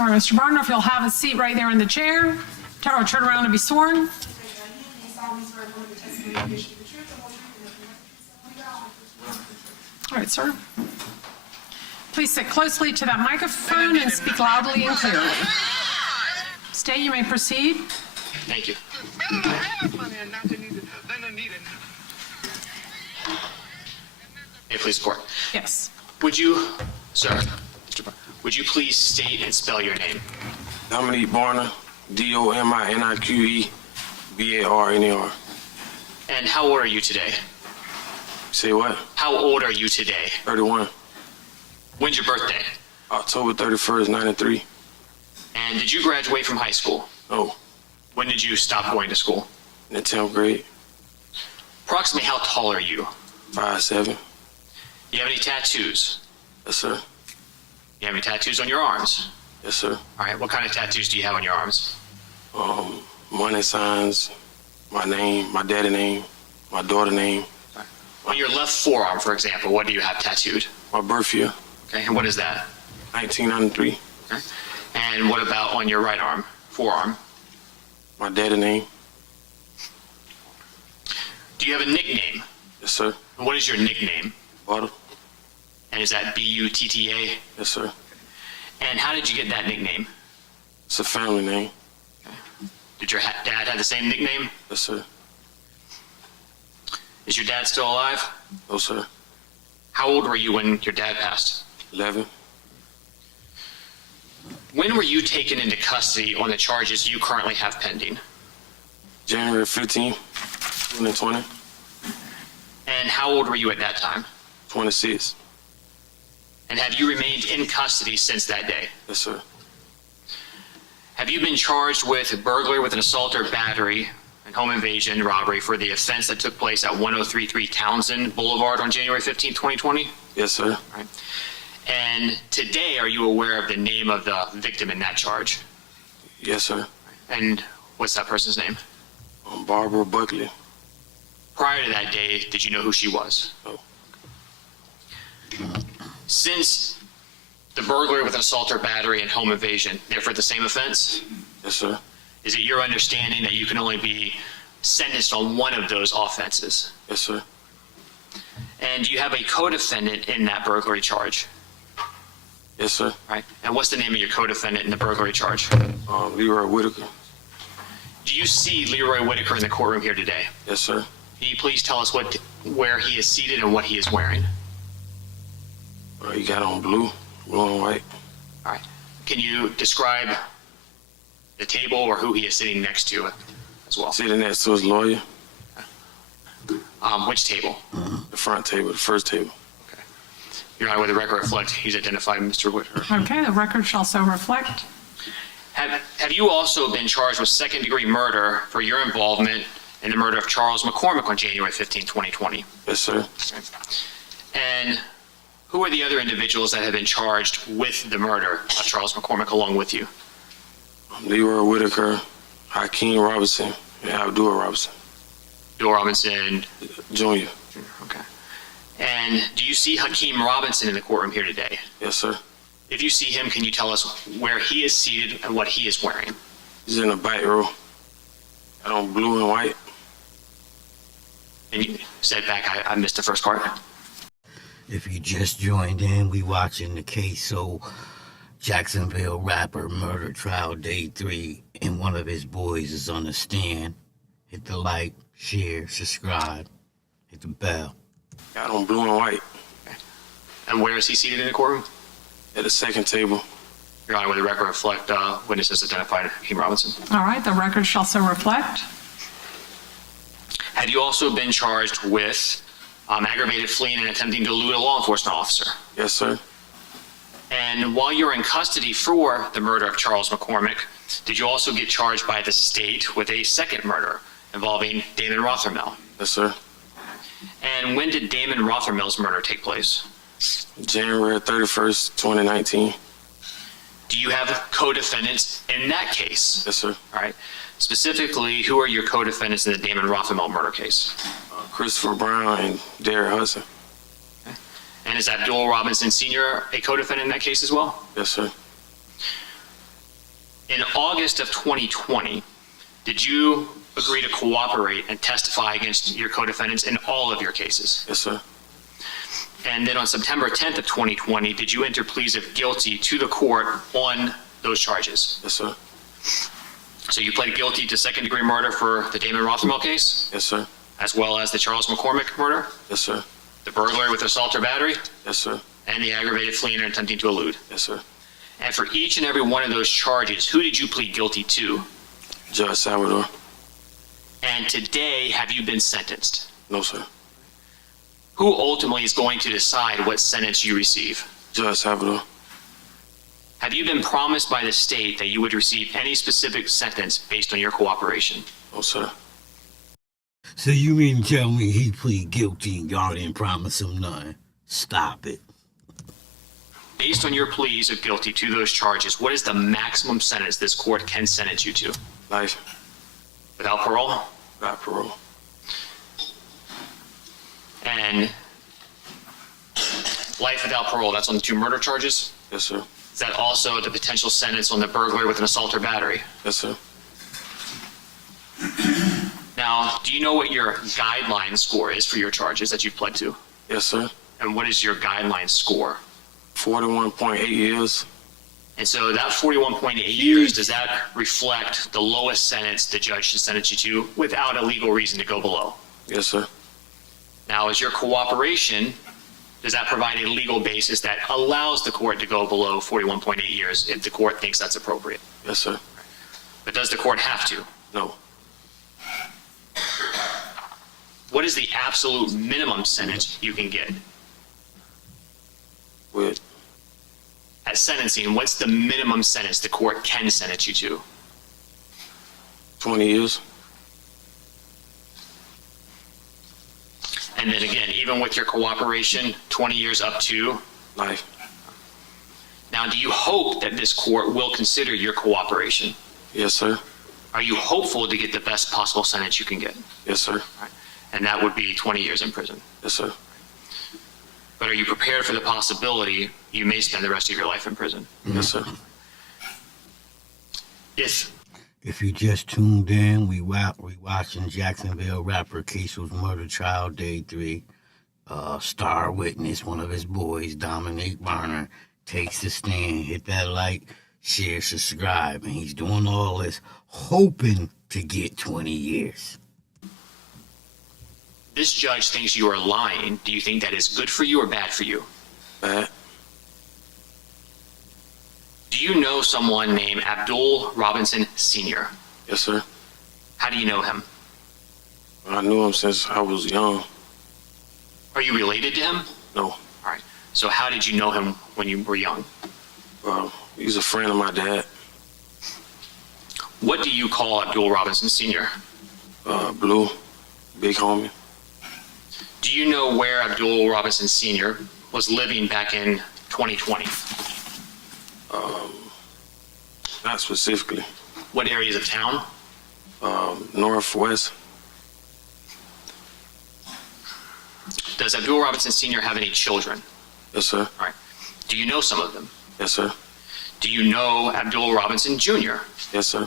All right, Mr. Barner, if you'll have a seat right there in the chair. Tara will turn around to be sworn. All right, sir. Please sit closely to that microphone and speak loudly and clearly. State, you may proceed. Thank you. May it please the court. Yes. Would you, sir, Mr. Barner, would you please state and spell your name? Dominique Barner, D-O-M-I-N-I-Q-E-B-A-R-N-E-R. And how old are you today? Say what? How old are you today? 31. When's your birthday? October 31st, 93. And did you graduate from high school? No, When did you stop going to school? in the 10th grade. Approximately how tall are you? 5'7". Do you have any tattoos? Yes, sir. You have any tattoos on your arms? Yes, sir. All right, what kind of tattoos do you have on your arms? Money signs, my name, my daddy name, my daughter name, On your left forearm, for example, what do you have tattooed? my birth year, Okay, and what is that? 1993, Okay. And what about on your right arm, forearm? my daddy name. Do you have a nickname? Yes, sir. And what is your nickname? Butter. And is that B-U-T-T-A? Yes, sir. And how did you get that nickname? It's a family name. Did your dad have the same nickname? Yes, sir. Is your dad still alive? No, sir. How old were you when your dad passed? 11. When were you taken into custody on the charges you currently have pending? January 15, 2020, And how old were you at that time? 26. And have you remained in custody since that day? Yes, sir. Have you been charged with burglary with an assault or battery and home invasion robbery for the offense that took place at 1033 Townsend Boulevard on January 15, 2020? Yes, sir. Right. And today, are you aware of the name of the victim in that charge? Yes, sir. And what's that person's name? Barbara Buckley. Prior to that day, did you know who she was? No. Since the burglary with an assault or battery and home invasion, they're for the same offense? Yes, sir. Is it your understanding that you can only be sentenced on one of those offenses? Yes, sir. And you have a co-defendant in that burglary charge, Yes, sir. right? And what's the name of your co-defendant in the burglary charge? Leroy Whitaker. Do you see Leroy Whitaker in the courtroom here today? Yes, sir. Can you please tell us where he is seated and what he is wearing? He got on blue and white. All right. Can you describe the table or who he is sitting next to as well? Sitting next to his lawyer. Which table? The front table, the first table. Okay. Your Honor, with the record reflect, he's identified Mr. Whitaker. Okay, the record shall so reflect. Have you also been charged with second-degree murder for your involvement in the murder of Charles McCormick on January 15, 2020? Yes, sir. And who are the other individuals that have been charged with the murder of Charles McCormick along with you? Leroy Whitaker, Hakeem Robinson, and Abdul Robinson, Bill Robinson. Jr. Okay. And do you see Hakeem Robinson in the courtroom here today? Yes, sir. If you see him, can you tell us where he is seated and what he is wearing? He's in the back row. Got on blue and white. And you said back, I missed the first part. If you just joined in, we watching the Ksoo Jacksonville rapper murder trial day 3, and one of his boys is on the stand. Hit the like, share, subscribe, hit the bell. Got on blue and white. And where is he seated in the courtroom? At the second table. Your Honor, with the record reflect, witnesses identified Hakeem Robinson. All right, the record shall so reflect. Have you also been charged with aggravated fleeing and attempting to elude a law enforcement officer? Yes, sir. And while you're in custody for the murder of Charles McCormick, did you also get charged by the state with a second murder involving Damon Rothermel? Yes, sir. And when did Damon Rothermel's murder take place? January 31st, 2019. Do you have co-defendants in that case? Yes, sir. All right. Specifically, who are your co-defendants in the Damon Rothermel murder case? Christopher Brown and Derek Hudson. And is Abdul Robinson Sr. a co-defendant in that case as well? Yes, sir. In August of 2020, did you agree to cooperate and testify against your co-defendants in all of your cases? Yes, sir. And then on September 10th of 2020, did you enter pleas of guilty to the court on those charges? Yes, sir. So you pled guilty to second-degree murder for the Damon Rothermel case, Yes, sir. as well as the Charles McCormick murder, Yes, sir. the burglary with assault or battery, Yes, sir. and the aggravated fleeing and attempting to elude. Yes, sir. And for each and every one of those charges, who did you plead guilty to? Judge Salvador. And today, have you been sentenced? No, sir. Who ultimately is going to decide what sentence you receive? Judge Salvador. Have you been promised by the state that you would receive any specific sentence based on your cooperation? No, sir. So you mean to tell me he plead guilty and y'all didn't promise him none? Stop it. Based on your pleas of guilty to those charges, what is the maximum sentence this court can sentence you to? Life. Without parole? Got parole. And life without parole, that's on the 2 murder charges? Yes, sir. Is that also the potential sentence on the burglary with an assault or battery? Yes, sir. Now, do you know what your guideline score is for your charges that you've pled to? Yes, sir. And what is your guideline score? 41.8 years. And so that 41.8 years, does that reflect the lowest sentence the judge should sentence you to without a legal reason to go below? Yes, sir. Now, is your cooperation, does that provide a legal basis that allows the court to go below 41.8 years if the court thinks that's appropriate? Yes, sir. But does the court have to? No. What is the absolute minimum sentence you can get? With At sentencing, what's the minimum sentence the court can sentence you to? 20 years. And then again, even with your cooperation, 20 years up to. Life. Now, do you hope that this court will consider your cooperation? Yes, sir. Are you hopeful to get the best possible sentence you can get? Yes, sir. And that would be 20 years in prison. Yes, sir. But are you prepared for the possibility you may spend the rest of your life in prison? Yes, sir. If you just tuned in, we watching Jacksonville rapper Ksoo's murder trial, day 3. Star witness, one of his boys, Dominique Barner, takes the stand. Hit that like, share, subscribe. And he's doing all this, hoping to get 20 years. This judge thinks you are lying. Do you think that is good for you or bad for you? Bad. Do you know someone named Abdul Robinson Sr.? Yes, sir. How do you know him? I knew him since I was young. Are you related to him? No. All right. So how did you know him when you were young? He's a friend of my dad. What do you call Abdul Robinson Sr.? Blue. Big homie. Do you know where Abdul Robinson Sr. was living back in 2020? Not specifically. What areas of town? Northwest. Does Abdul Robinson Sr. have any children? Yes, sir. All right. Do you know some of them? Yes, sir. Do you know Abdul Robinson Jr.? Yes, sir.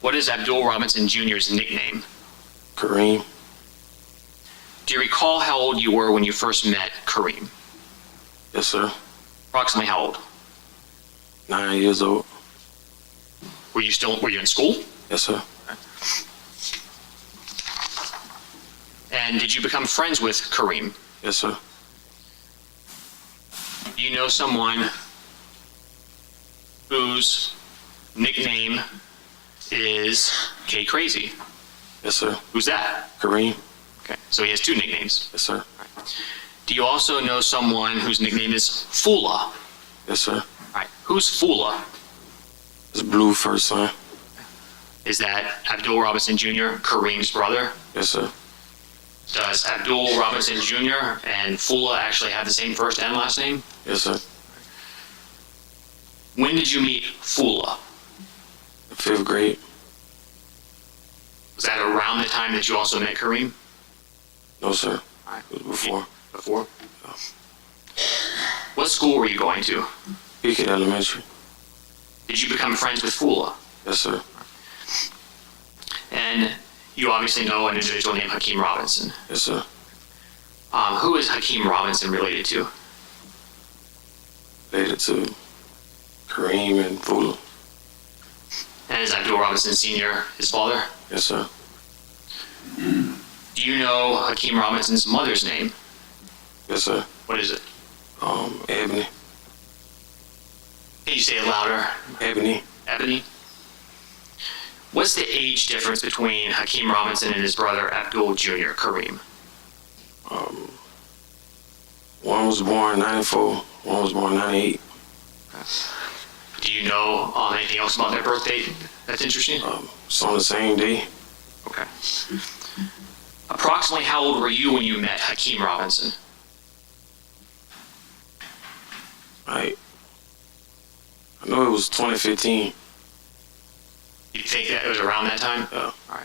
What is Abdul Robinson Jr.'s nickname? Kareem. Do you recall how old you were when you first met Kareem? Yes, sir. Approximately how old? 9 years old. Were you in school? Yes, sir. And did you become friends with Kareem? Yes, sir. Do you know someone whose nickname is K Crazy? Yes, sir. Who's that? Kareem. Okay, so he has 2 nicknames. Yes, sir. Do you also know someone whose nickname is Fula? Yes, sir. All right, who's Fula? It's Blue first son. Is that Abdul Robinson Jr., Kareem's brother? Yes, sir. Does Abdul Robinson Jr. and Fula actually have the same first and last name? Yes, sir. When did you meet Fula? 5th grade. Was that around the time that you also met Kareem? No, sir. All right. It was before. Before? What school were you going to? Pickett Elementary. Did you become friends with Fula? Yes, sir. And you obviously know an individual named Hakeem Robinson. Yes, sir. Who is Hakeem Robinson related to? Related to Kareem and Fuller. And is Abdul Robinson Sr. his father? Yes, sir. Do you know Hakeem Robinson's mother's name? Yes, sir. What is it? Ebony. Can you say it louder? Ebony. Ebony? What's the age difference between Hakeem Robinson and his brother Abdul Jr., Kareem? One was born 94, one was born 98. Do you know anything else about their birth date that's interesting? It's on the same day. Okay. Approximately how old were you when you met Hakeem Robinson? I know it was 2015. You think that it was around that time? Yeah. All right.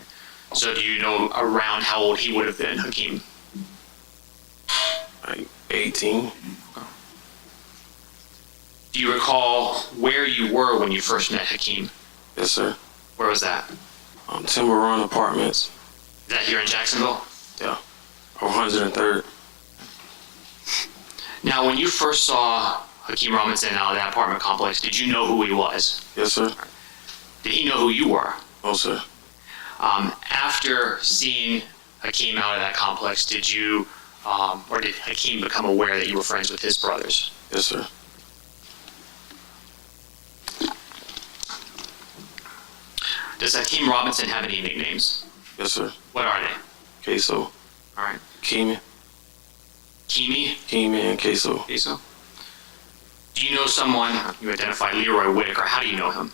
So do you know around how old he would have been, Hakeem? Like 18. Do you recall where you were when you first met Hakeem? Yes, sir. Where was that? Timber Run Apartments. Is that here in Jacksonville? Yeah. 103rd. Now, when you first saw Hakeem Robinson out of that apartment complex, did you know who he was? Yes, sir. Did he know who you were? No, sir. After seeing Hakeem out of that complex, did you, or did Hakeem become aware that you were friends with his brothers? Yes, sir. Does Hakeem Robinson have any nicknames? Yes, sir. What are they? Ksoo. All right. Keeman. Kimi? Keeman and Ksoo. Ksoo? Do you know someone, you identified Leroy Whitaker, how do you know him?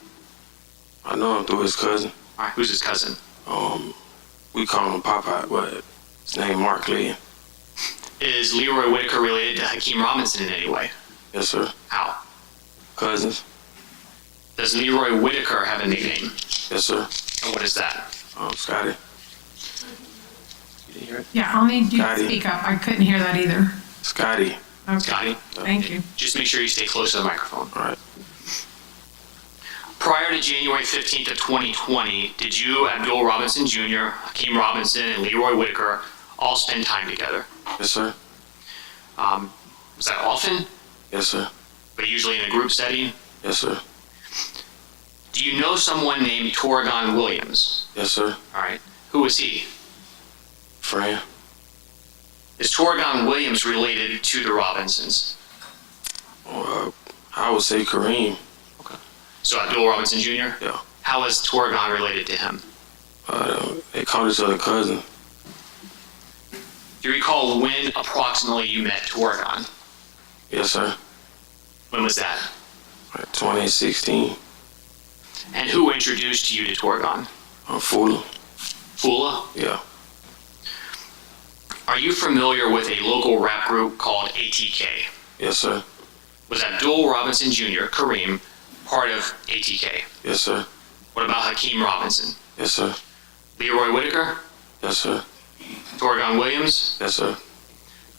I know him through his cousin. All right, who's his cousin? We call him Popeye, but his name Mark Clayton. Is Leroy Whitaker related to Hakeem Robinson in any way? Yes, sir. How? Cousins. Does Leroy Whitaker have a nickname? Yes, sir. And what is that? Scotty. You didn't hear it? Yeah, I'll need you to Scotty. speak up. I couldn't hear that either. Scotty. Okay. Scotty? Thank you. Just make sure you stay close to the microphone. All right. Prior to January 15th of 2020, did you, Abdul Robinson Jr., Hakeem Robinson, and Leroy Whitaker all spend time together? Yes, sir. Was that often, Yes, sir. but usually in a group setting? Yes, sir. Do you know someone named Torgon Williams? Yes, sir. All right. Who is he? Fran. Is Torgon Williams related to the Robinsons? I would say Kareem. So Abdul Robinson Jr.? Yeah. How is Torgon related to him? They call each other cousin. Do you recall when approximately you met Torgon? Yes, sir. When was that? Like 2016. And who introduced you to Torgon? Fuller. Fula? Yeah. Are you familiar with a local rap group called ATK? Yes, sir. Was Abdul Robinson Jr., Kareem, part of ATK? Yes, sir. What about Hakeem Robinson? Yes, sir. Leroy Whitaker? Yes, sir. Torgon Williams? Yes, sir.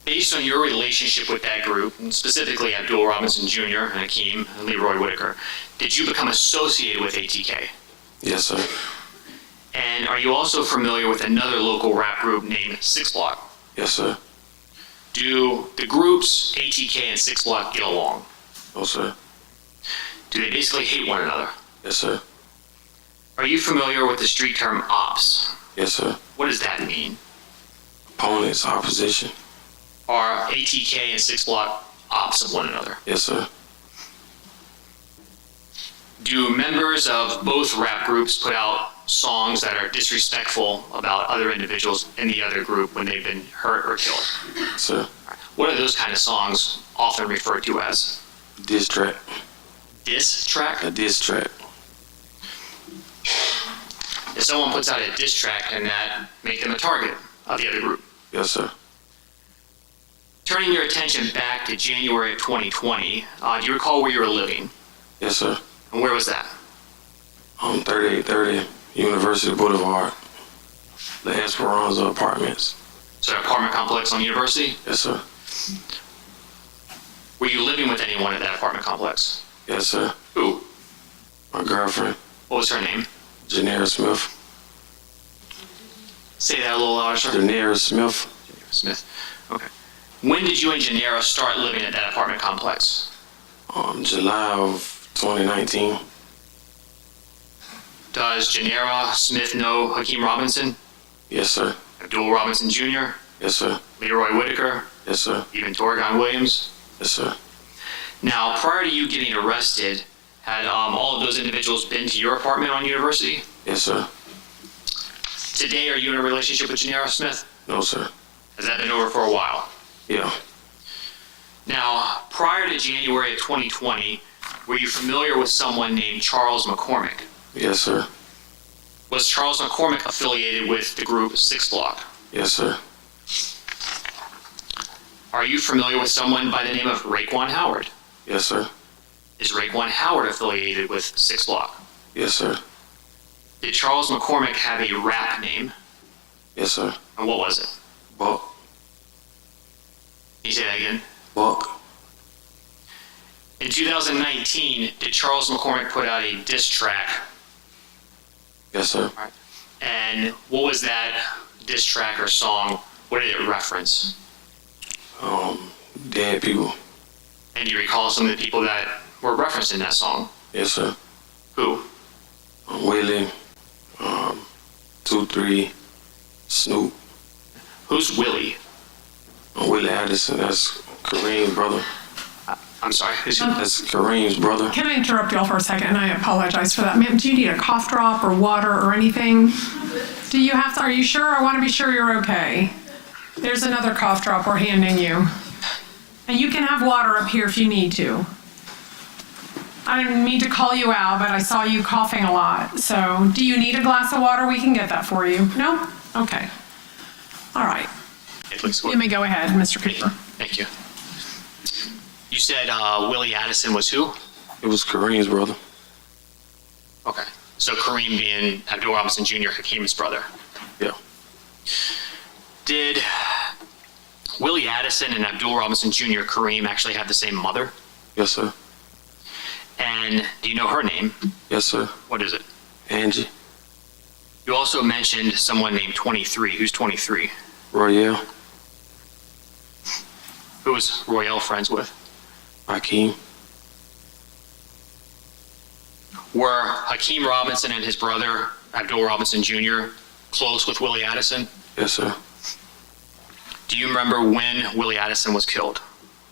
Based on your relationship with that group, and specifically Abdul Robinson Jr., and Hakeem, and Leroy Whitaker, did you become associated with ATK? Yes, sir. And are you also familiar with another local rap group named Six Block? Yes, sir. Do the groups ATK and Six Block get along? No, sir. Do they basically hate one another? Yes, sir. Are you familiar with the street term ops? Yes, sir. What does that mean? Opponents, opposition. Are ATK and Six Block ops of one another? Yes, sir. Do members of both rap groups put out songs that are disrespectful about other individuals in the other group when they've been hurt or killed? Yes, sir. What are those kind of songs often referred to as? Diss track. Diss track? A diss track. If someone puts out a diss track, can that make them a target of the other group? Yes, sir. Turning your attention back to January of 2020, do you recall where you were living? Yes, sir. And where was that? 3830 University Boulevard. The Esperanza Apartments. So an apartment complex on University? Yes, sir. Were you living with anyone at that apartment complex? Yes, sir. Who? My girlfriend. What was her name? Janera Smith. Say that a little louder, sir. Janera Smith. Smith. Okay. When did you and Janera start living at that apartment complex? July of 2019. Does Janera Smith know Hakeem Robinson? Yes, sir. Abdul Robinson Jr.? Yes, sir. Leroy Whitaker? Yes, sir. Even Torgon Williams? Yes, sir. Now, prior to you getting arrested, had all of those individuals been to your apartment on University? Yes, sir. Today, are you in a relationship with Janera Smith? No, sir. Has that been over for a while? Yeah. Now, prior to January of 2020, were you familiar with someone named Charles McCormick? Yes, sir. Was Charles McCormick affiliated with the group 6 Block? Yes, sir. Are you familiar with someone by the name of Raekwon Howard? Yes, sir. Is Raekwon Howard affiliated with 6 Block? Yes, sir. Did Charles McCormick have a rap name? Yes, sir. And what was it? Buck. Can you say that again? Buck. In 2019, did Charles McCormick put out a diss track? Yes, sir. And what was that diss track or song? What did it reference? Dead people. And do you recall some of the people that were referenced in that song? Yes, sir. Who? Willie, 2-3, Snoop. Who's Willie? Willie Addison, that's Kareem's brother. I'm sorry. That's Kareem's brother. Can I interrupt y'all for a second? And I apologize for that. Ma'am, do you need a cough drop or water or anything? Do you have to, are you sure? I want to be sure you're okay. There's another cough drop we're handing you. And you can have water up here if you need to. I didn't mean to call you out, but I saw you coughing a lot. So do you need a glass of water? We can get that for you. No? Okay. All right. It looks You good. may go ahead, Mr. Cooper. Thank you. You said Willie Addison was who? It was Kareem's brother. Okay. So Kareem being Abdul Robinson Jr., Hakeem's brother. Yeah. Did Willie Addison and Abdul Robinson Jr., Kareem, actually have the same mother? Yes, sir. And do you know her name? Yes, sir. What is it? Angie. You also mentioned someone named 23. Who's 23? Royale. Who was Royale friends with? Hakeem. Were Hakeem Robinson and his brother, Abdul Robinson Jr., close with Willie Addison? Yes, sir. Do you remember when Willie Addison was killed?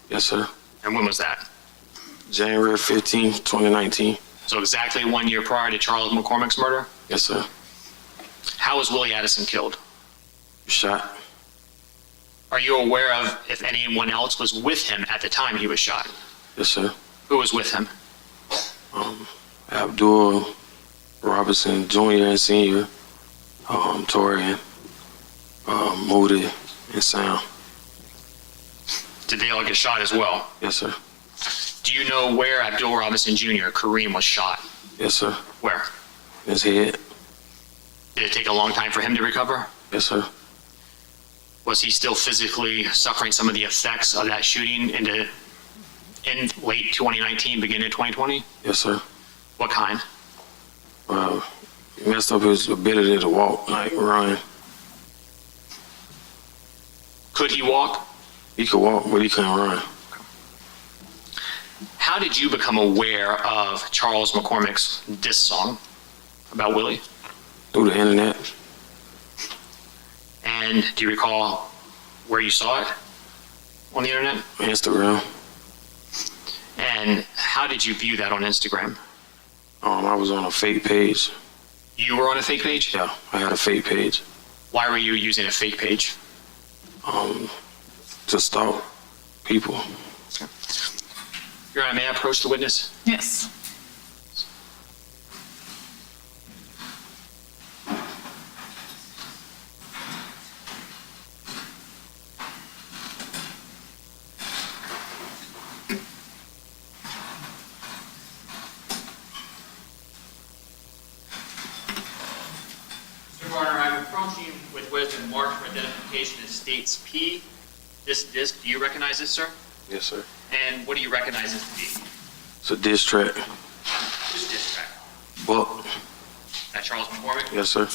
Yes, sir. And when was that? January 15, 2019. So exactly 1 year prior to Charles McCormick's murder? Yes, sir. How was Willie Addison killed? Shot. Are you aware of if anyone else was with him at the time he was shot? Yes, sir. Who was with him? Abdul Robinson Jr. and Sr., Torian, Moody, and Sam. Did they all get shot as well? Yes, sir. Do you know where Abdul Robinson Jr., Kareem, was shot? Yes, sir. Where? His head. Did it take a long time for him to recover? Yes, sir. Was he still physically suffering some of the effects of that shooting in late 2019, beginning of 2020? Yes, sir. What kind? He messed up his ability to walk, like run. Could he walk? He could walk, but he couldn't run. How did you become aware of Charles McCormick's diss song about Willie? Through the internet. And do you recall where you saw it on the internet? Instagram. And how did you view that on Instagram? I was on a fake page. You were on a fake page? Yeah, I had a fake page. Why were you using a fake page? To stalk people. Your Honor, may I approach the witness? Yes. Mr. Barner, I'm approaching with what has been marked for identification as states P. This disc, do you recognize this, sir? Yes, sir. And what do you recognize this to be? It's a diss track. Which disc track? Buck. That Charles McCormick? Yes, sir.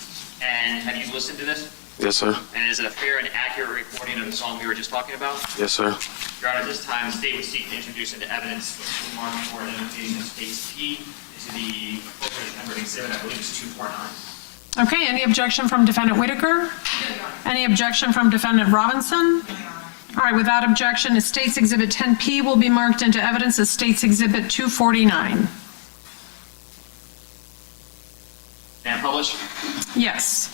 And have you listened to this? Yes, sir. And is it a fair and accurate recording of the song we were just talking about? Yes, sir. Your Honor, at this time, the state would seek to introduce into evidence the mark for identification of state's P into the appropriate numbered exhibit, I believe it's 249. Okay, any objection from Defendant Whitaker? Any objection from Defendant Robinson? All right, without objection, a State's Exhibit 10P will be marked into evidence as State's Exhibit 249. And publish? Yes.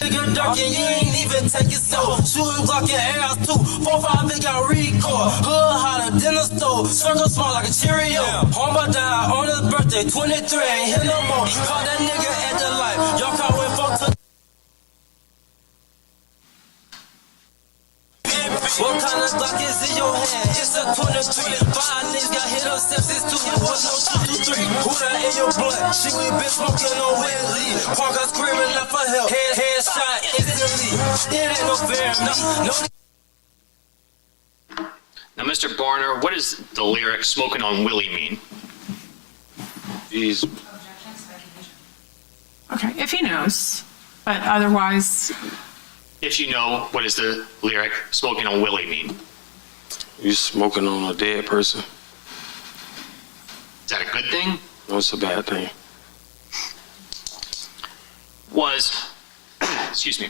Nigga dark and you ain't even take it so. Shooting Glock in ass too. 4-5 big got record. Hood hotter than a stove. Circle small like a Cheerio. Homeboy died on his birthday, 23. Ain't hit no more. Call that nigga at the light. Y'all can't wait for to. What kind of Glock is in your hand? It's a 23. 5 niggas got hit up sepsis too. It was no 223. Who that in your blood? She we been smoking on Willie. Parker screaming out for help. Headshot instantly. It ain't no fair. No. Now, Mr. Barner, what does the lyric "smoking on Willie" mean? He's Okay, if he knows, but otherwise, If you know, what does the lyric "smoking on Willie" mean? you smoking on a dead person. Is that a good thing? No, it's a bad thing. Was, excuse me,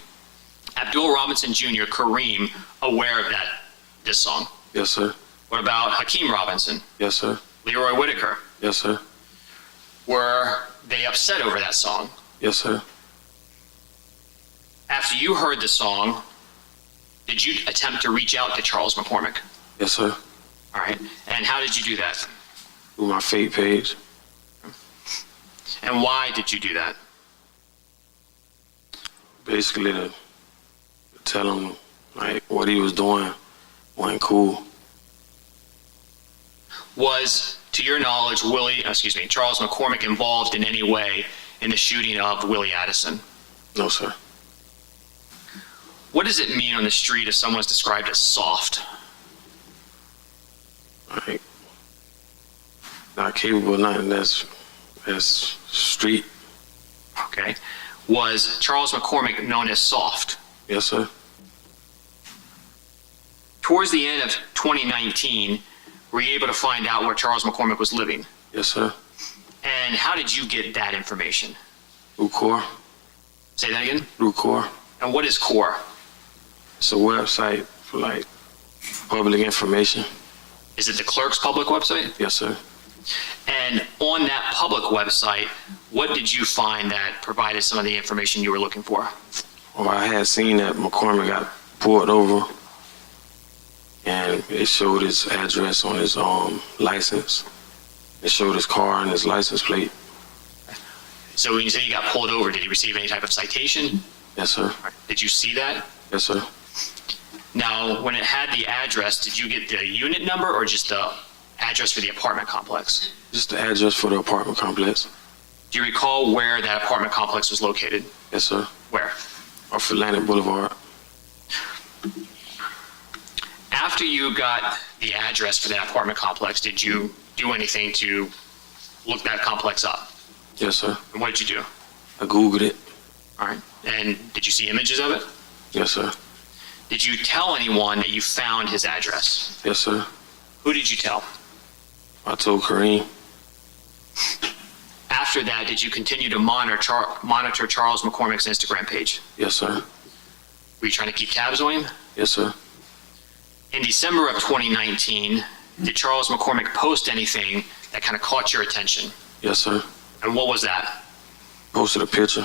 Abdul Robinson Jr., Kareem, aware of this song? Yes, sir. What about Hakeem Robinson, Yes, sir. Leroy Whitaker? Yes, sir. Were they upset over that song? Yes, sir. After you heard the song, did you attempt to reach out to Charles McCormick? Yes, sir. All right. And how did you do that? Through my fake page. And why did you do that? Basically to tell him like what he was doing wasn't cool. Was, to your knowledge, Charles McCormick involved in any way in the shooting of Willie Addison? No, sir. What does it mean on the street if someone's described as soft? Like not capable of nothing. That's street. Okay. Was Charles McCormick known as soft? Yes, sir. Towards the end of 2019, were you able to find out where Charles McCormick was living? Yes, sir. And how did you get that information? Through Core. Say that again? Through Core. And what is CORE? It's a website for like public information. Is it the clerk's public website? Yes, sir. And on that public website, what did you find that provided some of the information you were looking for? Well, I had seen that McCormick got pulled over, and it showed his address on his license. It showed his car and his license plate. So when you say he got pulled over, did he receive any type of citation? Yes, sir. Did you see that? Yes, sir. Now, when it had the address, did you get the unit number or just the address for the apartment complex? Just the address for the apartment complex. Do you recall where that apartment complex was located? Yes, sir. Where? Off Atlantic Boulevard. After you got the address for that apartment complex, did you do anything to look that complex up? Yes, sir. And what did you do? I Googled it. All right. And did you see images of it? Yes, sir. Did you tell anyone that you found his address? Yes, sir. Who did you tell? I told Kareem. After that, did you continue to monitor Charles McCormick's Instagram page? Yes, sir. Were you trying to keep tabs on him? Yes, sir. In December of 2019, did Charles McCormick post anything that kind of caught your attention? Yes, sir. And what was that? Posted a picture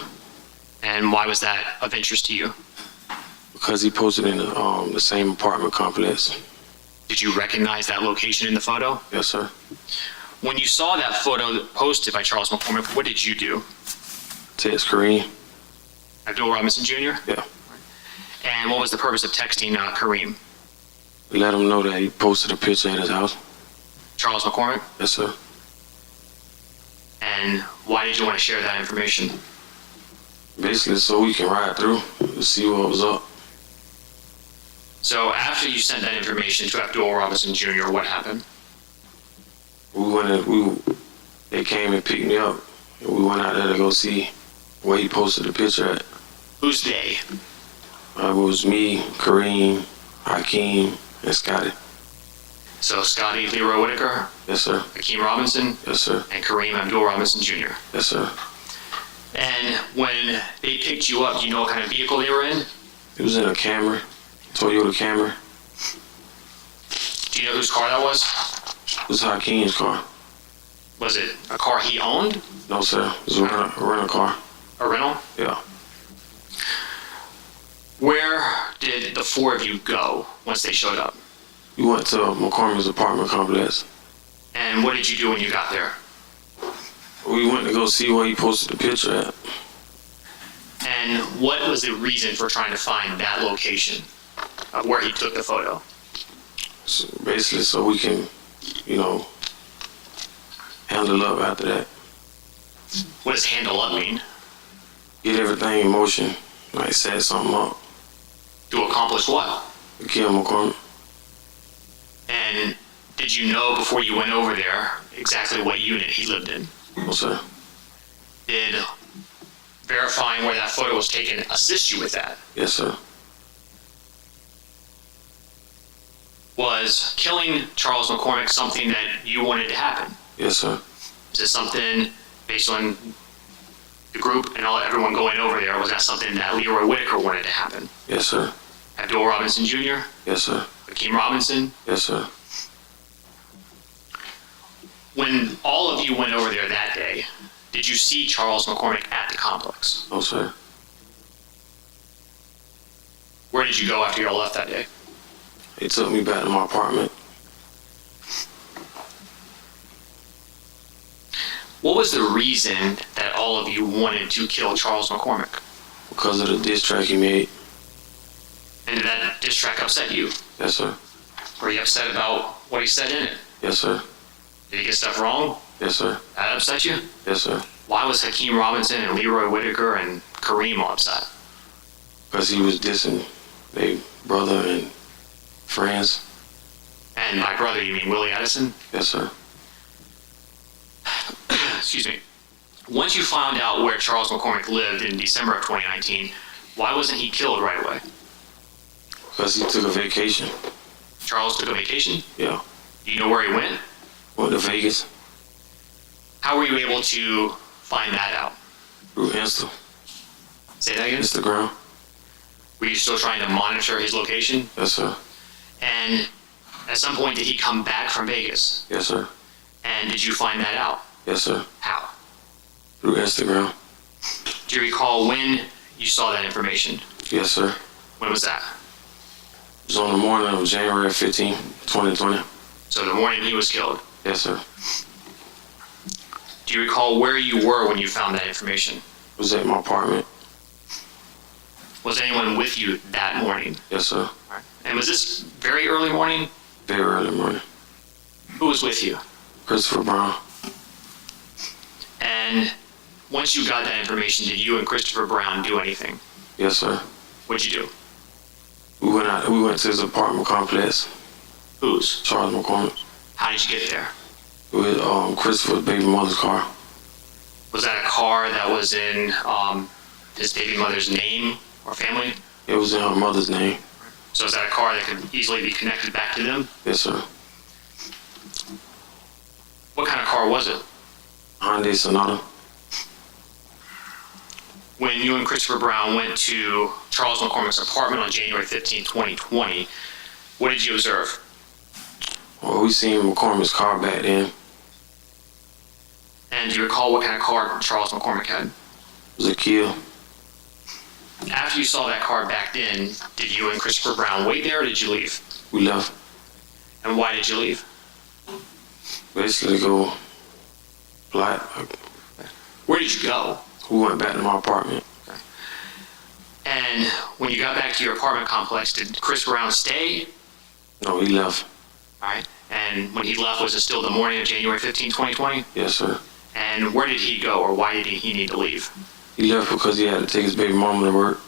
And why was that of interest to you? because he posted in the same apartment complex. Did you recognize that location in the photo? Yes, sir. When you saw that photo posted by Charles McCormick, what did you do? Text Kareem. Abdul Robinson Jr.? Yeah. And what was the purpose of texting Kareem? Let him know that he posted a picture at his house. Charles McCormick? Yes, sir. And why did you want to share that information? Basically, so we can ride through and see what was up. So after you sent that information to Abdul Robinson Jr., what happened? They came and picked me up, and we went out there to go see where he posted the picture at. Who's they? It was me, Kareem, Hakeem, and Scotty. So Scotty Leroy Whitaker, Yes, sir. Hakeem Robinson, Yes, sir. and Kareem Abdul-Robinson Jr. Yes, sir. And when they picked you up, do you know what kind of vehicle they were in? It was in a Camry, Toyota Camry. Do you know whose car that was? It was Hakeem's car. Was it a car he owned? No, sir. It was a rental car. A rental? Yeah. Where did the four of you go once they showed up? We went to McCormick's apartment complex. And what did you do when you got there? We went to go see where he posted the picture at. And what was the reason for trying to find that location of where he took the photo? So basically, so we can, handle up after that. What does handle up mean? Get everything in motion, like set something up. To accomplish what? To kill McCormick. And did you know before you went over there exactly what unit he lived in? No, sir. Did verifying where that photo was taken assist you with that? Yes, sir. Was killing Charles McCormick something that you wanted to happen? Yes, sir. Is it something based on the group and everyone going over there? Was that something that Leroy Whitaker wanted to happen? Yes, sir. Abdul Robinson Jr., Yes, sir. Hakeem Robinson? Yes, sir. When all of you went over there that day, did you see Charles McCormick at the complex? No, sir. Where did you go after you all left that day? They took me back to my apartment. What was the reason that all of you wanted to kill Charles McCormick? Because of the diss track he made. And did that diss track upset you? Yes, sir. Were you upset about what he said in it? Yes, sir. Did he get stuff wrong? Yes, sir. That upset you? Yes, sir. Why was Hakeem Robinson and Leroy Whitaker and Kareem all upset? Because he was dissing their brother and friends. And by brother, you mean Willie Addison? Yes, sir. Excuse me. Once you found out where Charles McCormick lived in December of 2019, why wasn't he killed right away? Because he took a vacation. Charles took a vacation? Yeah. Do you know where he went? Went to Vegas. How were you able to find that out? Through Insta. Say that again? Instagram. Were you still trying to monitor his location? Yes, sir. And at some point, did he come back from Vegas? Yes, sir. And did you find that out? Yes, sir. How? Through Instagram. Do you recall when you saw that information? Yes, sir. When was that? It was on the morning of January 15, 2020. So the morning he was killed. Yes, sir. Do you recall where you were when you found that information? It was at my apartment. Was anyone with you that morning? Yes, sir. And was this very early morning? Very early morning. Who was with you? Christopher Brown. And once you got that information, did you and Christopher Brown do anything? Yes, sir. What'd you do? We went to his apartment complex. Whose? Charles McCormick. How did you get there? With Christopher's baby mother's car. Was that a car that was in his baby mother's name or family? It was in her mother's name. So is that a car that could easily be connected back to them? Yes, sir. What kind of car was it? Hyundai Sonata. When you and Christopher Brown went to Charles McCormick's apartment on January 15, 2020, what did you observe? Well, we seen McCormick's car back then. And do you recall what kind of car Charles McCormick had? It was a Kia. After you saw that car back then, did you and Christopher Brown wait there or did you leave? We left. And why did you leave? Basically go flight. Where did you go? We went back to my apartment. And when you got back to your apartment complex, did Chris Brown stay? No, he left. All right. And when he left, was it still the morning of January 15, 2020? Yes, sir. And where did he go, or why did he need to leave? He left because he had to take his baby mama to work.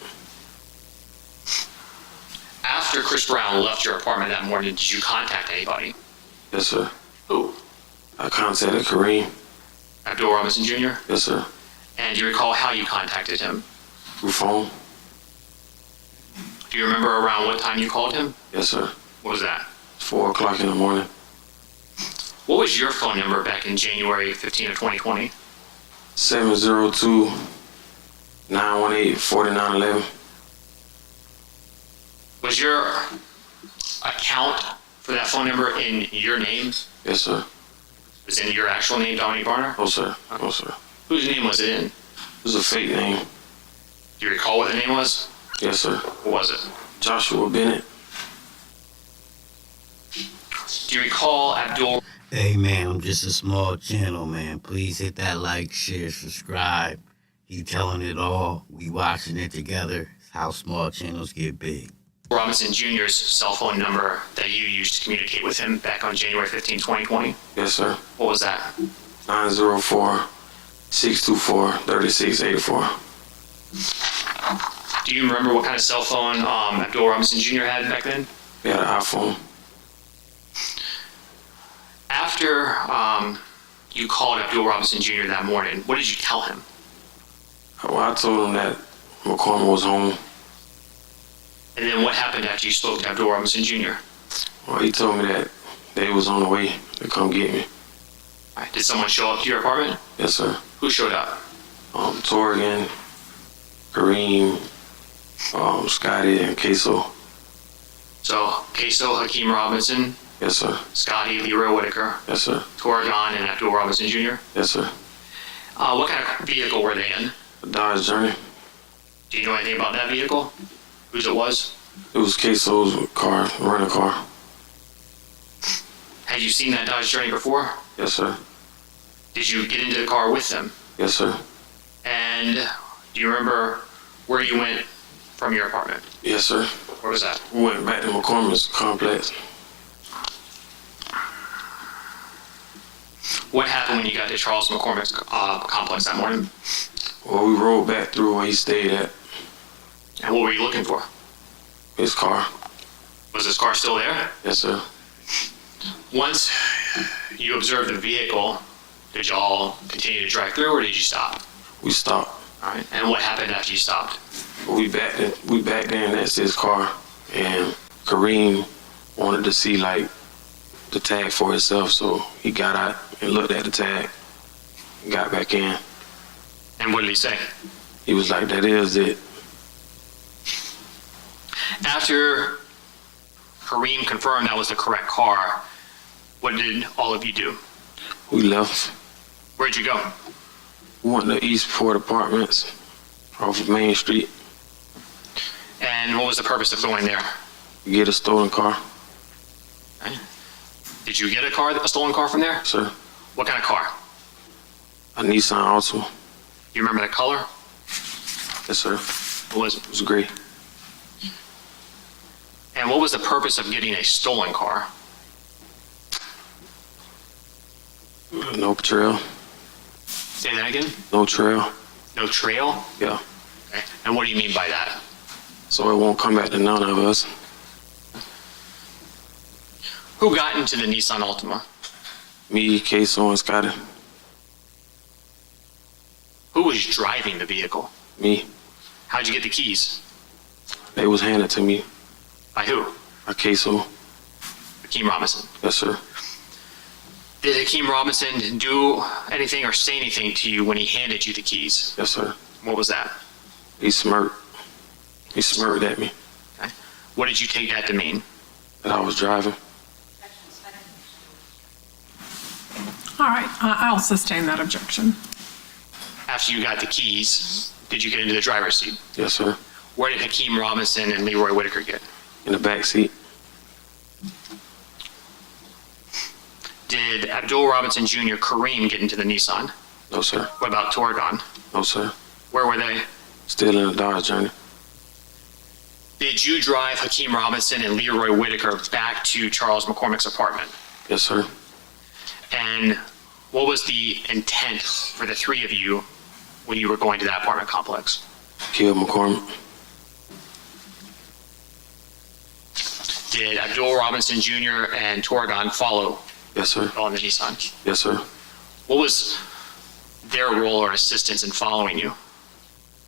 After Chris Brown left your apartment that morning, did you contact anybody? Yes, sir. Who? I contacted Kareem. Abdul Robinson Jr.? Yes, sir. And do you recall how you contacted him? Through phone. Do you remember around what time you called him? Yes, sir. What was that? 4 o'clock in the morning. What was your phone number back in January 15 of 2020? 702-918-4911. Was your account for that phone number in your name? Yes, sir. Was it in your actual name, Dominique Barner? No, sir. No, sir. Whose name was it in? It was a fake name. Do you recall what the name was? Yes, sir. What was it? Joshua Bennett. Do you recall Abdul? Hey man, I'm just a small channel, man. Please hit that like, share, subscribe. He telling it all. We watching it together. It's how small channels get big. Robinson Jr.'s cell phone number that you used to communicate with him back on January 15, 2020? Yes, sir. What was that? 904-624-3684. Do you remember what kind of cell phone Abdul Robinson Jr. had back then? He had an iPhone. After you called Abdul Robinson Jr. that morning, what did you tell him? Well, I told him that McCormick was home. And then what happened after you spoke to Abdul Robinson Jr.? Well, he told me that they was on the way to come get me. All right, did someone show up to your apartment? Yes, sir. Who showed up? Torgan, Kareem, Scotty, and Ksoo. So, Ksoo, Hakeem Robinson, Yes, sir. Scotty, Leroy Whitaker, Yes, sir. Torgon, and Abdul Robinson Jr.? Yes, sir. What kind of vehicle were they in? A Dodge Journey. Do you know anything about that vehicle? Whose it was? It was Ksoo's car, rental car. Had you seen that Dodge Journey before? Yes, sir. Did you get into the car with them? Yes, sir. And do you remember where you went from your apartment? Yes, sir. Where was that? We went back to McCormick's complex. What happened when you got to Charles McCormick's complex that morning? Well, we rode back through where he stayed at. And what were you looking for? His car. Was his car still there? Yes, sir. Once you observed the vehicle, did y'all continue to drive through or did you stop? We stopped. All right. And what happened after you stopped? We backed there and that's his car. And Kareem wanted to see like the tag for himself, so he got out and looked at the tag, got back in. And what did he say? He was like, "That is it." After Kareem confirmed that was the correct car, what did all of you do? We left. Where'd you go? We went to Eastport Apartments off of Main Street And what was the purpose of going there? to get a stolen car. Okay. Did you get a stolen car from there? Sir, What kind of car? a Nissan Altima. Do you remember the color? Yes, sir. What was it? It was great. And what was the purpose of getting a stolen car? No trail. Say that again? No trail. No trail? Yeah. Okay. And what do you mean by that? So it won't come back to none of us. Who got into the Nissan Altima? Me, Ksoo, and Scotty. Who was driving the vehicle? Me. How'd you get the keys? They was handed to me By who? by Ksoo. Hakeem Robinson. Yes, sir. Did Hakeem Robinson do anything or say anything to you when he handed you the keys? Yes, sir. What was that? He smirked. He smirked at me Okay. What did you take that to mean? that I was driving. All right, I'll sustain that objection. After you got the keys, did you get into the driver's seat? Yes, sir. Where did Hakeem Robinson and Leroy Whitaker get? In the back seat. Did Abdul Robinson Jr. Kareem get into the Nissan? No, sir. What about Torgon? No, sir. Where were they? Still in the Dodge Journey. Did you drive Hakeem Robinson and Leroy Whitaker back to Charles McCormick's apartment? Yes, sir. And what was the intent for the three of you when you were going to that apartment complex? Kill McCormick. Did Abdul Robinson Jr. and Torgon follow Yes, sir. On the Nissan. Yes, sir. What was their role or assistance in following you?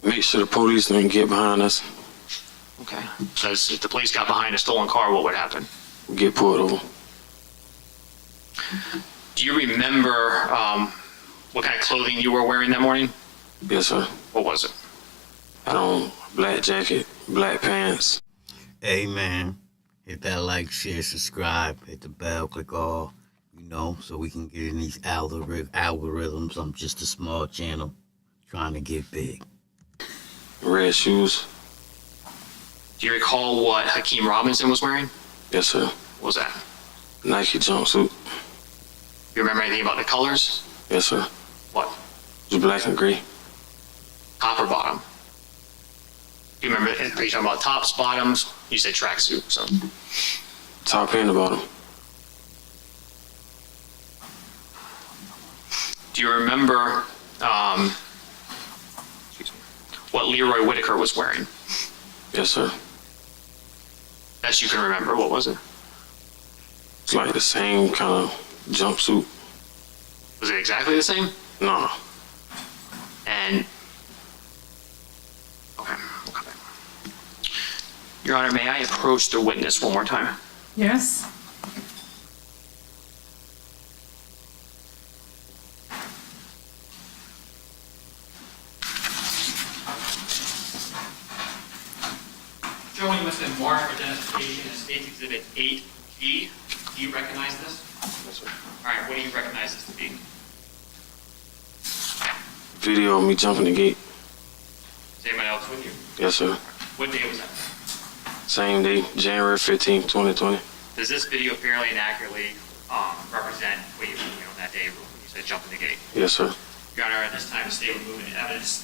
Make sure the police didn't get behind us. Okay. Because if the police got behind a stolen car, what would happen? We get pulled over. Do you remember what kind of clothing you were wearing that morning? Yes, sir. What was it? I don't black jacket, black pants. Hey, man, hit that like, share, subscribe, hit the bell, click all, so we can get in these algorithms. I'm just a small channel trying to get big. Red shoes. Do you recall what Hakeem Robinson was wearing? Yes, sir. What was that? Nike jumpsuit. You remember anything about the colors? Yes, sir. What? It was black and gray. Top or bottom? Do you remember, are you talking about tops, bottoms? You said tracksuit, so. Top and the bottom. Do you remember what Leroy Whitaker was wearing? Yes, sir. Best you can remember, what was it? It's like the same kind of jumpsuit. Was it exactly the same? No. And, okay. Your Honor, may I approach the witness one more time? Yes? Showing you what's been marked for identification as State's Exhibit 8G. Do you recognize this? Yes, sir. All right, what do you recognize this to be? Video of me jumping the gate. Is anyone else with you? Yes, sir. What day was that? Same day, January 15th, 2020. Does this video fairly and accurately represent what you that day when you said jump in the gate? Yes, sir. Your Honor, at this time, the state will move into evidence.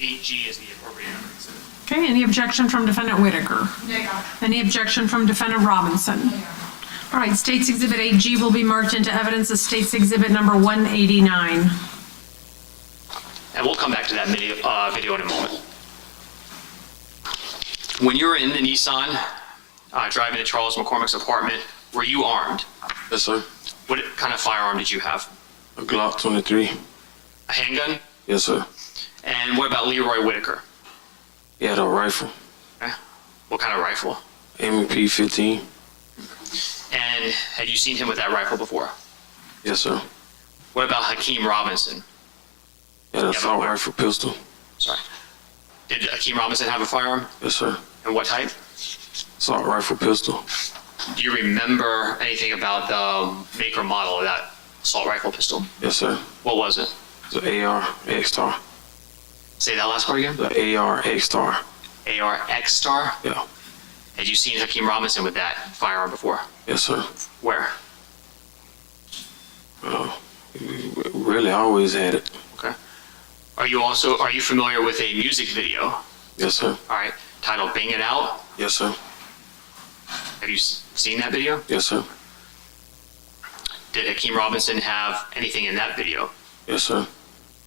8G is the appropriate evidence. Okay, any objection from Defendant Whitaker? Any objection from Defendant Robinson? All right, State's Exhibit 8G will be marked into evidence as State's Exhibit number 189. And we'll come back to that video in a moment. When you were in the Nissan, driving to Charles McCormick's apartment, were you armed? Yes, sir. What kind of firearm did you have? A Glock 23. A handgun? Yes, sir. And what about Leroy Whitaker? He had a rifle. Okay. What kind of rifle? MP 15. And had you seen him with that rifle before? Yes, sir. What about Hakeem Robinson? He had an assault rifle pistol. Sorry. Did Hakeem Robinson have a firearm? Yes, sir. And what type? Assault rifle pistol. Do you remember anything about the make or model of that assault rifle pistol? Yes, sir. What was it? The AR X-Star. Say that last part again? The AR X-Star. AR X-Star? Yeah. Had you seen Hakeem Robinson with that firearm before? Yes, sir. Where? We really always had it. Okay. Are you familiar with a music video? Yes, sir. All right. Titled Bang It Out? Yes, sir. Have you seen that video? Yes, sir. Did Hakeem Robinson have anything in that video? Yes, sir.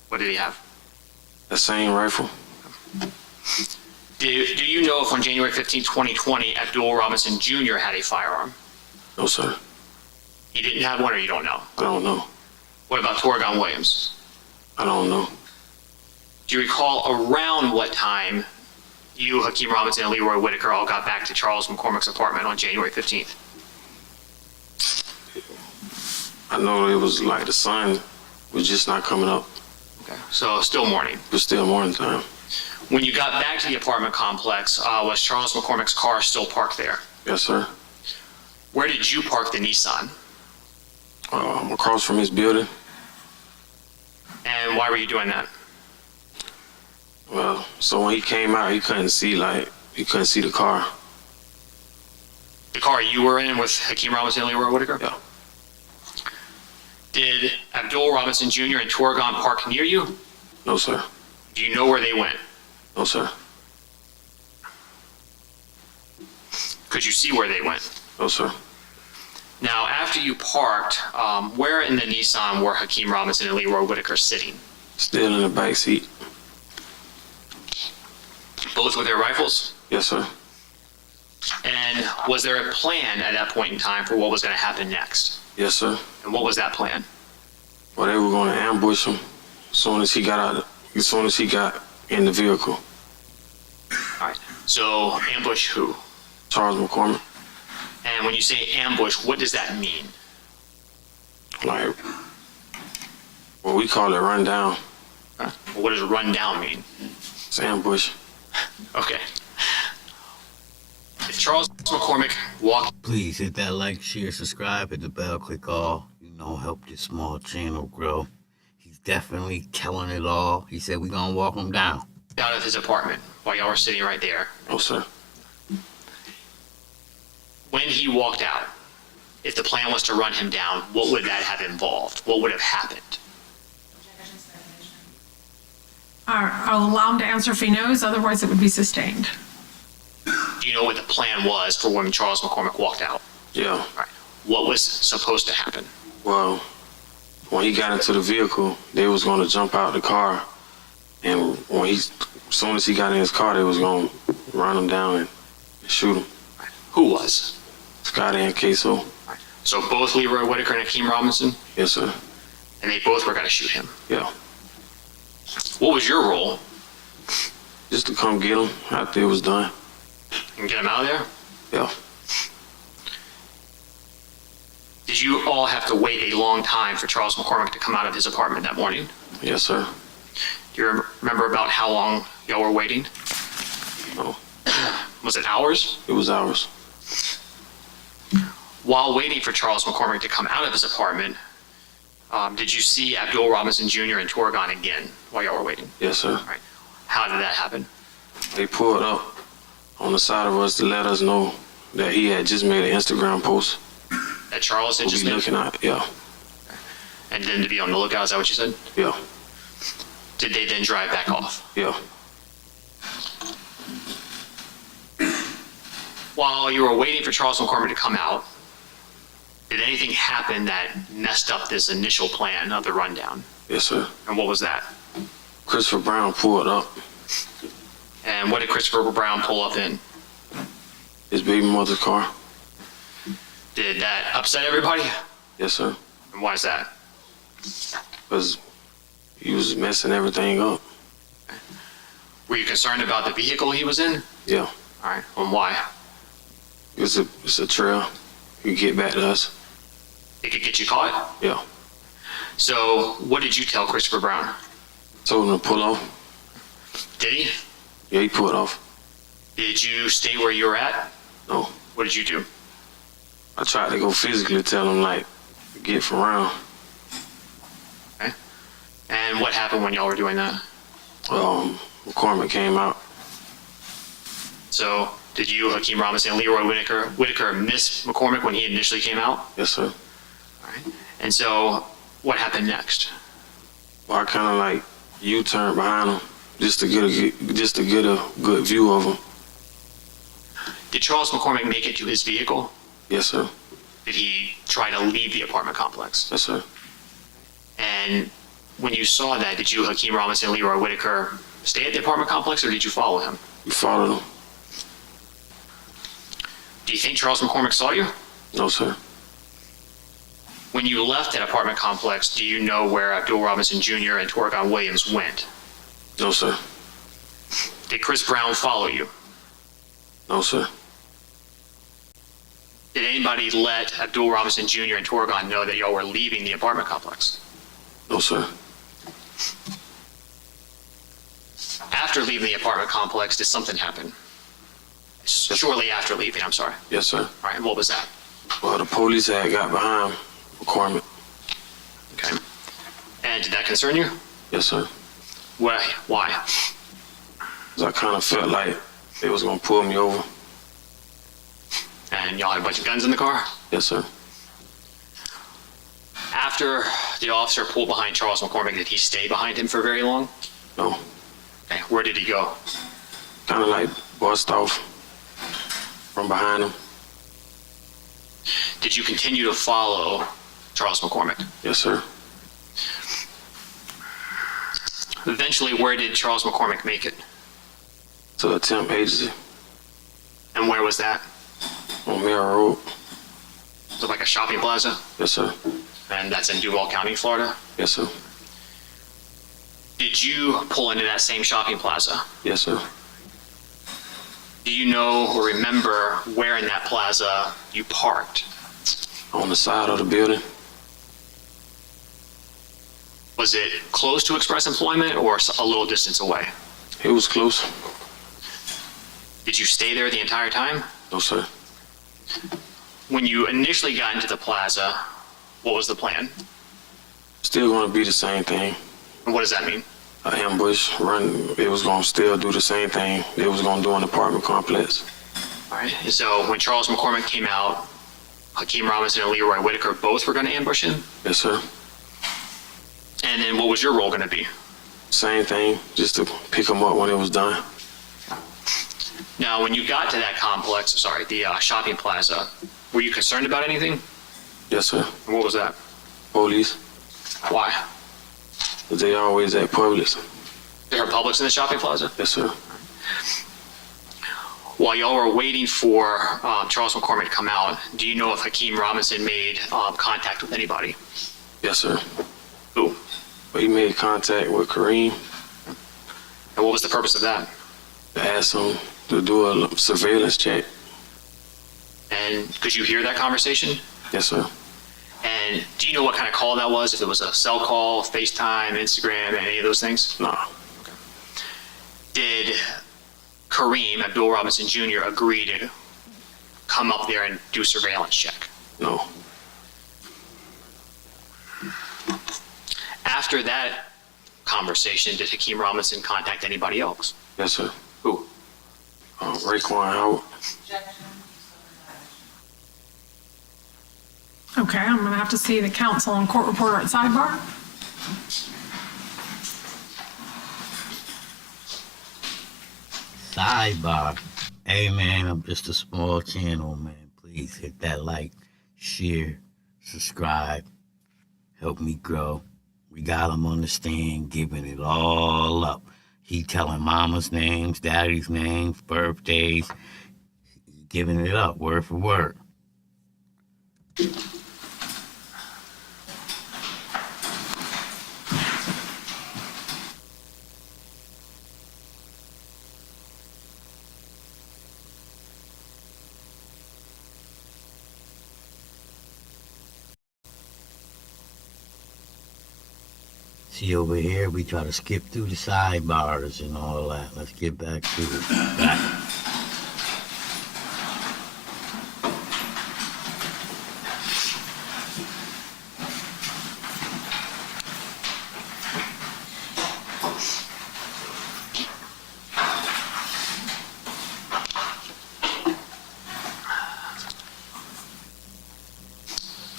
What did he have? The same rifle. Do you know if on January 15, 2020, Abdul Robinson Jr. had a firearm? No, sir. He didn't have one, or you don't know? I don't know. What about Torgon Williams? I don't know. Do you recall around what time you, Hakeem Robinson, and Leroy Whitaker all got back to Charles McCormick's apartment on January 15th? I know it was like the sun was just not coming up. Okay. So still morning. It was still morning time. When you got back to the apartment complex, was Charles McCormick's car still parked there? Yes, sir. Where did you park the Nissan? Across from his building. And why were you doing that? Well, so when he came out, he couldn't see the car. The car you were in with Hakeem Robinson and Leroy Whitaker? Yeah. Did Abdul Robinson Jr. and Torgon park near you? No, sir. Do you know where they went? No, sir. Could you see where they went? No, sir. Now, after you parked, where in the Nissan were Hakeem Robinson and Leroy Whitaker sitting? Still in the back seat. Both with their rifles? Yes, sir. And And was there a plan at that point in time for what was going to happen next? Yes, sir. And what was that plan? Well, they were going to ambush him as soon as he got in the vehicle. All right. So ambush who? Charles McCormick. And when you say ambush, what does that mean? Like, well, we call it run down. Well, what does run down mean? It's ambush. Okay. If Charles McCormick walked Please hit that like, share, subscribe, hit the bell, click all. Help this small channel grow. He's definitely telling it all. He said we're gonna walk him down. out of his apartment while y'all were sitting right there, No, sir. when he walked out, if the plan was to run him down, what would that have involved? What would have happened? I'll allow him to answer if he knows, otherwise it would be sustained. Do you know what the plan was for when Charles McCormick walked out? Yeah. All right. What was supposed to happen? Well, when he got into the vehicle, they was going to jump out the car, and as soon as he got in his car, they was going to run him down and shoot him. Who was? Scotty and Ksoo. So both Leroy Whitaker and Hakeem Robinson, Yes, sir. and they both were going to shoot him. Yeah. What was your role? Just to come get him after it was done. And get him out of there? Yeah. Did you all have to wait a long time for Charles McCormick to come out of his apartment that morning? Yes, sir. Do you remember about how long y'all were waiting? No, Was it hours? it was ours. While waiting for Charles McCormick to come out of his apartment, did you see Abdul Robinson Jr. and Torgon again while y'all were waiting? Yes, sir. All right. How did that happen? They pulled up on the side of us to let us know that he had just made an Instagram post. That Charles had We'll just be made? looking at, yeah, And then to be on the lookout, is that what you said? yeah, Did they then drive back off? yeah. While you were waiting for Charles McCormick to come out, did anything happen that messed up this initial plan of the rundown? Yes, sir. And what was that? Christopher Brown pulled up. And what did Christopher Brown pull up in? His baby mother's car. Did that upset everybody? Yes, sir. And why is that? Because he was messing everything up. Were you concerned about the vehicle he was in? Yeah. All right. And why? It's a trail. You get back to us. It could get you caught? Yeah. So what did you tell Christopher Brown? Told him to pull off. Did he? Yeah, he pulled off. Did you stay where you were at? No. What did you do? I tried to go physically tell him, like, get from around. Okay. And what happened when y'all were doing that? McCormick came out. So did you, Hakeem Robinson, and Leroy Whitaker miss McCormick when he initially came out? Yes, sir. All right. And so what happened next? Well, I kind of like U-turned behind him just to get a good view of him. Did Charles McCormick make it to his vehicle? Yes, sir. Did he try to leave the apartment complex? Yes, sir. And when you saw that, did you, Hakeem Robinson, and Leroy Whitaker, stay at the apartment complex, or did you follow him? We followed him. Do you think Charles McCormick saw you? No, sir. When you left that apartment complex, do you know where Abdul Robinson Jr. and Torgon Williams went? No, sir. Did Chris Brown follow you? No, sir. Did anybody let Abdul Robinson Jr. and Torgon know that y'all were leaving the apartment complex? No, sir. After leaving the apartment complex, did something happen? Shortly after leaving, I'm sorry. Yes, sir. All right, and what was that? Well, the police had got behind McCormick. Okay. And did that concern you? Yes, sir. Why? 'Cause I kind of felt like they was going to pull me over. And y'all had a bunch of guns in the car? Yes, sir. After the officer pulled behind Charles McCormick, did he stay behind him for very long? No. Okay, where did he go? Kind of like bust off from behind him. Did you continue to follow Charles McCormick? Yes, sir. Eventually, where did Charles McCormick make it? To a temp agency. And where was that? on Merrill Road. Is it like a shopping plaza? Yes, sir. And that's in Duval County, Florida? Yes, sir. Did you pull into that same shopping plaza? Yes, sir. Do you know or remember where in that plaza you parked? On the side of the building. Was it close to Express Employment or a little distance away? It was close. Did you stay there the entire time? No, sir. When you initially got into the plaza, what was the plan? Still going to be the same thing. And what does that mean? An ambush, run. It was going to still do the same thing they was going to do in the apartment complex. All right. And so when Charles McCormick came out, Hakeem Robinson and Leroy Whitaker both were going to ambush him? Yes, sir. And then what was your role going to be? Same thing, just to pick them up when it was done. Now, when you got to that complex, the shopping plaza, were you concerned about anything? Yes, sir. And what was that? Police. Why? But they always at Publix. There are Publix in the shopping plaza? Yes, sir. While y'all were waiting for Charles McCormick to come out, do you know if Hakeem Robinson made contact with anybody? Yes, sir. Who? But he made contact with Kareem And what was the purpose of that? to ask him to do a surveillance check. And could you hear that conversation? Yes, sir. And do you know what kind of call that was? If it was a cell call, FaceTime, Instagram, any of those things? Nah. Did Kareem Abdul Robinson Jr. agree to come up there and do a surveillance check? No. After that conversation, did Hakeem Robinson contact anybody else? Yes, sir. Who? Raekwon Howard. Okay, I'm gonna have to see the counsel and court reporter at sidebar. Sidebar. Hey man, I'm just a small channel, man. Please hit that like, share, subscribe. Help me grow. We got him on the stand, giving it all up. He telling mama's names, daddy's names, birthdays, giving it up word for word. See over here, we try to skip through the sidebars and all that. Let's get back to that.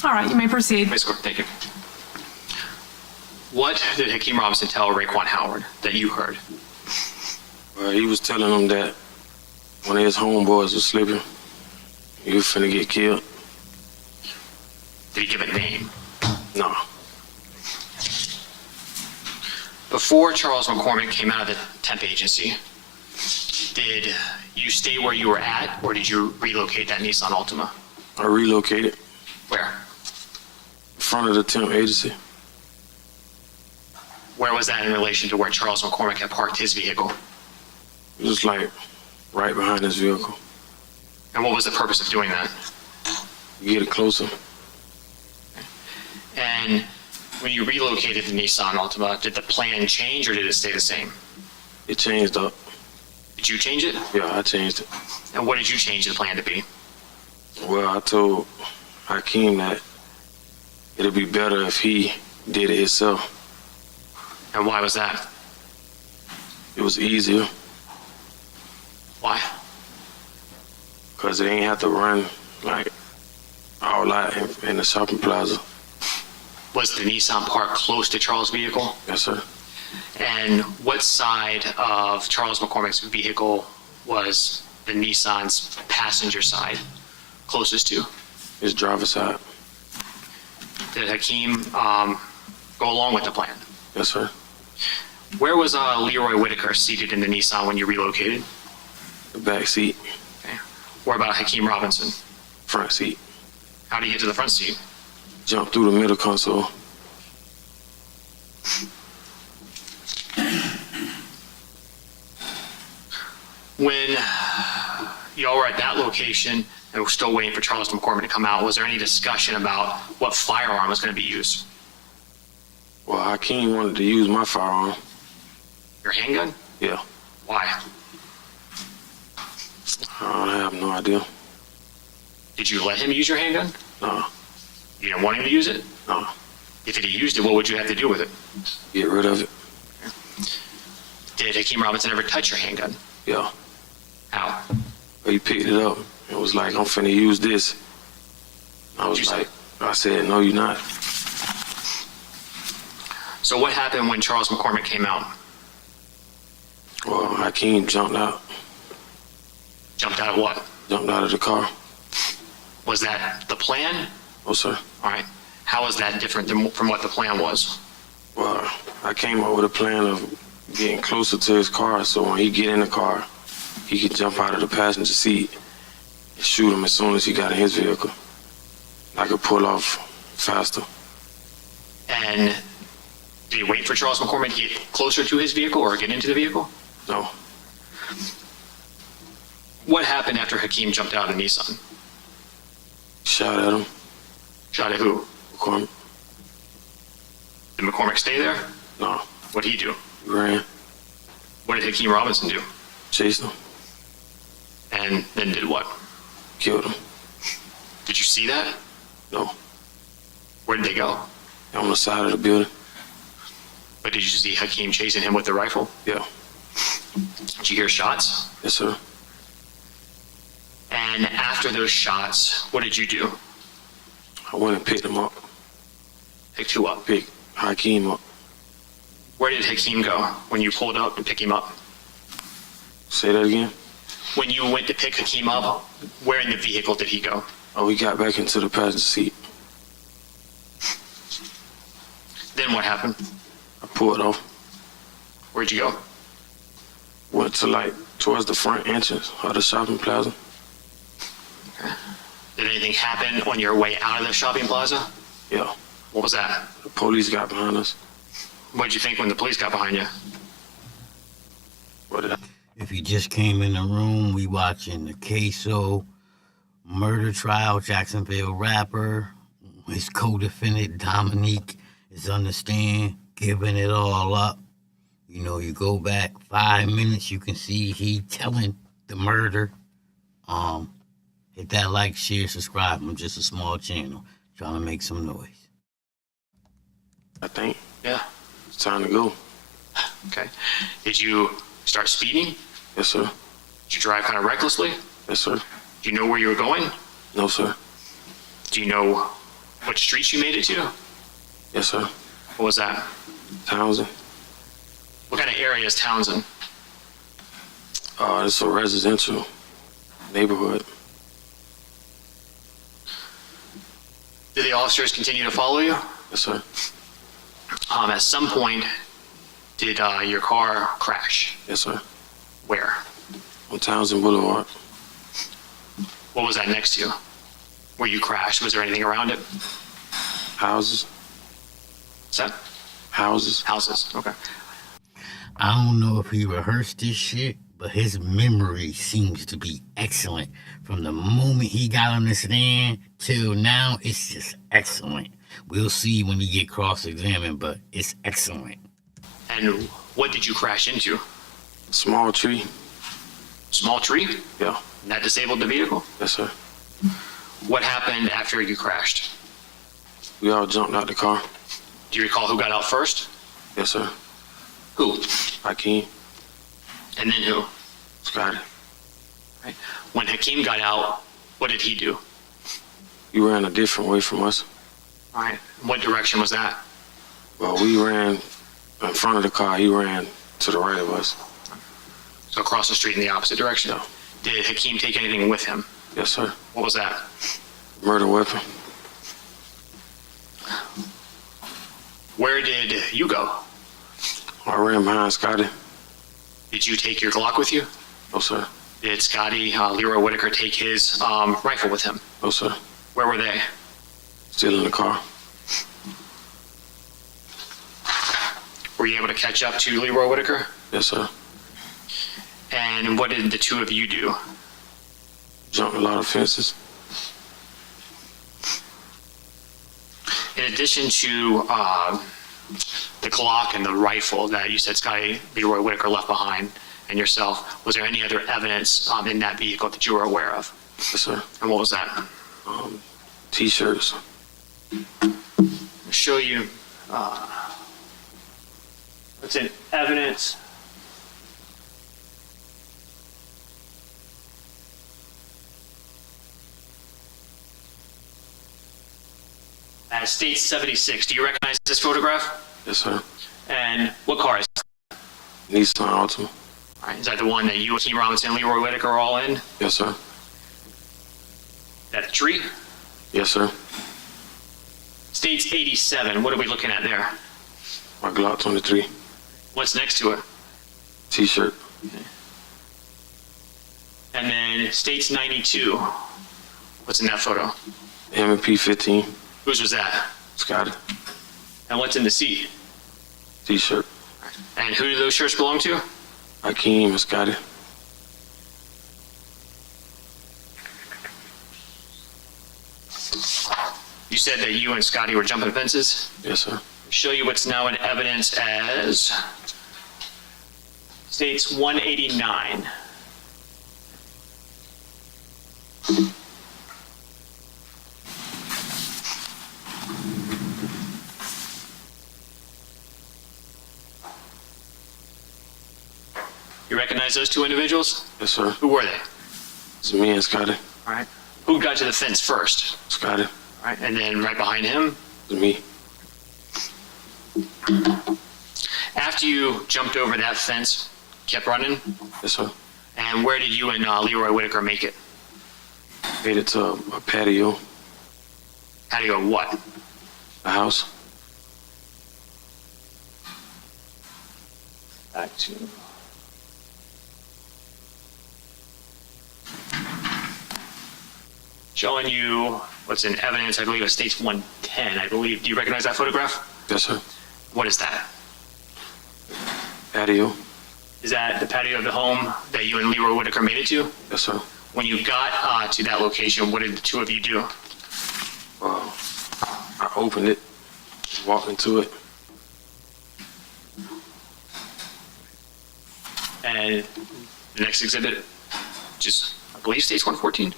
All right, you may proceed. Ms. Court, thank you. What did Hakeem Robinson tell Raekwon Howard that you heard? Well, he was telling them that one of his homeboys was sleeping. He was finna get killed. Did he give a name? No. Before Charles McCormick came out of the temp agency, did you stay where you were at, or did you relocate that Nissan Altima? I relocated Where? in front of the temp agency. Where was that in relation to where Charles McCormick had parked his vehicle? It was like right behind his vehicle. And what was the purpose of doing that? You get it closer. And when you relocated the Nissan Altima, did the plan change or did it stay the same? It changed up. Did you change it? Yeah, I changed it. And what did you change the plan to be? Well, I told Hakeem that it'd be better if he did it himself. And why was that? It was easier Why? because they ain't have to run like all out in the shopping plaza. Was the Nissan parked close to Charles' vehicle? Yes, sir. And what side of Charles McCormick's vehicle was the Nissan's passenger side closest to? His driver's side. Did Hakeem go along with the plan? Yes, sir. Where was Leroy Whitaker seated in the Nissan when you relocated? The back seat. Okay. What about Hakeem Robinson? Front seat. How did he get to the front seat? Jumped through the middle console. When y'all were at that location and were still waiting for Charles McCormick to come out, was there any discussion about what firearm was going to be used? Well, Hakeem wanted to use my firearm. Your handgun? Yeah. Why? I have no idea. Did you let him use your handgun? No. You didn't want him to use it? No. If he used it, what would you have to do with it? Get rid of it. Did Hakeem Robinson ever touch your handgun? Yeah. How? He picked it up. It was like, I'm finna use this. I was like, I said, no, you're not. So what happened when Charles McCormick came out? Well, Hakeem jumped out. Jumped out of what? Jumped out of the car. Was that the plan? Oh, sir. All right. How was that different from what the plan was? Well, I came up with a plan of getting closer to his car so when he get in the car, he could jump out of the passenger seat and shoot him as soon as he got in his vehicle. I could pull off faster. And did he wait for Charles McCormick to get closer to his vehicle or get into the vehicle? No. What happened after Hakeem jumped out of Nissan? Shot at him. Shot at who? McCormick. Did McCormick stay there? No. What did he do? He ran. What did Hakeem Robinson do? Chased him. And then did what? Killed him. Did you see that? No. Where did they go? On the side of the building. But did you see Hakeem chasing him with the rifle? Yeah. Did you hear shots? Yes, sir. And after those shots, what did you do? I went and picked him up. Picked who up? Picked Hakeem up. Where did Hakeem go when you pulled up and picked him up? Say that again? When you went to pick Hakeem up, where in the vehicle did he go? Oh, he got back into the passenger seat. Then what happened? I pulled off. Where'd you go? Went to towards the front entrance of the shopping plaza. Did anything happen on your way out of the shopping plaza? Yeah. What was that? The police got behind us. What did you think when the police got behind you? What did I? If you just came in the room, we watching the Ksoo murder trial. Jacksonville rapper, his co-defendant Dominique is on the stand, giving it all up. You know, you go back 5 minutes, you can see he telling the murder. Hit that like, share, subscribe. I'm just a small channel trying to make some noise. I think Yeah. it's time to go. Okay. Did you start speeding? Yes, sir. Did you drive kind of recklessly? Yes, sir. Do you know where you were going? No, sir. Do you know what streets you made it to? Yes, sir. What was that? Townsend. What kind of area is Townsend? It's a residential neighborhood. Did the officers continue to follow you? Yes, sir. At some point, did your car crash? Yes, sir. Where? On Townsend Boulevard. What was that next to? Where you crashed? Was there anything around it? Houses. What's that? Houses. Houses. Okay. I don't know if he rehearsed this shit, but his memory seems to be excellent. From the moment he got on the stand till now, it's just excellent. We'll see when he get cross-examined, but it's excellent. And what did you crash into? Small tree. Small tree? Yeah. And that disabled the vehicle? Yes, sir. What happened after you crashed? We all jumped out the car. Do you recall who got out first? Yes, sir. Who? Hakeem. And then who? Scotty. Right. When Hakeem got out, what did he do? He ran a different way from us. All right. What direction was that? Well, we ran in front of the car. He ran to the right of us. So across the street in the opposite direction? Yeah. Did Hakeem take anything with him? Yes, sir. What was that? Murder weapon. Where did you go? I ran behind Scotty. Did you take your Glock with you? No, sir. Did Scotty, Leroy Whitaker, take his rifle with him? No, sir. Where were they? Still in the car. Were you able to catch up to Leroy Whitaker? Yes, sir. And what did the two of you do? Jumped a lot of fences. In addition to the Glock and the rifle that you said Scotty Leroy Whitaker left behind and yourself, was there any other evidence in that vehicle that you were aware of? Yes, sir. And what was that? T-shirts. I'll show you what's in evidence. State 76. Do you recognize this photograph? Yes, sir. And what car is it? Nissan Altima. All right, is that the one that you, Hakeem Robinson, and Leroy Whitaker are all in? Yes, sir. That tree? Yes, sir. State's 87. What are we looking at there? My Glock 23. What's next to it? T-shirt. And then State's 92. What's in that photo? M&P 15. Whose was that? Scotty. And what's in the seat? T-shirt. And who do those shirts belong to? Hakeem and Scotty. You said that you and Scotty were jumping fences? Yes, sir. Show you what's now in evidence as State's 189. You recognize those two individuals? Yes, sir. Who were they? It's me and Scotty. All right. Who got to the fence first? Scotty. All right. And then right behind him? It's me. After you jumped over that fence, kept running, Yes, sir. and where did you and Leroy Whitaker make it? Made it to a patio, How do you go what? a house. Back to... Showing you what's in evidence, I believe it states 110, I believe. Do you recognize that photograph? Yes, sir. What is that? Patio. Is that the patio of the home that you and Leroy Whitaker made it to? Yes, sir. When you got to that location, what did the two of you do? I opened it, walked into it. And the next exhibit, just, I believe states 114?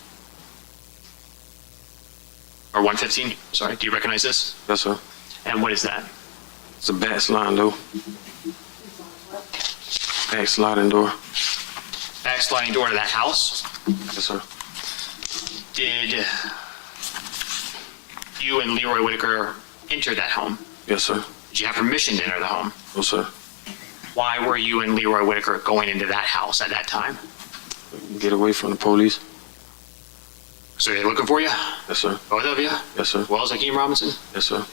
Or 115, sorry. Do you recognize this? Yes, sir. And what is that? It's a back sliding door. Back sliding door. Back sliding door to that house? Yes, sir. Did you and Leroy Whitaker enter that home? Yes, sir. Did you have permission to enter the home? No, sir. Why were you and Leroy Whitaker going into that house at that time? Get away from the police. So they're looking for you? Yes, sir. Both of you? Yes, sir. As well as Hakeem Robinson? Yes, sir.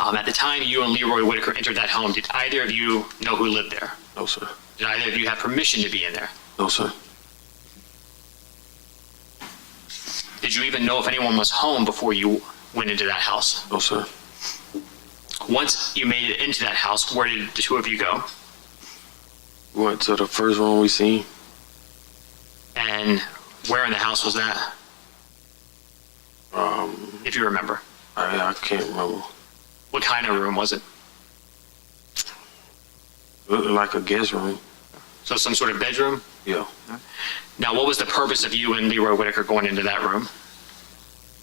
At the time you and Leroy Whitaker entered that home, did either of you know who lived there? No, sir. Did either of you have permission to be in there? No, sir. Did you even know if anyone was home before you went into that house? No, sir. Once you made it into that house, where did the two of you go? We went to the first room we seen. And where in the house was that? If you remember. I can't remember. What kind of room was it? Looked like a guest room. So some sort of bedroom? Yeah. Now, what was the purpose of you and Leroy Whitaker going into that room?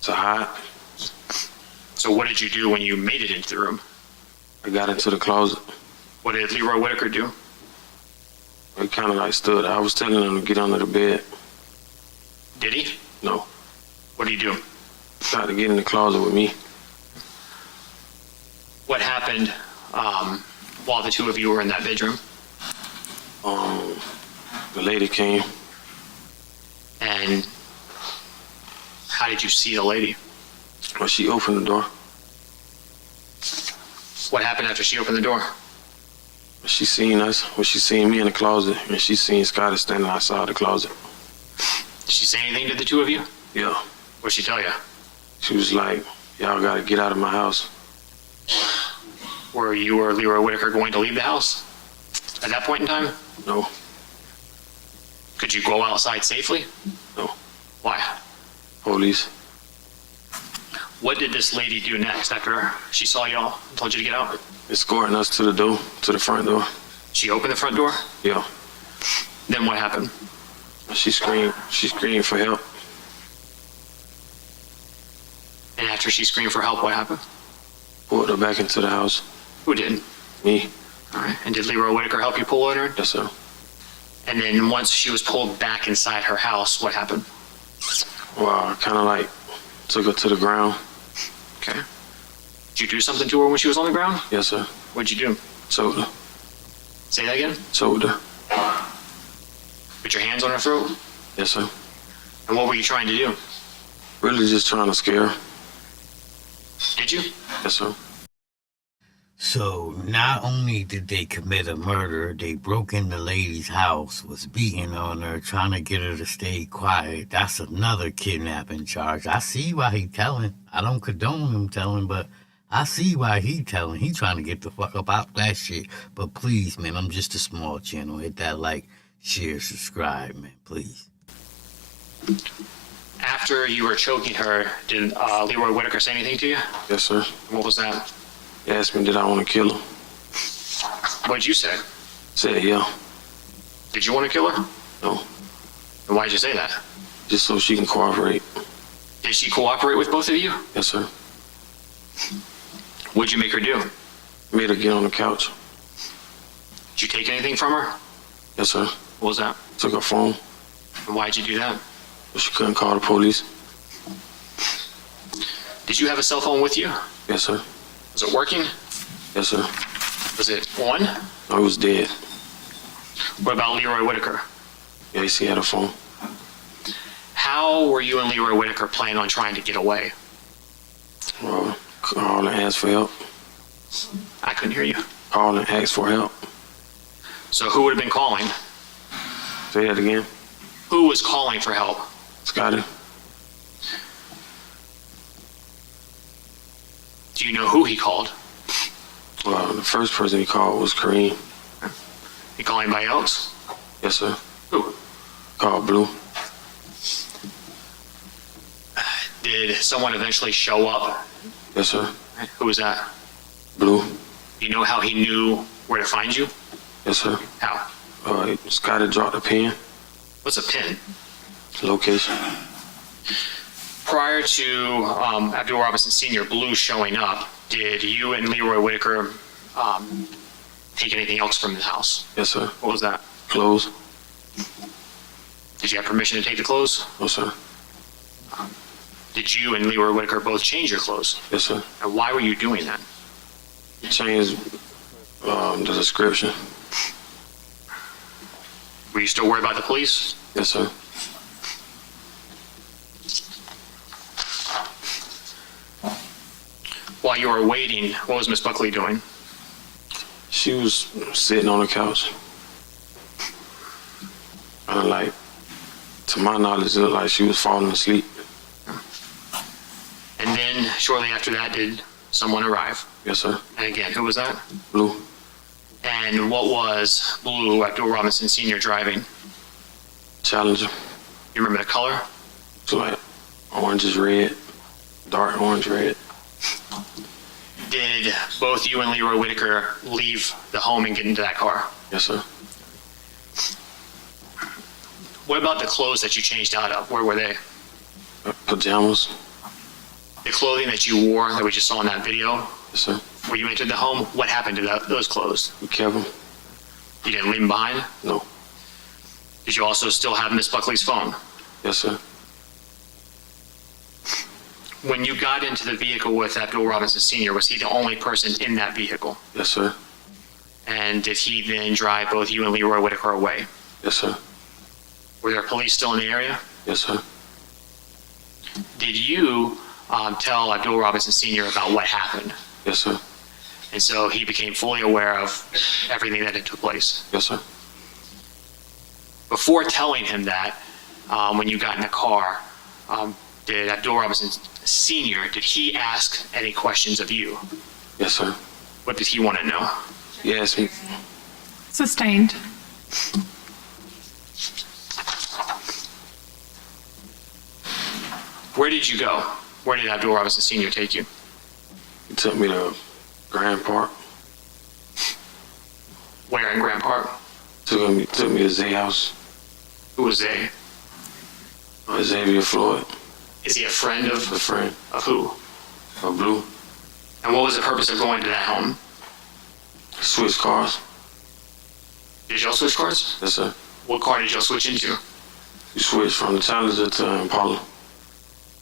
To hide. So what did you do when you made it into the room? I got into the closet. What did Leroy Whitaker do? He kind of like stood. I was telling him to get under the bed. Did he? No. What did he do? Tried to get in the closet with me. What happened while the two of you were in that bedroom? The lady came. And how did you see the lady? Well, she opened the door. What happened after she opened the door? She seen us. Well, she seen me in the closet, and she seen Scotty standing outside the closet. Did she say anything to the two of you? Yeah. What'd she tell you? She was like, y'all gotta get out of my house. Were you or Leroy Whitaker going to leave the house at that point in time? No, Could you go outside safely? no. Why? Police. What did this lady do next after she saw y'all and told you to get out? Escorting us to the door, to the front door. She opened the front door? Yeah. Then what happened? She screamed for help. And after she screamed for help, what happened? Pulled her back into the house. Who did? Me. All right. And did Leroy Whitaker help you pull her in? Yes, sir. And then once she was pulled back inside her house, what happened? Well, I kind of like took her to the ground. Okay. Did you do something to her when she was on the ground? Yes, sir. What'd you do? Choked her. Say that again? Choked her. Put your hands on her throat? Yes, sir. And what were you trying to do? Really just trying to scare her. Did you? Yes, sir. So not only did they commit a murder, they broke in the lady's house, was beating on her, trying to get her to stay quiet. That's another kidnapping charge. I see why he telling. I don't condone him telling, but I see why he telling. He trying to get the fuck up out that shit. But please, man, I'm just a small channel. Hit that like, share, subscribe, man, please. After you were choking her, did Leroy Whitaker say anything to you? Yes, sir. What was that? He asked me, did I want to kill her? What'd you say? Said, yeah. Did you want to kill her? No. And why'd you say that? Just so she can cooperate. Did she cooperate with both of you? Yes, sir. What'd you make her do? Made her get on the couch. Did you take anything from her? Yes, sir. What was that? Took her phone, And why'd you do that? but she couldn't call the police. Did you have a cell phone with you? Yes, sir. Was it working? Yes, sir. Was it on? I was dead. What about Leroy Whitaker? Yes, he had a phone. How were you and Leroy Whitaker planning on trying to get away? Well, call and ask for help. I couldn't hear you. Call and ask for help. So who would have been calling? Say that again. Who was calling for help? Scotty. Do you know who he called? Well, the first person he called was Kareem. He called anybody else? Yes, sir. Who? Called Blue. Did someone eventually show up? Yes, sir. Who was that? Blue. You know how he knew where to find you? Yes, sir. How? Scotty dropped a pin. What's a pin? Location. Prior to Abdul Robinson Sr., Blue showing up, did you and Leroy Whitaker take anything else from the house? Yes, sir. What was that? Clothes. Did you have permission to take the clothes? No, sir. Did you and Leroy Whitaker both change your clothes? Yes, sir. And why were you doing that? Changed the description. Were you still worried about the police? Yes, sir. While you were waiting, what was Miss Buckley doing? She was sitting on the couch. And like, to my knowledge, it looked like she was falling asleep. And then shortly after that, did someone arrive? Yes, sir. And again, who was that? Blue. And what was Blue Abdul Robinson Sr. driving? Challenger. You remember the color? It's like orange is red, dark orange red. Did both you and Leroy Whitaker leave the home and get into that car? Yes, sir. What about the clothes that you changed out of? Where were they? Pajamas. The clothing that you wore that we just saw in that video, Yes, sir. where you entered the home, what happened to those clothes? We kept them. You didn't leave them behind? No. Did you also still have Miss Buckley's phone? Yes, sir. When you got into the vehicle with Abdul Robinson Sr., was he the only person in that vehicle? Yes, sir. And did he then drive both you and Leroy Whitaker away? Yes, sir. Were there police still in the area? Yes, sir. Did you tell Abdul Robinson Sr. about what happened? Yes, sir. And so he became fully aware of everything that had took place. Yes, sir. Before telling him that, when you got in the car, did Abdul Robinson Sr., did he ask any questions of you? Yes, sir. What did he want to know? He asked me, Sustained. Where did you go? Where did Abdul Robinson Sr. take you? he took me to Grand Park. Where in Grand Park? Took me to Zay House. Who was they? Xavier Floyd, Is he a friend the friend of who? of Blue. And what was the purpose of going to that home? Switch cars. Did y'all switch cars? Yes, sir. What car did y'all switch into? We switched from the Challenger to Impala.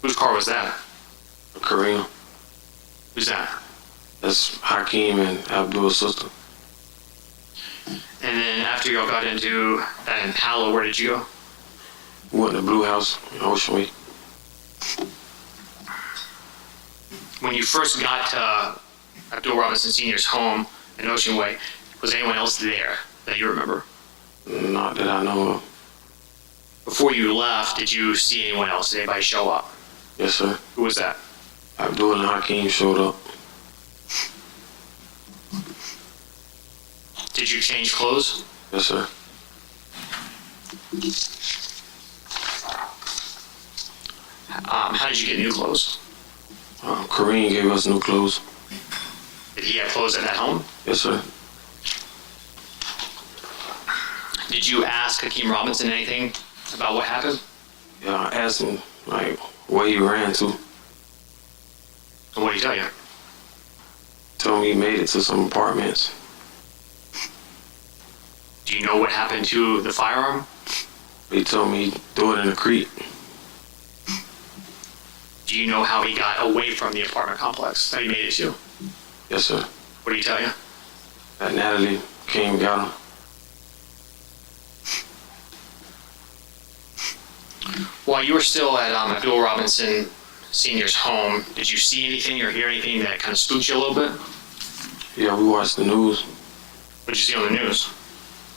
Whose car was that? A Karina. Who's that? That's Hakeem and Abdul's sister. And then after y'all got into that Impala, where did you go? We went to Blue House in Ocean Way. When you first got to Abdul Robinson Sr.'s home in Ocean Way, was anyone else there that you remember? Not that I know of. Before you left, did you see anyone else? Did anybody show up? Yes, sir. Who was that? Abdul and Hakeem showed up. Did you change clothes? Yes, sir. How did you get new clothes? Kareem gave us new clothes. Did he have clothes at that home? Yes, sir. Did you ask Hakeem Robinson anything about what happened? Yeah, I asked him, like, where he ran to. And what did he tell you? Told me he made it to some apartments. Do you know what happened to the firearm? He told me he threw it in the creek. Do you know how he got away from the apartment complex that he made it to? Yes, sir. What did he tell you? That Natalie came and got him. While you were still at Abdul Robinson Sr.'s home, did you see anything or hear anything that kind of spooked you a little bit? Yeah, we watched the news. What did you see on the news?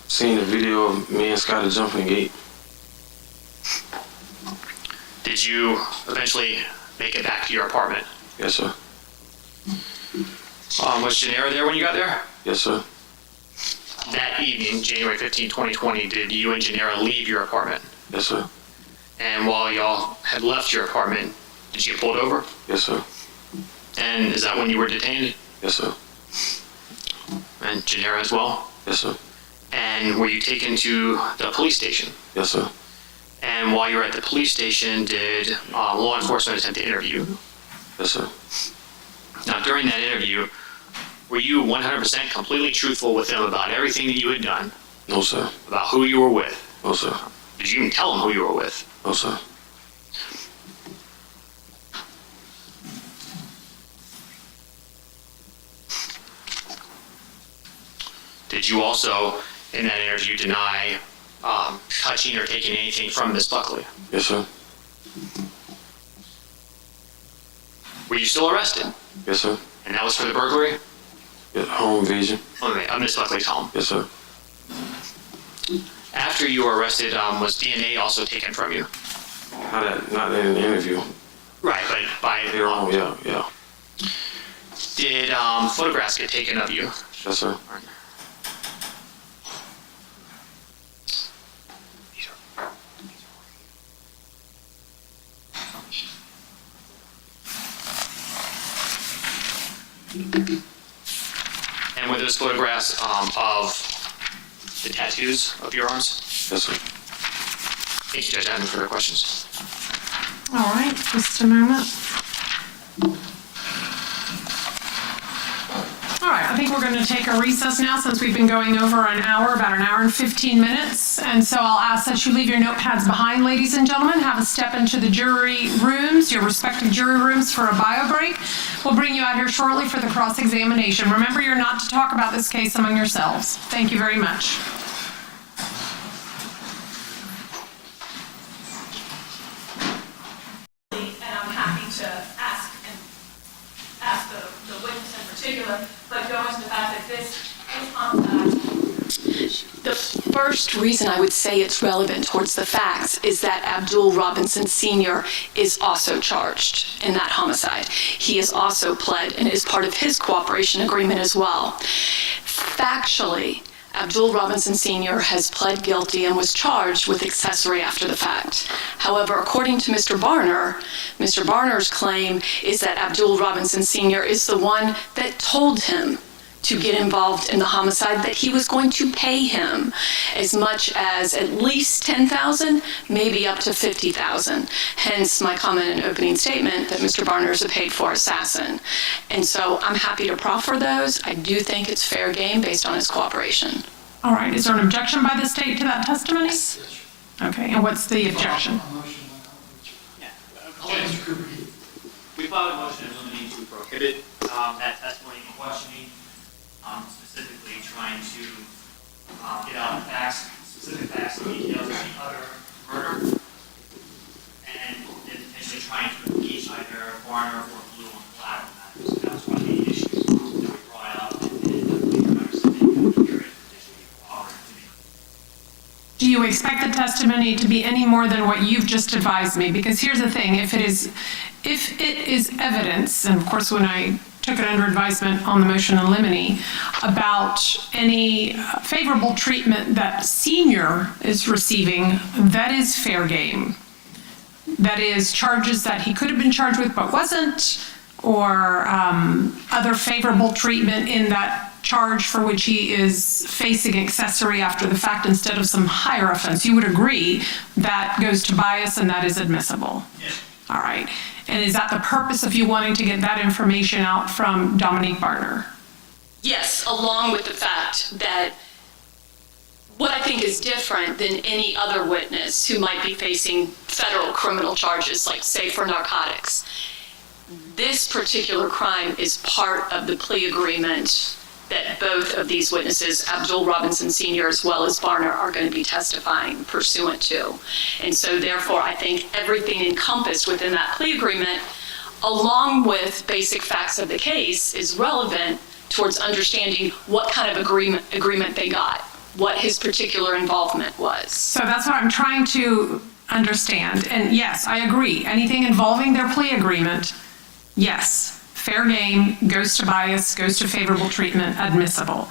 Seen the video of me and Scotty jumping the gate. Did you eventually make it back to your apartment? Yes, sir. Was Janera there when you got there? Yes, sir. That evening, January 15, 2020, did you and Janera leave your apartment? Yes, sir. And while y'all had left your apartment, did you get pulled over? Yes, sir. And is that when you were detained? Yes, sir. And Janera as well? Yes, sir. And were you taken to the police station? Yes, sir. And while you were at the police station, did law enforcement attempt to interview you? Yes, sir. Now, during that interview, were you 100% completely truthful with them about everything that you had done, No, sir. about who you were with? No, sir. Did you even tell them who you were with? No, sir. Did you also, in that interview, deny touching or taking anything from Miss Buckley? Yes, sir. Were you still arrested? Yes, sir. And that was for the burglary? Yeah, home invasion. Of Miss Buckley's home. Yes, sir. After you were arrested, was DNA also taken from you? Not in the interview. Right, but by Later on, yeah. did photographs get taken of you? Yes, sir. And were those photographs of the tattoos of your arms? Yes, sir. Thank you, Judge. I have no further questions. All right, just a moment. All right, I think we're going to take a recess now since we've been going over an hour, about an hour and 15 minutes. And so I'll ask that you leave your notepads behind, ladies and gentlemen. Have a step into the jury rooms, your respective jury rooms for a bio break. We'll bring you out here shortly for the cross-examination. Remember, you're not to talk about this case among yourselves. Thank you very much. And I'm happy to ask the witness in particular, but going first reason I would say it's relevant towards the facts is that Abdul Robinson Sr. is also charged in that homicide. He is also pled and is part of his cooperation agreement as well. Factually, Abdul Robinson Sr. has pled guilty and was charged with accessory after the fact. However, according to Mr. Barner's claim is that Abdul Robinson Sr. is the one that told him to get involved in the homicide, that he was going to pay him as much as at least $10,000, maybe up to $50,000. Hence my comment in opening statement that Mr. Barner is a paid-for assassin. And so I'm happy to proffer those. I do think it's fair game based on his cooperation. All right, is there an objection by the state to that testimony? Okay, and what's the objection? We filed a motion in limine to prohibit that testimony and questioning, specifically trying to get out facts, specific facts and details of the other murder, and potentially trying to impeach either Barner or Blue on collateral matters. So that was one of the issues that we brought up, and we were understanding that the jury potentially cooperated to me. Do you expect the testimony to be any more than what you've just advised me? Because here's the thing, if it is evidence, and of course when I took it under advisement on the motion in limine, about any favorable treatment that senior is receiving, that is fair game. That is charges that he could have been charged with but wasn't, or other favorable treatment in that charge for which he is facing accessory after the fact instead of some higher offense. You would agree that goes to bias and that is admissible? Yes. All right. And is that the purpose of you wanting to get that information out from Dominique Barner? Yes, along with the fact that what I think is different than any other witness who might be facing federal criminal charges, like say for narcotics, this particular crime is part of the plea agreement that both of these witnesses, Abdul Robinson Sr. as well as Barner, are going to be testifying pursuant to. And so therefore, I think everything encompassed within that plea agreement, along with basic facts of the case, is relevant towards understanding what kind of agreement they got, what his particular involvement was. So that's what I'm trying to understand. And yes, I agree. Anything involving their plea agreement, yes, fair game, goes to bias, goes to favorable treatment, admissible.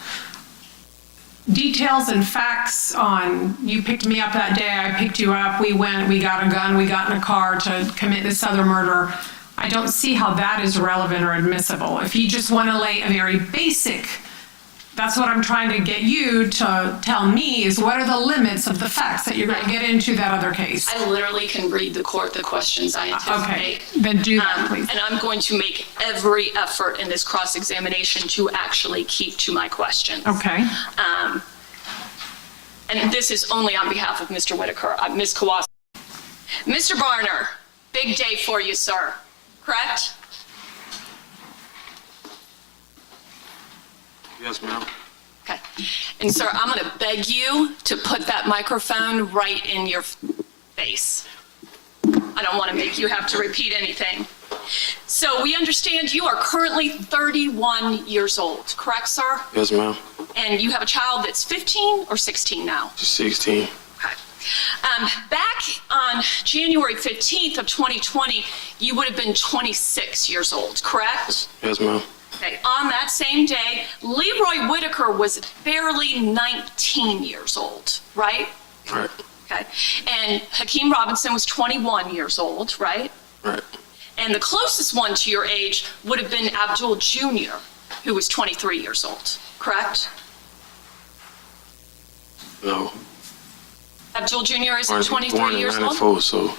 Details and facts on, you picked me up that day, I picked you up, we went, we got a gun, we got in a car to commit this other murder. I don't see how that is relevant or admissible. If you just want to lay a very basic, that's what I'm trying to get you to tell me is what are the limits of the facts that you're going to get into that other case? I literally can read the court the questions I anticipate. Okay, then do that, please. And I'm going to make every effort in this cross-examination to actually keep to my questions. Okay. And this is only on behalf of Mr. Whitaker, Ms. Kawass. Mr. Barner, big day for you, sir, correct? Yes, ma'am. Okay. And sir, I'm going to beg you to put that microphone right in your face. I don't want to make you have to repeat anything. So we understand you are currently 31 years old, correct, sir? Yes, ma'am. And you have a child that's 15 or 16 now? Just 16. Okay. Back on January 15th of 2020, you would have been 26 years old, correct? Yes, ma'am. Okay. On that same day, Leroy Whitaker was barely 19 years old, right? Right. Okay. And Hakeem Robinson was 21 years old, right? Right. And the closest one to your age would have been Abdul Jr., who was 23 years old, correct? No. Abdul Jr. is Born 23 years in old? 94, so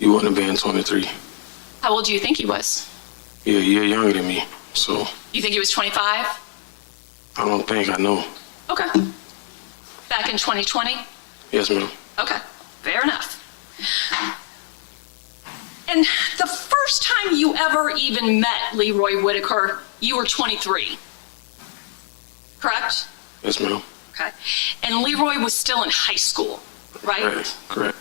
you wouldn't have been 23. How old do you think he was? You're a year younger than me, so You think he was 25? I don't think I know. Okay. Back in 2020? Yes, ma'am. Okay, fair enough. And the first time you ever even met Leroy Whitaker, you were 23, correct? Yes, ma'am. Okay. And Leroy was still in high school, right? Right. Correct.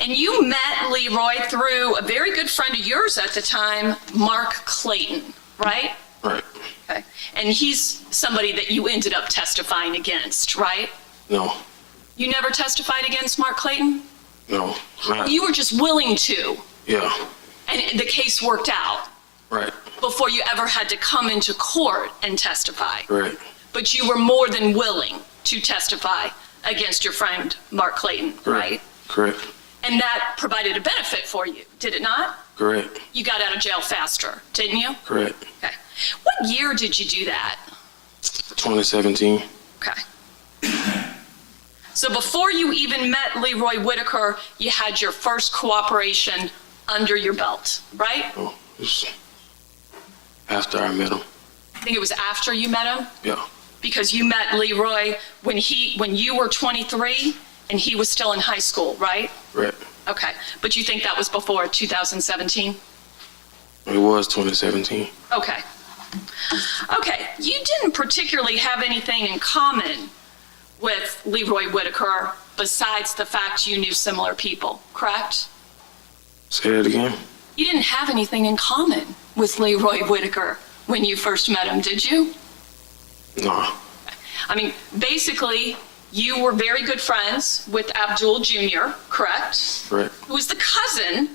And you met Leroy through a very good friend of yours at the time, Mark Clayton, right? Right. Okay. And he's somebody that you ended up testifying against, right? No, You never testified against Mark Clayton? no, not, You were just willing to, yeah, and the case worked out right, before you ever had to come into court and testify. right, But you were more than willing to testify against your friend Mark Clayton, right? correct, And that provided a benefit for you, did it not? correct, You got out of jail faster, didn't you? correct. Okay. What year did you do that? 2017, Okay. So before you even met Leroy Whitaker, you had your first cooperation under your belt, right? oh, it was after I met him, I think it was after you met him, yeah, because you met Leroy when you were 23 and he was still in high school, right? right. Okay. But you think that was before 2017? It was 2017. Okay. Okay, you didn't particularly have anything in common with Leroy Whitaker besides the fact you knew similar people, correct? Say that again? You didn't have anything in common with Leroy Whitaker when you first met him, did you? No, I mean, basically, you were very good friends with Abdul Jr., correct? right, Who was the cousin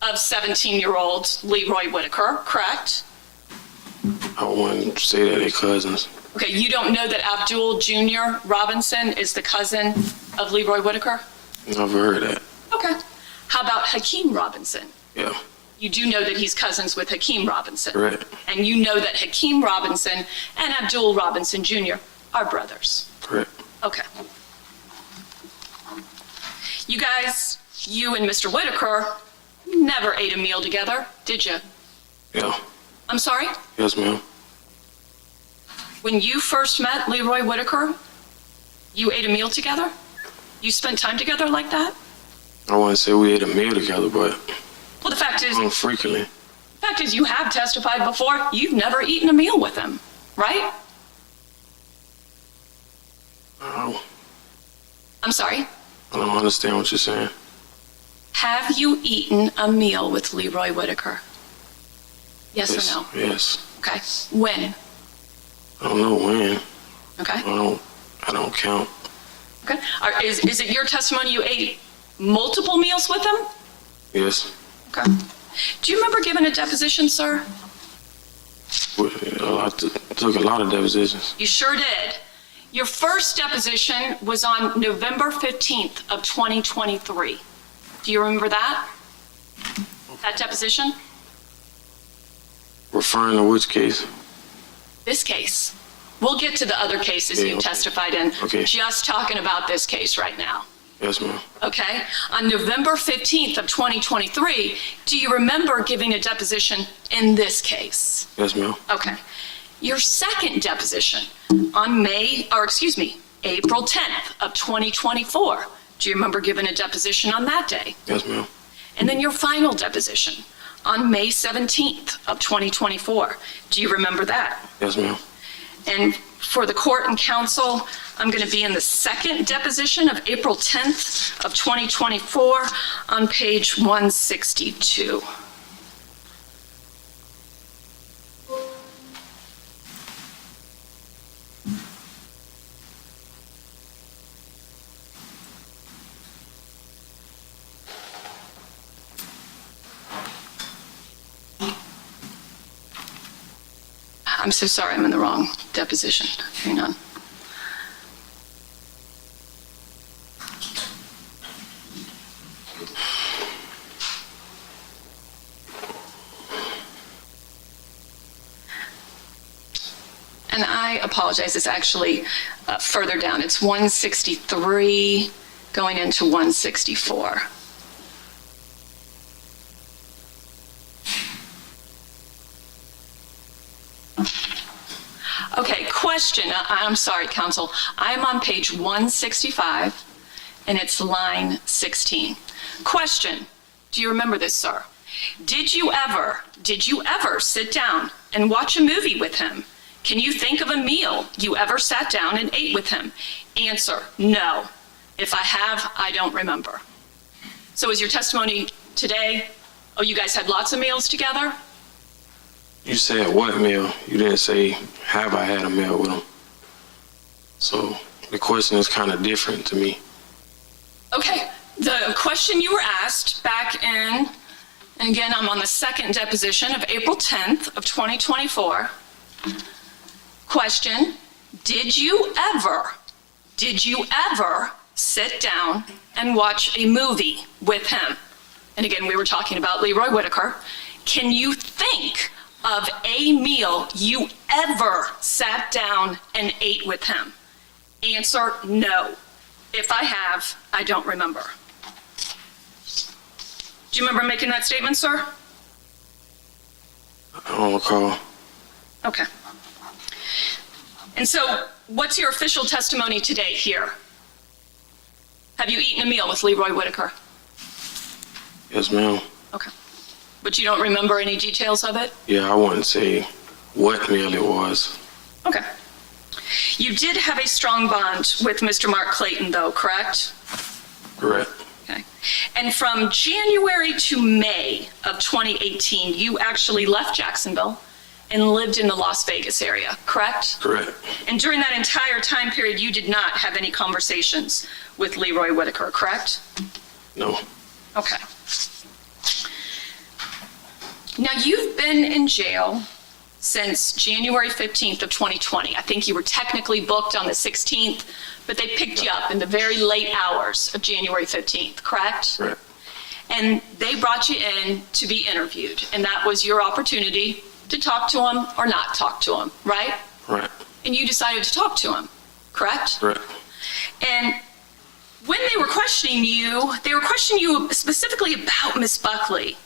of 17-year-old Leroy Whitaker, correct? I wouldn't say that they're cousins. Okay, you don't know that Abdul Jr. Robinson is the cousin of Leroy Whitaker? Never heard that. Okay. How about Hakeem Robinson? Yeah, You do know that he's cousins with Hakeem Robinson. right, And you know that Hakeem Robinson and Abdul Robinson Jr. are brothers. correct. Okay. You guys, you and Mr. Whitaker, never ate a meal together, did you? Yeah, I'm sorry? yes, ma'am. When you first met Leroy Whitaker, you ate a meal together? You spent time together like that? I wouldn't say we ate a meal together, but Well, the fact is, frequently. you have testified before. You've never eaten a meal with him, right? I'm sorry? I don't understand what you're saying. Have you eaten a meal with Leroy Whitaker? Yes Yes, or no? yes. Okay. When? I don't know when. Okay. I don't count. Okay. Is it your testimony you ate multiple meals with him? Yes. Okay. Do you remember giving a deposition, sir? I took a lot of depositions. You sure did. Your first deposition was on November 15th of 2023. Do you remember that? That deposition? Referring to which case? This case. We'll get to the other cases Yeah, you okay. testified in. Okay. Just talking about this case right now. Yes, ma'am. Okay? On November 15th of 2023, do you remember giving a deposition in this case? Yes, ma'am. Okay. Your second deposition on April 10th of 2024. Do you remember giving a deposition on that day? Yes, ma'am. And then your final deposition on May 17th of 2024. Do you remember that? Yes, ma'am. And for the court and counsel, I'm going to be in the second deposition of April 10th of 2024 on page 162. I'm so sorry, I'm in the wrong deposition. Hang on. And I apologize, it's actually further down. It's 163 going into 164. Okay, question. I'm sorry, counsel. I'm on page 165, and it's line 16. Question. Do you remember this, sir? Did you ever sit down and watch a movie with him? Can you think of a meal you ever sat down and ate with him? Answer, no. If I have, I don't remember. So is your testimony today, oh, you guys had lots of meals together? You said what meal? You didn't say, have I had a meal with him? So, The question is kind of different to me. Okay, the question you were asked back in, and again, I'm on the second deposition of April 10th of 2024. Question, did you ever sit down and watch a movie with him? And again, we were talking about Leroy Whitaker. Can you think of a meal you ever sat down and ate with him? Answer, no. If I have, I don't remember. Do you remember making that statement, sir? I don't recall. Okay. And so, what's your official testimony today here? Have you eaten a meal with Leroy Whitaker? Yes, ma'am. Okay. But you don't remember any details of it? Yeah, I wouldn't say what meal it was. Okay. You did have a strong bond with Mr. Mark Clayton, though, correct? Correct. Okay. And from January to May of 2018, you actually left Jacksonville and lived in the Las Vegas area, correct? Correct. And during that entire time period, you did not have any conversations with Leroy Whitaker, correct? No. Okay. Now, you've been in jail since January 15th of 2020. I think you were technically booked on the 16th, but they picked you up in the very late hours of January 15th, correct? Correct. And they brought you in to be interviewed, and that was your opportunity to talk to him or not talk to him, right? Right. And you decided to talk to him, correct? Correct. And when they were questioning you specifically about Miss Buckley,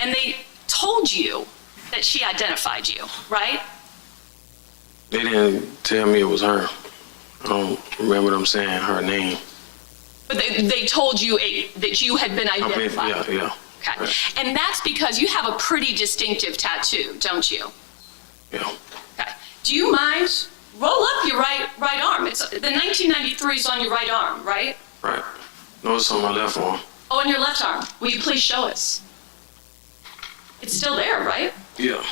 and they told you that she identified you, right? They didn't tell me it was her. I don't remember them saying her name. But they told you that you had been identified. Yeah. Okay. Right. And that's because you have a pretty distinctive tattoo, don't you? Yeah. Okay. Do you mind? Roll up your right arm. It's the 1993 is on your right arm, right? Right. No, it's on my left arm. Oh, on your left arm. Will you please show us? It's still there, right? Yeah.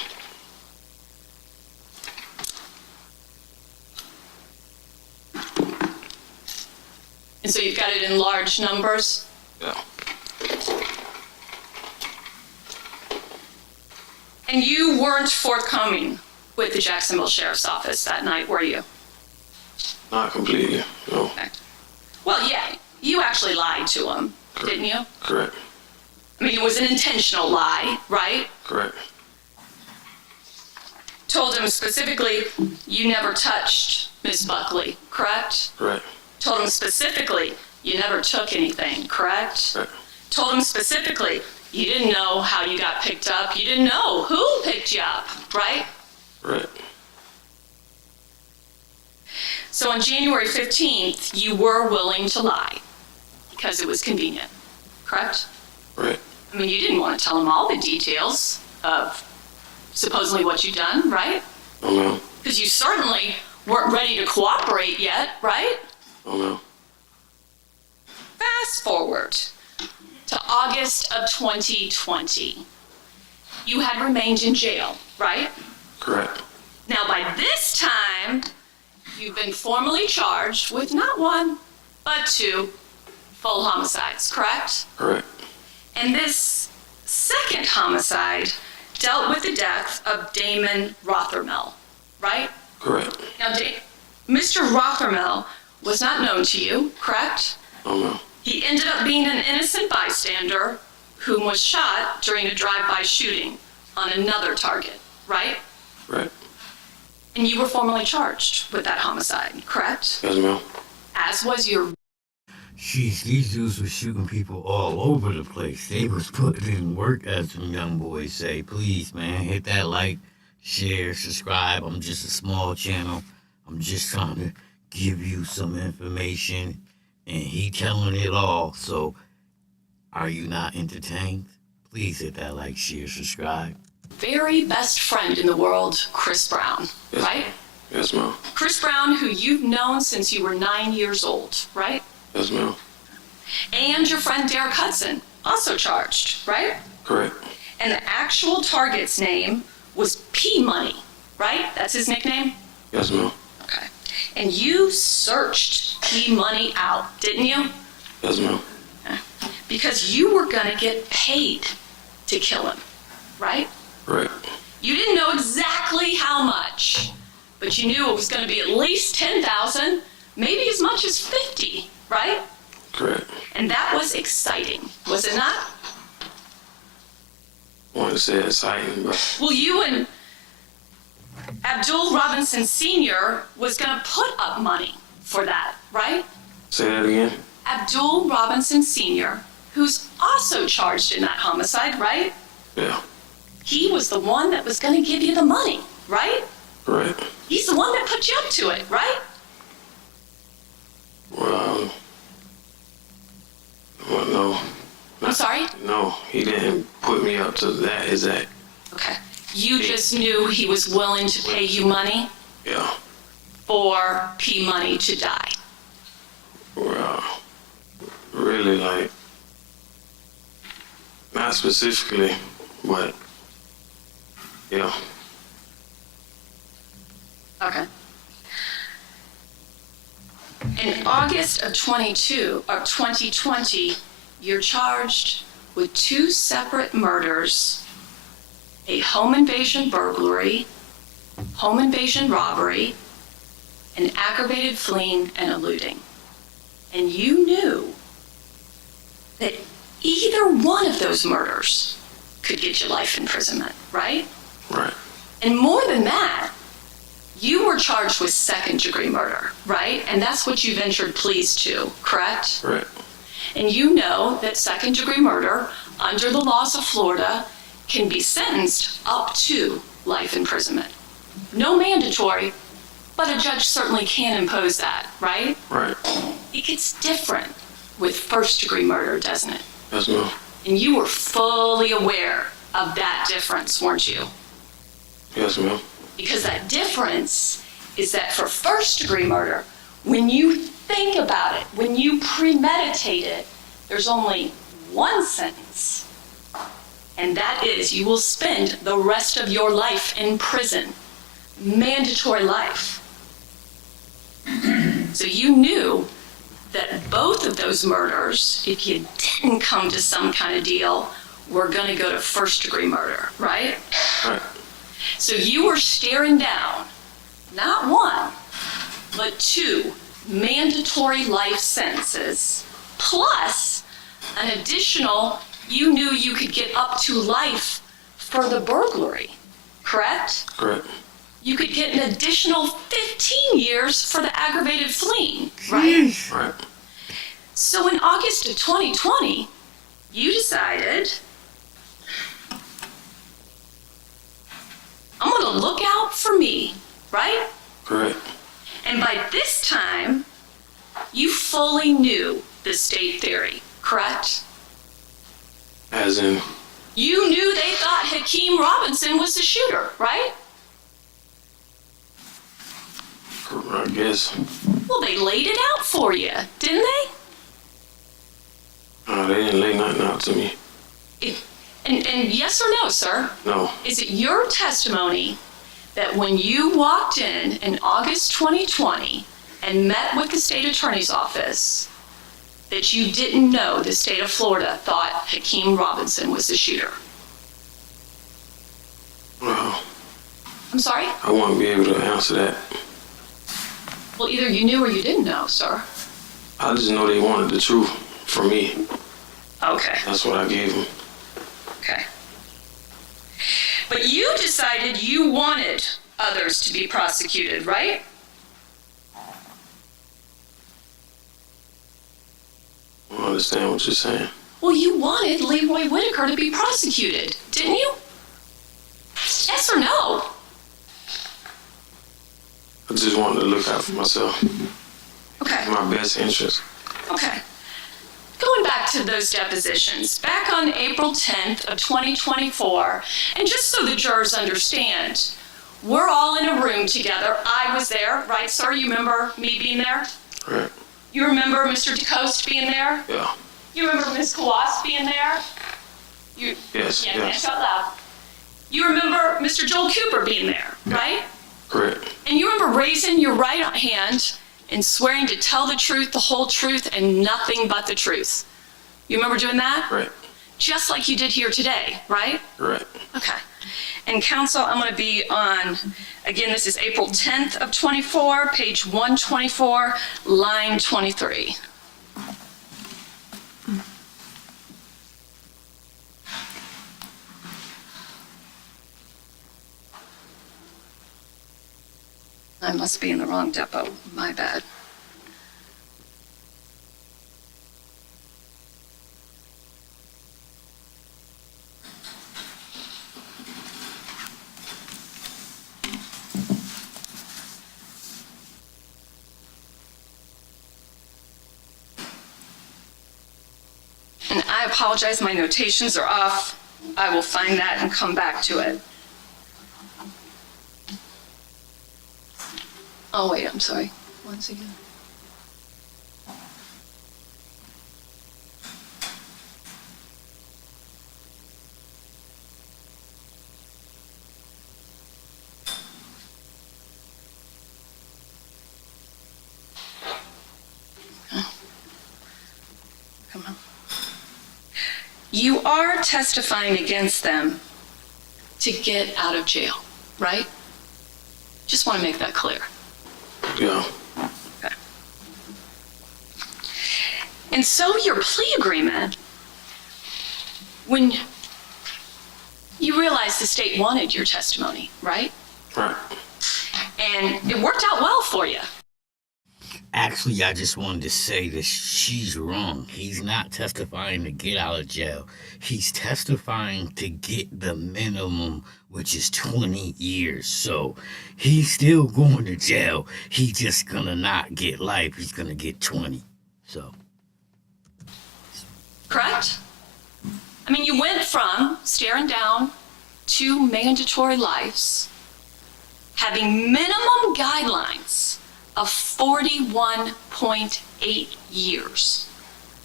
And so you've got it in large numbers? Yeah. And you weren't forthcoming with the Jacksonville Sheriff's Office that night, were you? Not completely. No. Okay. Well, yeah, you actually lied to him, didn't you? Correct. I mean, it was an intentional lie, right? Correct. Told him specifically you never touched Miss Buckley, correct? Correct. Told him specifically you never took anything, correct? Correct. Told him specifically you didn't know how you got picked up. You didn't know who picked you up, right? Right. So on January 15th, you were willing to lie because it was convenient, correct? Right. I mean, you didn't want to tell him all the details of supposedly what you'd done, right? Oh, no. Because you certainly weren't ready to cooperate yet, right? Oh, no. Fast forward to August of 2020. You had remained in jail, right? Correct. Now, by this time, you've been formally charged with not one, but two full homicides, correct? Correct. And this second homicide dealt with the death of Damon Rothermel, right? Correct. Now, Mr. Rothermel was not known to you, correct? Oh, no. He ended up being an innocent bystander whom was shot during a drive-by shooting on another target, right? Right. And you were formally charged with that homicide, correct? Yes, ma'am. As was your... Sheesh, these dudes were shooting people all over the place. They was putting in work, as some young boys say. Please, man, hit that like, share, subscribe. I'm just a small channel. I'm just trying to give you some information. And he telling it all. So, are you not entertained? Please hit that like, share, subscribe. very best friend in the world, Chris Brown, Yes. right? Yes, ma'am. Chris Brown, who you've known since you were 9 years old, right? Yes, ma'am. And your friend Derek Hudson, also charged, right? Correct. And the actual target's name was P Money, right? That's his nickname? Yes, ma'am. Okay. And you searched P Money out, didn't you? Yes, ma'am. Because you were gonna get paid to kill him, right? Right. You didn't know exactly how much, but you knew it was gonna be at least 10,000, maybe as much as 50, right? Correct. And that was exciting, was it not? I want to say exciting, but Well, you and Abdul Robinson Sr. was gonna put up money for that, right? say that again. Abdul Robinson Sr., who's also charged in that homicide, right? Yeah. He was the one that was gonna give you the money, right? Right. He's the one that put you up to it, right? Well, no. I'm sorry? No, he didn't put me up to that exact. Okay. You just knew he was willing to pay you money Yeah. for P Money to die. Well, really, like, not specifically, but yeah. Okay. In August of 2020, you're charged with 2 separate murders, a home invasion burglary, home invasion robbery, an aggravated fleeing and eluding. And you knew that either one of those murders could get you life imprisonment, right? Right. And more than that, you were charged with second-degree murder, right? And that's what you've entered pleas to, correct? Right. And you know that second-degree murder, under the laws of Florida, can be sentenced up to life imprisonment. No mandatory, but a judge certainly can impose that, right? Right. It gets different with first-degree murder, doesn't it? Yes, ma'am. And you were fully aware of that difference, weren't you? Yes, ma'am. Because that difference is that for first-degree murder, when you think about it, when you premeditate it, there's only one sentence. And that is, you will spend the rest of your life in prison. Mandatory life. So you knew that both of those murders, if you didn't come to some kind of deal, were gonna go to first-degree murder, right? Right. So you were staring down, not one, but 2 mandatory life sentences, plus an additional, you knew you could get up to life for the burglary, correct? Correct. You could get an additional 15 years for the aggravated fleeing, right? Right. So in August of 2020, you decided, I'm gonna look out for me, right? Correct. And by this time, you fully knew the state theory, correct? As in, You knew they thought Hakeem Robinson was the shooter, right? I guess. Well, they laid it out for you, didn't they? They didn't lay nothing out to me. And yes or no, sir? No. Is it your testimony that when you walked in August 2020 and met with the state attorney's office, that you didn't know the state of Florida thought Hakeem Robinson was the shooter? Well, I'm sorry? I won't be able to answer that. Well, either you knew or you didn't know, sir. I just know they wanted the truth from me. Okay. That's what I gave them. Okay. But you decided you wanted others to be prosecuted, right? I don't understand what you're saying. Well, you wanted Leroy Whitaker to be prosecuted, didn't you? Yes or no? I just wanted to look out for myself. Okay. My best interest. Okay. Going back to those depositions, back on April 10th of 2024, and just so the jurors understand, we're all in a room together. I was there, right, sir? You remember me being there? Right. You remember Mr. DeCoste being there? Yeah. You remember Ms. Kawass being there? Yes. Yeah, Yes. out loud. You remember Mr. Joel Cooper being there, right? Correct. And you remember raising your right hand and swearing to tell the truth, the whole truth, and nothing but the truth. You remember doing that? Right. Just like you did here today, right? Right. Okay. And counsel, I'm going to be on, again, this is April 10th of 24, page 124, line 23. I must be in the wrong depot. My bad. And I apologize, my notations are off. I will find that and come back to it. Oh, wait, I'm sorry. Once again. Come on. You are testifying against them to get out of jail, right? Just want to make that clear. Yeah. Okay. And so your plea agreement, when you realized the state wanted your testimony, right? Right. And it worked out well for you. Actually, I just wanted to say that she's wrong. He's not testifying to get out of jail. He's testifying to get the minimum, which is 20 years. So he's still going to jail. He's just gonna not get life. He's gonna get 20. So. Correct? I mean, you went from staring down 2 mandatory lives, having minimum guidelines of 41.8 years.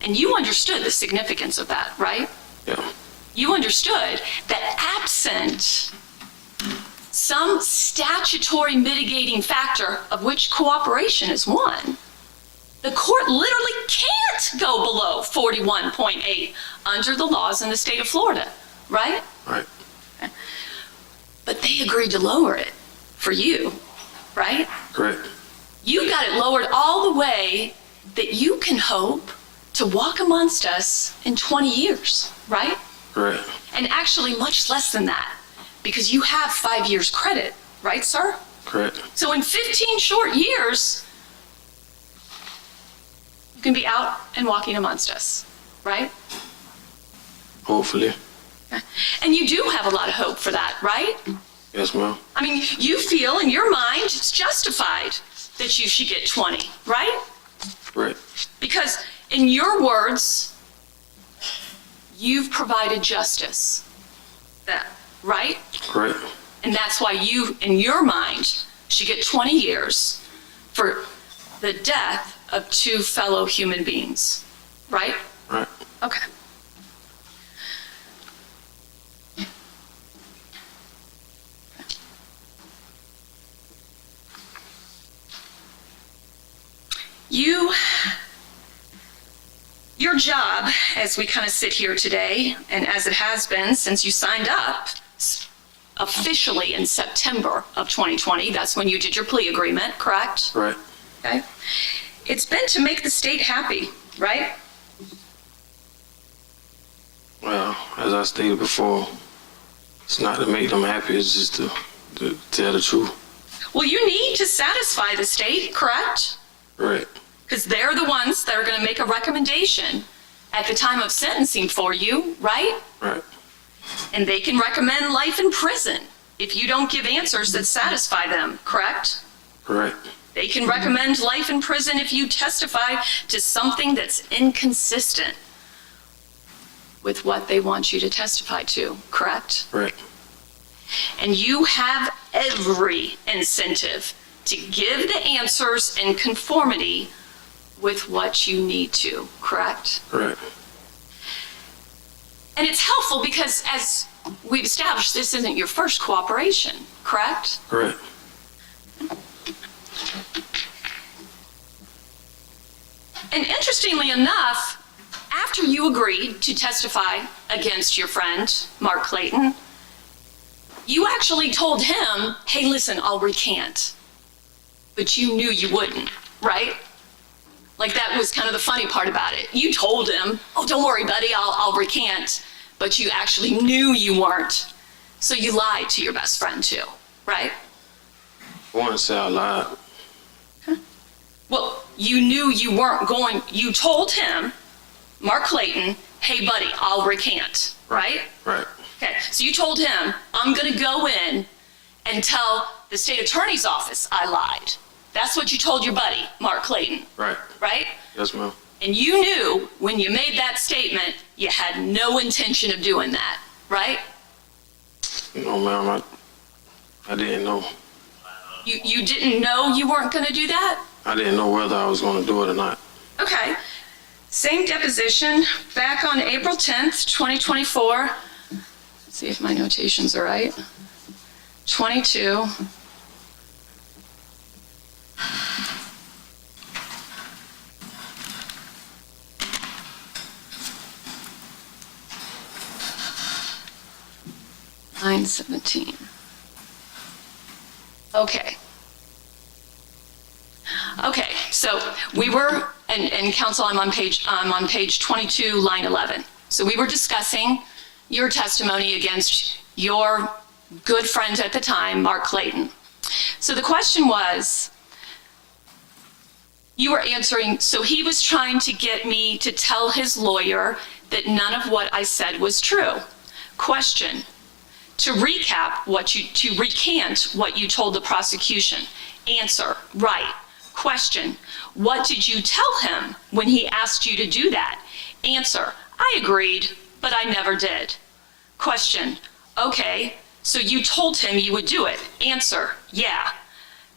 And you understood the significance of that, right? Yeah. You understood that absent some statutory mitigating factor, of which cooperation is one, the court literally can't go below 41.8 under the laws in the state of Florida, right? Right. But they agreed to lower it for you, right? Correct. You got it lowered all the way that you can hope to walk amongst us in 20 years, right? Correct. And actually much less than that, because you have 5 years credit, right, sir? Correct. So in 15 short years, you can be out and walking amongst us, right? Hopefully. And you do have a lot of hope for that, right? Yes, ma'am. I mean, you feel in your mind it's justified that you should get 20, right? Right. Because in your words, you've provided justice. That, right? Correct. And that's why you, in your mind, should get 20 years for the death of 2 fellow human beings, right? Right. Okay. Your job, as we kind of sit here today, and as it has been since you signed up officially in September of 2020, that's when you did your plea agreement, correct? Right. Okay. It's been to make the state happy, right? Well, as I stated before, it's not to make them happy, it's just to tell the truth. Well, you need to satisfy the state, correct? Right. Because they're the ones that are going to make a recommendation at the time of sentencing for you, right? Right. And they can recommend life in prison if you don't give answers that satisfy them, correct? Correct. They can recommend life in prison if you testify to something that's inconsistent with what they want you to testify to, correct? Right. And you have every incentive to give the answers in conformity with what you need to, correct? Right. And it's helpful because, as we've established, this isn't your first cooperation, correct? Right. And interestingly enough, after you agreed to testify against your friend, Mark Clayton, you actually told him, hey, listen, I'll recant. But you knew you wouldn't, right? Like, that was kind of the funny part about it. You told him, oh, don't worry, buddy, I'll recant. But you actually knew you weren't. So you lied to your best friend too, right? I want to say I lied. Well, you knew you weren't going, you told him, Mark Clayton, hey, buddy, I'll recant, right? Right. Okay, so you told him, I'm going to go in and tell the state attorney's office I lied. That's what you told your buddy, Mark Clayton, Right. right? Yes, ma'am. And you knew when you made that statement, you had no intention of doing that, right? No, ma'am, I didn't know. You didn't know you weren't going to do that? I didn't know whether I was going to do it or not. Okay. Same deposition, back on April 10th, 2024. Let's see if my notations are right. 22. Line 17. Okay. Okay, so we were, and counsel, I'm on page 22, line 11. So we were discussing your testimony against your good friend at the time, Mark Clayton. So the question was, you were answering, so he was trying to get me to tell his lawyer that none of what I said was true. Question, to recant what you told the prosecution. Answer, right. Question, what did you tell him when he asked you to do that? Answer, I agreed, but I never did. Question, okay, so you told him you would do it. Answer, yeah.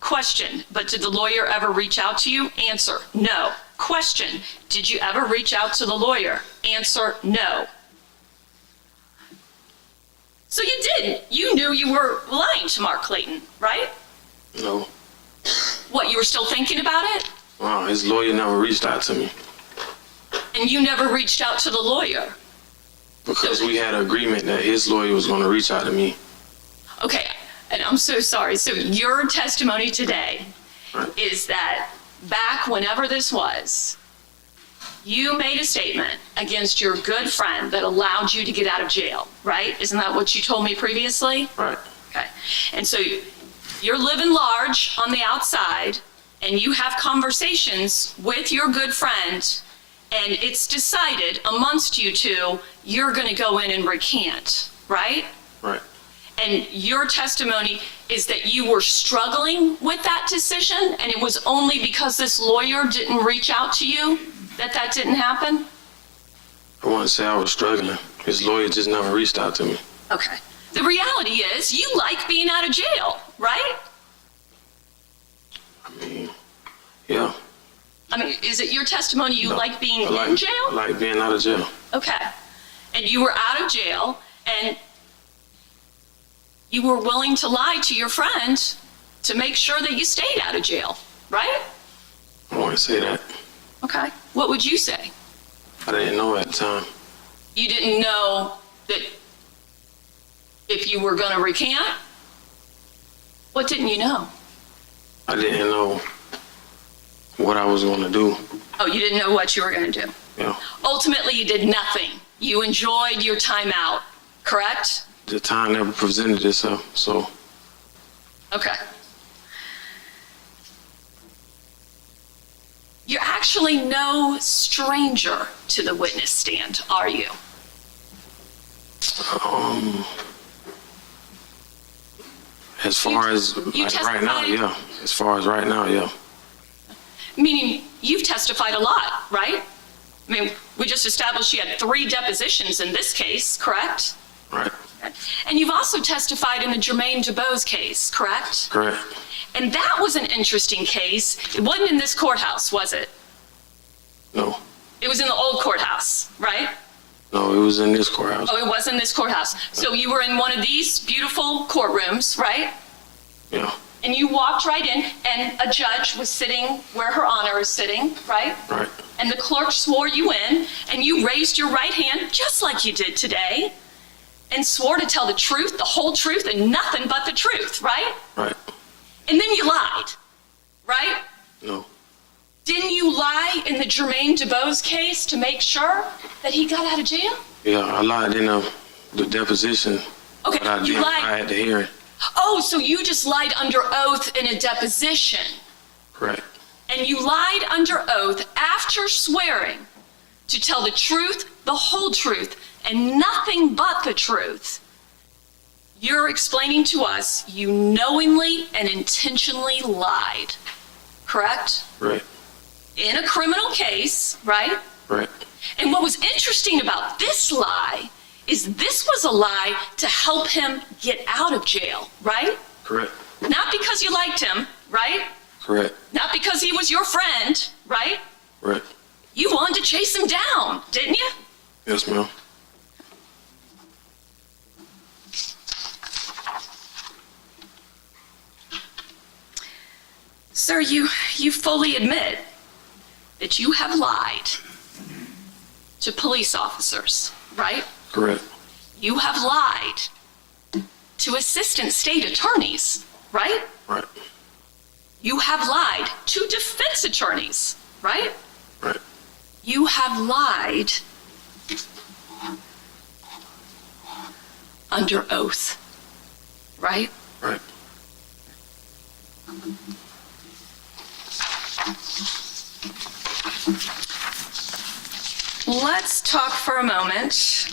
Question, but did the lawyer ever reach out to you? Answer, no. Question, did you ever reach out to the lawyer? Answer, no. So you didn't. You knew you were lying to Mark Clayton, right? No. What, you were still thinking about it? Wow, his lawyer never reached out to me. And you never reached out to the lawyer? Because we had an agreement that his lawyer was going to reach out to me. Okay, and I'm so sorry. So your testimony today Right. is that back whenever this was, you made a statement against your good friend that allowed you to get out of jail, right? Isn't that what you told me previously? Right. Okay. And so you're living large on the outside, and you have conversations with your good friend, and it's decided amongst you two, you're going to go in and recant, right? Right. And your testimony is that you were struggling with that decision, and it was only because this lawyer didn't reach out to you that didn't happen? I want to say I was struggling. His lawyer just never reached out to me. Okay. The reality is you like being out of jail, right? I mean, yeah. I mean, is it your testimony you like being I in jail? I like being out of jail. Okay. And you were out of jail, and you were willing to lie to your friend to make sure that you stayed out of jail, right? I want to say that. Okay. What would you say? I didn't know at the time. You didn't know that if you were going to recant? What didn't you know? I didn't know what I was going to do. Oh, you didn't know what you were going to do. Yeah. Ultimately, you did nothing. You enjoyed your time out, correct? The time never presented itself, so Okay. You're actually no stranger to the witness stand, are you? as far as you like right now, testified- yeah. As far as right now, yeah. Meaning you've testified a lot, right? I mean, we just established you had 3 depositions in this case, correct? Right. And you've also testified in the Jermaine DeBose case, correct? Correct. And that was an interesting case. It wasn't in this courthouse, was it? No. It was in the old courthouse, right? No, it was in this courthouse. Oh, it was in this courthouse. So you were in one of these beautiful courtrooms, right? Yeah. and you walked right in, and a judge was sitting where Her Honor is sitting, right? Right. And the clerk swore you in, and you raised your right hand, just like you did today, and swore to tell the truth, the whole truth, and nothing but the truth, right? Right. And then you lied, right? No. Didn't you lie in the Jermaine DeBose case to make sure that he got out of jail? Yeah, I lied in the deposition. Okay, But I you didn't lied. lie at the hearing. Oh, so you just lied under oath in a deposition. Correct. And you lied under oath after swearing to tell the truth, the whole truth, and nothing but the truth. You're explaining to us you knowingly and intentionally lied, correct? Right. In a criminal case, right? Right. And what was interesting about this lie is this was a lie to help him get out of jail, right? Correct. Not because you liked him, right? Correct. Not because he was your friend, right? Right. You wanted to chase him down, didn't you? Yes, ma'am. Sir, you fully admit that you have lied to police officers, right? Correct. You have lied to assistant state attorneys, right? Right. You have lied to defense attorneys, right? Right. You have lied under oath, right? Right. Let's talk for a moment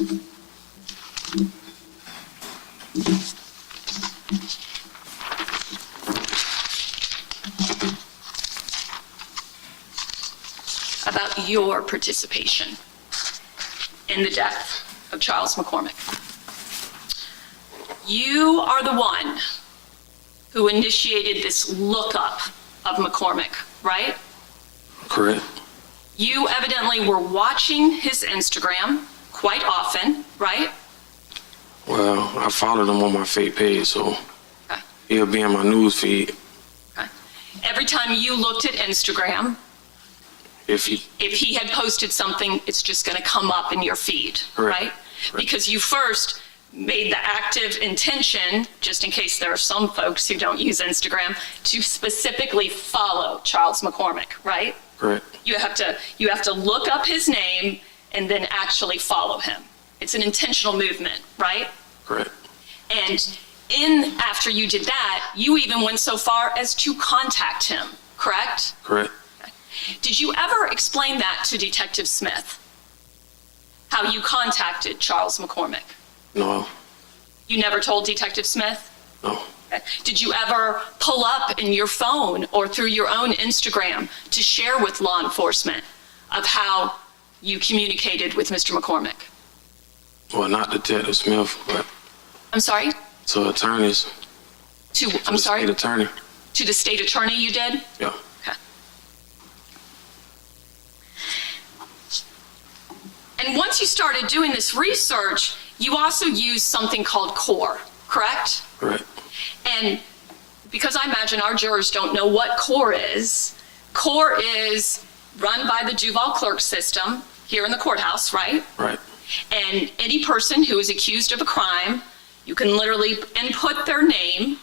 about your participation in the death of Charles McCormick. You are the one who initiated this lookup of McCormick, right? Correct. You evidently were watching his Instagram quite often, right? Well, I followed him on my fake page, so Okay. he'll be in my news feed Okay. Every time you looked at Instagram, if he. if he had posted something, it's just going to come up in your feed, Correct. right? Correct. Because you first made the active intention, just in case there are some folks who don't use Instagram, to specifically follow Charles McCormick, right? Correct. You have to look up his name and then actually follow him. It's an intentional movement, right? Correct. And after you did that, you even went so far as to contact him, correct? Correct. Did you ever explain that to Detective Smith? How you contacted Charles McCormick? No. You never told Detective Smith? No. Okay. Did you ever pull up in your phone or through your own Instagram to share with law enforcement of how you communicated with Mr. McCormick? Well, not Detective Smith, but I'm sorry? to attorneys. I'm the sorry? State attorney. To the state attorney you did? Yeah. Okay. And once you started doing this research, you also used something called CORE, correct? Correct. And because I imagine our jurors don't know what CORE is run by the Duval clerk system here in the courthouse, right? Right. And any person who is accused of a crime, you can literally input their name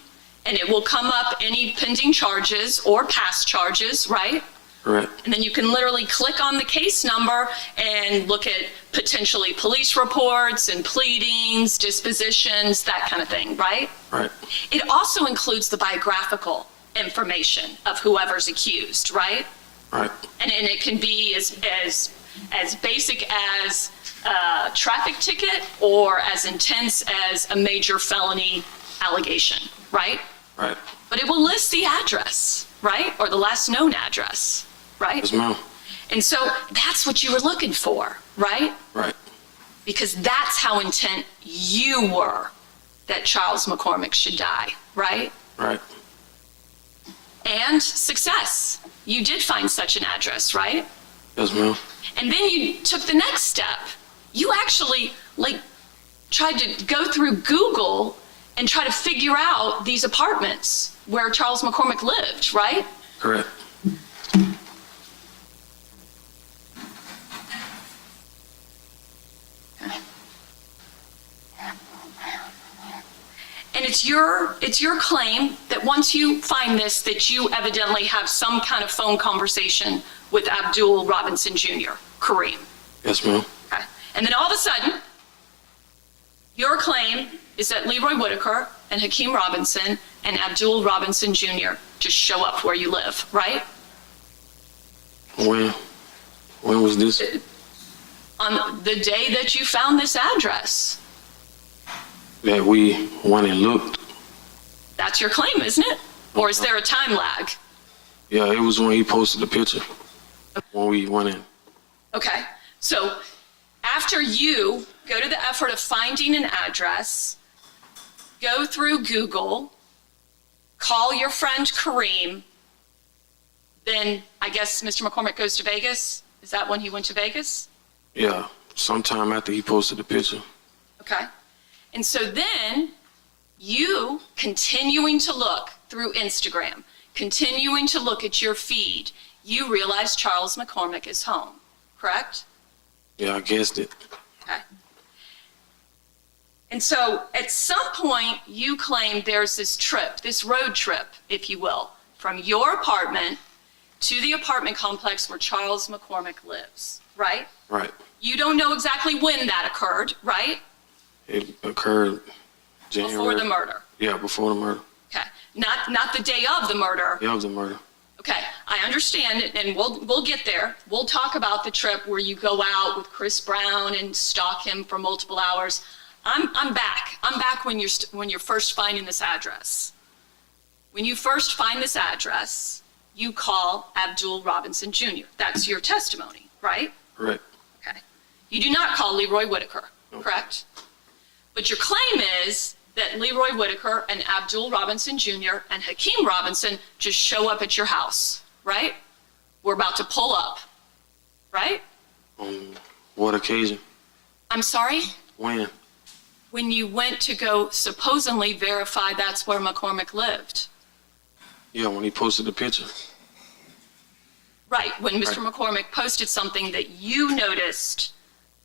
and it will come up any pending charges or past charges, right? Correct. And then you can literally click on the case number and look at potentially police reports and pleadings, dispositions, that kind of thing, right? Right. It also includes the biographical information of whoever's accused, right? Right. And it can be as basic as a traffic ticket or as intense as a major felony allegation, right? Right. But it will list the address, right? Or the last known address, right? Yes, ma'am. And so that's what you were looking for, right? Right. Because that's how intent you were that Charles McCormick should die, right? Right. And success. You did find such an address, right? Yes, ma'am. And then you took the next step. You actually tried to go through Google and try to figure out these apartments where Charles McCormick lived, right? Correct. And it's your claim that once you find this, that you evidently have some kind of phone conversation with Abdul Robinson Jr., Kareem. Yes, ma'am. Okay. And then all of a sudden, your claim is that Leroy Whitaker and Hakeem Robinson and Abdul Robinson Jr. just show up where you live, right? When was this? On the day that you found this address. That we went and looked. That's your claim, isn't it? Or is there a time lag? Yeah, it was when he posted the picture. When we went in. Okay, so after you go to the effort of finding an address, go through Google, call your friend Kareem, then I guess Mr. McCormick goes to Vegas? Is that when he went to Vegas? Yeah, sometime after he posted the picture. Okay. And so then you continuing to look through Instagram, continuing to look at your feed, you realize Charles McCormick is home, correct? Yeah, I guessed it. Okay. And so at some point you claim there's this trip, this road trip, if you will, from your apartment to the apartment complex where Charles McCormick lives, right? Right. You don't know exactly when that occurred, right? It occurred January. Before the murder. Yeah, before the murder. Okay. Not the day of the murder. Yeah, it was the murder. Okay, I understand it, and we'll get there. We'll talk about the trip where you go out with Chris Brown and stalk him for multiple hours. I'm back. I'm back when you're first finding this address. When you first find this address, you call Abdul Robinson Jr. That's your testimony, right? Correct. Okay. You do not call Leroy Whitaker, correct? But your claim is that Leroy Whitaker and Abdul Robinson Jr. and Hakeem Robinson just show up at your house, right? We're about to pull up, right? On what occasion? I'm sorry? When? When you went to go supposedly verify that's where McCormick lived. Yeah, when he posted the picture. Right, when Mr. McCormick posted something that you noticed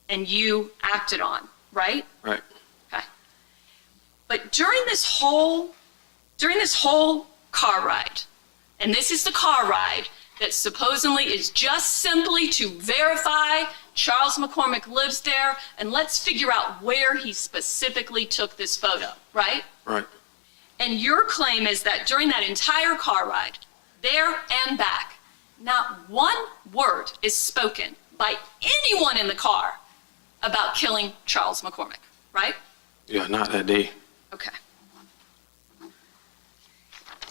and you acted on, right? Right. Okay. But during this whole car ride, and this is the car ride that supposedly is just simply to verify Charles McCormick lives there, and let's figure out where he specifically took this photo, right? Right. And your claim is that during that entire car ride, there and back, not one word is spoken by anyone in the car about killing Charles McCormick, right? Yeah, not that day. Okay.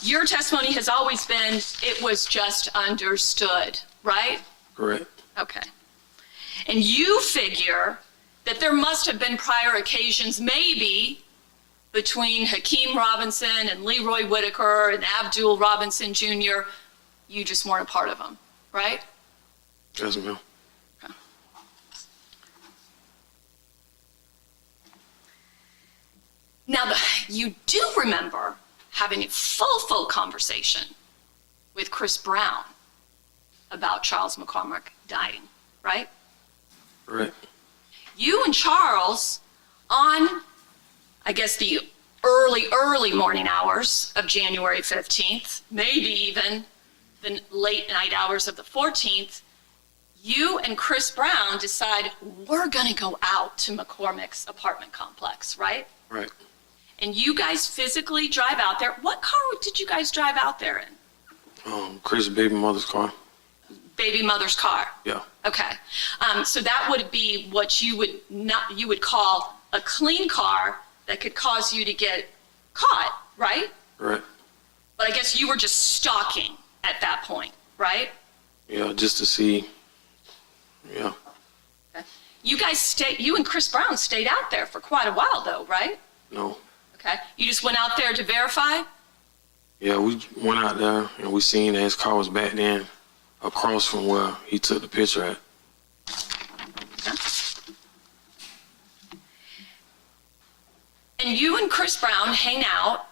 Your testimony has always been it was just understood, right? Correct. Okay. And you figure that there must have been prior occasions, maybe, between Hakeem Robinson and Leroy Whitaker and Abdul Robinson Jr. You just weren't a part of them, right? Yes, ma'am. Okay. Now, you do remember having a full conversation with Chris Brown about Charles McCormick dying, right? Right. You and Charles, on, I guess, the early morning hours of January 15th, maybe even the late night hours of the 14th, you and Chris Brown decide we're going to go out to McCormick's apartment complex, right? Right. And you guys physically drive out there. What car did you guys drive out there in? Chris' baby mother's car. Baby mother's car. Yeah. Okay. So that would be what you would call a clean car that could cause you to get caught, right? Right. But I guess you were just stalking at that point, right? Yeah, just to see. Yeah. Okay. You and Chris Brown stayed out there for quite a while though, right? No. Okay. You just went out there to verify? Yeah, we went out there and we seen that his car was back then across from where he took the picture at. Okay. And you and Chris Brown hang out,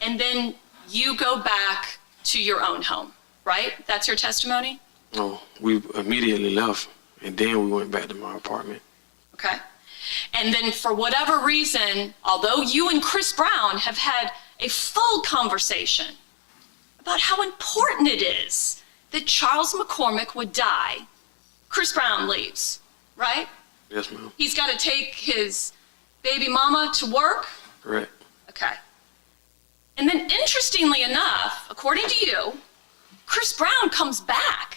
and then you go back to your own home, right? That's your testimony? No, we immediately left, and then we went back to my apartment. Okay. And then for whatever reason, although you and Chris Brown have had a full conversation about how important it is that Charles McCormick would die, Chris Brown leaves, right? Yes, ma'am. He's got to take his baby mama to work? Correct. Okay. And then interestingly enough, according to you, Chris Brown comes back,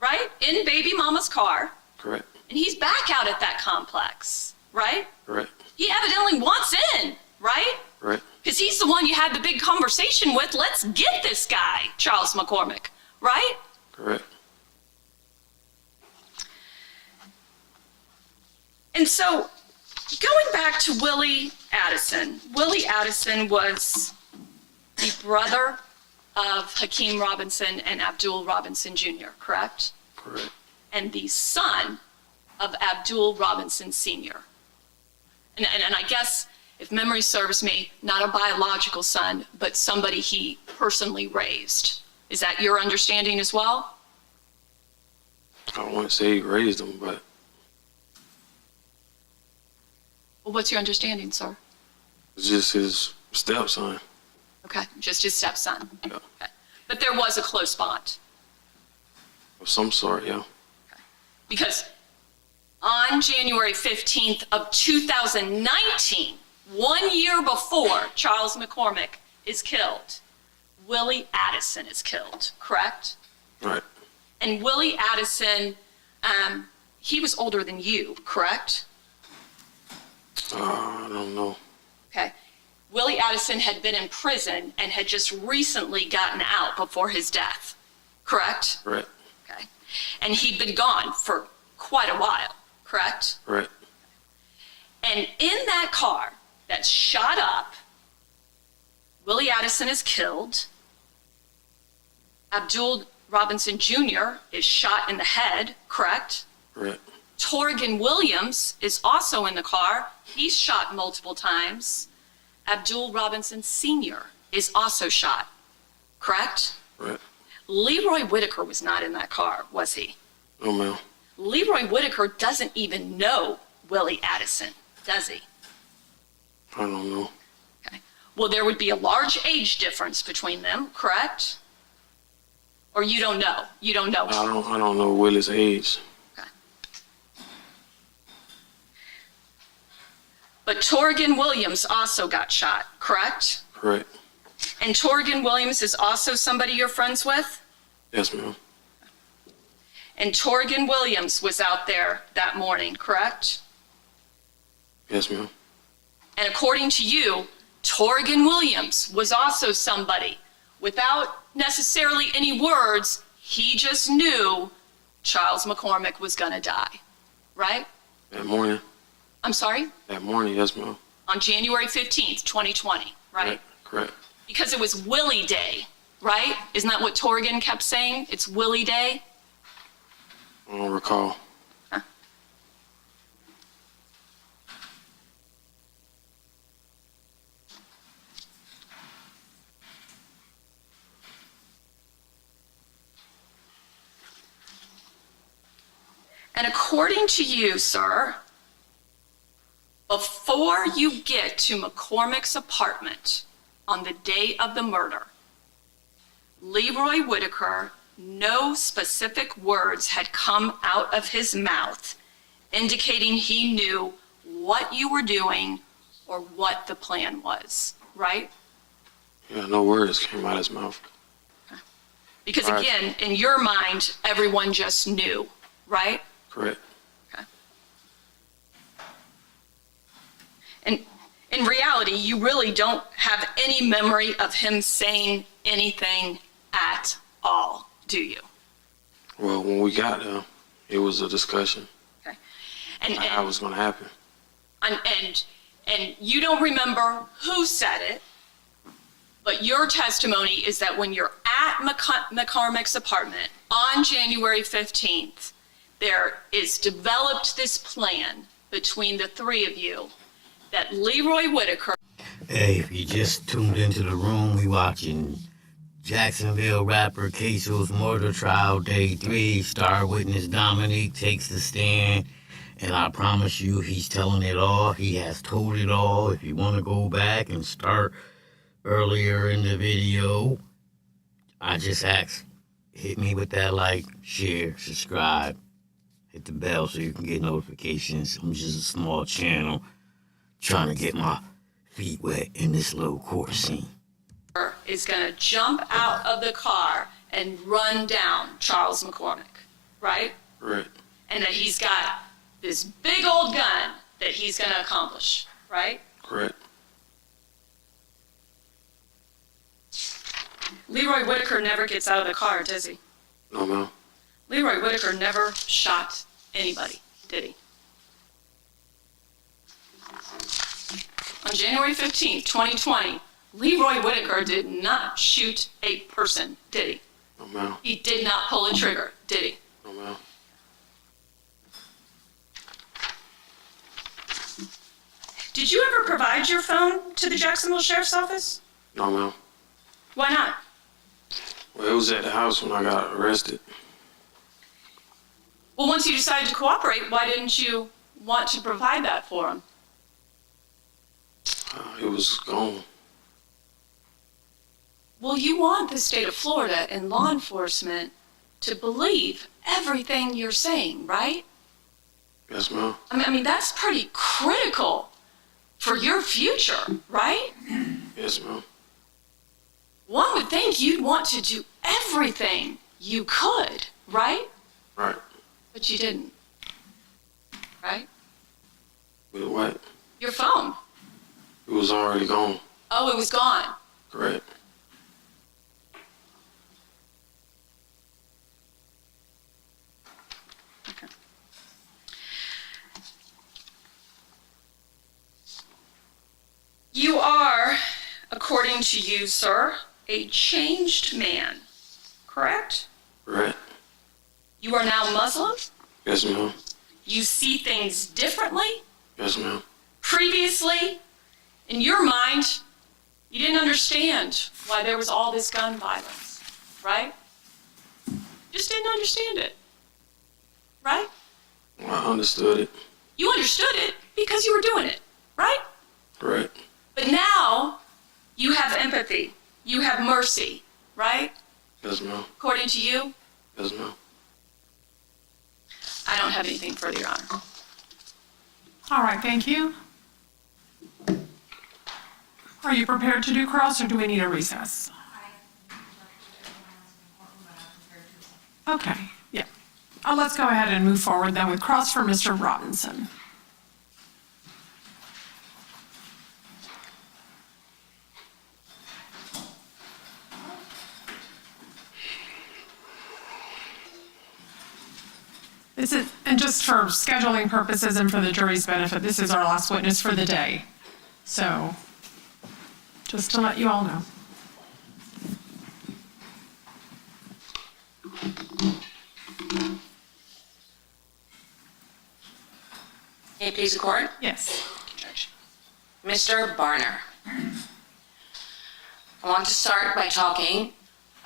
right? In baby mama's car. Correct. And he's back out at that complex, right? Correct. He evidently wants in, right? Correct. Because he's the one you had the big conversation with. Let's get this guy, Charles McCormick, right? Correct. And so going back to Willie Addison was the brother of Hakeem Robinson and Abdul Robinson Jr., correct? Correct. And the son of Abdul Robinson Sr. And I guess, if memory serves me, not a biological son, but somebody he personally raised. Is that your understanding as well? I wouldn't say he raised him, but Well, what's your understanding, sir? it's just his stepson. Okay, just his stepson. Yeah. Okay. But there was a close bond. Of some sort, yeah. Because on January 15th of 2019, 1 year before Charles McCormick is killed, Willie Addison is killed, correct? Right. And Willie Addison, he was older than you, correct? I don't know. Okay. Willie Addison had been in prison and had just recently gotten out before his death, correct? Correct. Okay. And he'd been gone for quite a while, correct? Correct. And in that car that's shot up, Willie Addison is killed. Abdul Robinson Jr. is shot in the head, correct? Correct. Torrigan Williams is also in the car. He's shot multiple times. Abdul Robinson Sr. is also shot, correct? Correct. Leroy Whitaker was not in that car, was he? No, ma'am. Leroy Whitaker doesn't even know Willie Addison, does he? I don't know. Okay. Well, there would be a large age difference between them, correct? Or you don't know? You don't know. I don't know Willie's age. Okay. But Torrigan Williams also got shot, correct? Correct. And Torrigan Williams is also somebody you're friends with? Yes, ma'am. And Torrigan Williams was out there that morning, correct? Yes, ma'am. And according to you, Torrigan Williams was also somebody, without necessarily any words, he just knew Charles McCormick was gonna die, right? That morning. I'm sorry? That morning, yes, ma'am. On January 15th, 2020, right? Correct. Because it was Willie Day, right? Isn't that what Torrigan kept saying? It's Willie Day? I don't recall. Huh. And according to you, sir, before you get to McCormick's apartment on the day of the murder, Leroy Whitaker, no specific words had come out of his mouth indicating he knew what you were doing or what the plan was, right? Yeah, no words came out of his mouth. Because Right. again, in your mind, everyone just knew, right? Correct. Okay. And in reality, you really don't have any memory of him saying anything at all, do you? Well, when we got there, it was a discussion Okay. on how it was going to happen. And you don't remember who said it, but your testimony is that when you're at McCormick's apartment on January 15th, there is developed this plan between the three of you that Leroy Whitaker. Hey, if you just tuned into the room, we watching Jacksonville rapper Ksoo's murder trial day 3. Star witness Dominique takes the stand, and I promise you he's telling it all. He has told it all. If you want to go back and start earlier in the video, I just ask, hit me with that like, share, subscribe, hit the bell so you can get notifications. I'm just a small channel trying to get my feet wet in this little court scene. Is going to jump out of the car and run down Charles McCormick, right? Right. And that he's got this big old gun that he's going to accomplish, right? Correct. Leroy Whitaker never gets out of the car, does he? No, ma'am. Leroy Whitaker never shot anybody, did he? On January 15th, 2020, Leroy Whitaker did not shoot a person, did he? No, ma'am. He did not pull a trigger, did he? No, ma'am. Did you ever provide your phone to the Jacksonville Sheriff's Office? No, ma'am. Why not? Well, it was at the house when I got arrested. Well, once you decided to cooperate, why didn't you want to provide that for him? It was gone. Well, you want the state of Florida and law enforcement to believe everything you're saying, right? Yes, ma'am. I mean, that's pretty critical for your future, right? Yes, ma'am. One would think you'd want to do everything you could, right? Right. But you didn't, right? With what? Your phone. It was already gone. Oh, it was gone. Correct. Okay. You are, according to you, sir, a changed man, correct? Correct. You are now Muslim? Yes, ma'am. You see things differently? Yes, ma'am. Previously, in your mind, you didn't understand why there was all this gun violence, right? Just didn't understand it, right? Well, I understood it. You understood it because you were doing it, right? Correct. But now, you have empathy, you have mercy, right? Yes, ma'am. According to you, Yes, ma'am. I don't have anything further, Your Honor. All right, thank you. Are you prepared to do cross, or do we need a recess? Okay, yeah. Let's go ahead and move forward then with cross for Mr. Robinson. This is, and just for scheduling purposes and for the jury's benefit, this is our last witness for the day. So, just to let you all know. May it please the court? Yes. Mr. Barner, I want to start by talking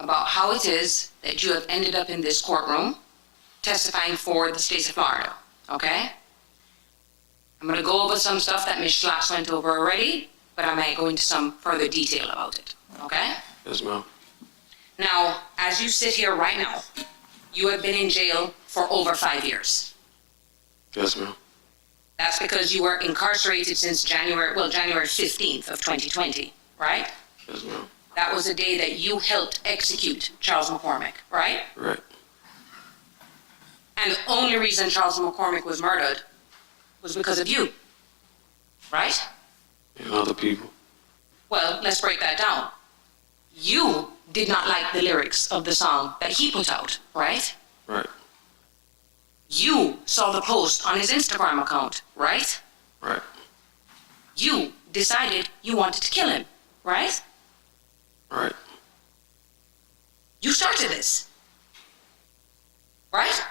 about how it is that you have ended up in this courtroom testifying for the state of Florida, okay? I'm going to go over some stuff that Ms. Schlotz went over already, but I might go into some further detail about it, okay? Yes, ma'am. Now, as you sit here right now, you have been in jail for over 5 years. Yes, ma'am. That's because you were incarcerated since January 15th of 2020, right? Yes, ma'am. That was the day that you helped execute Charles McCormick, right? Right. And the only reason Charles McCormick was murdered was because of you, right? And other people. Well, let's break that down. You did not like the lyrics of the song that he put out, right? Right. You saw the post on his Instagram account, right? Right. You decided you wanted to kill him, right? Right. You started this, right?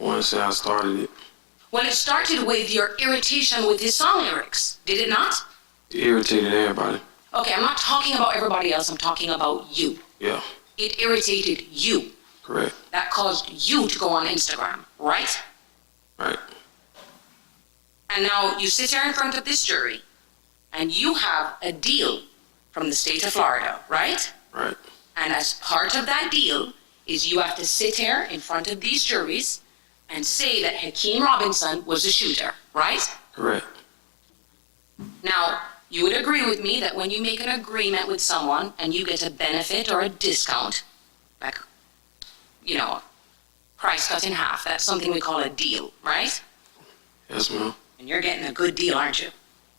I want to say I started it. Well, it started with your irritation with his song lyrics, did it not? It irritated everybody. Okay, I'm not talking about everybody else, I'm talking about you. Yeah, It irritated you. correct. That caused you to go on Instagram, right? Right, And now you sit here in front of this jury and you have a deal from the state of Florida, right? right, And as part of that deal is you have to sit here in front of these juries and say that Hakeem Robinson was the shooter, right? correct. Now, you would agree with me that when you make an agreement with someone and you get a benefit or a discount, like, you know, price cut in half, that's something we call a deal, right? Yes, ma'am. And you're getting a good deal, aren't you?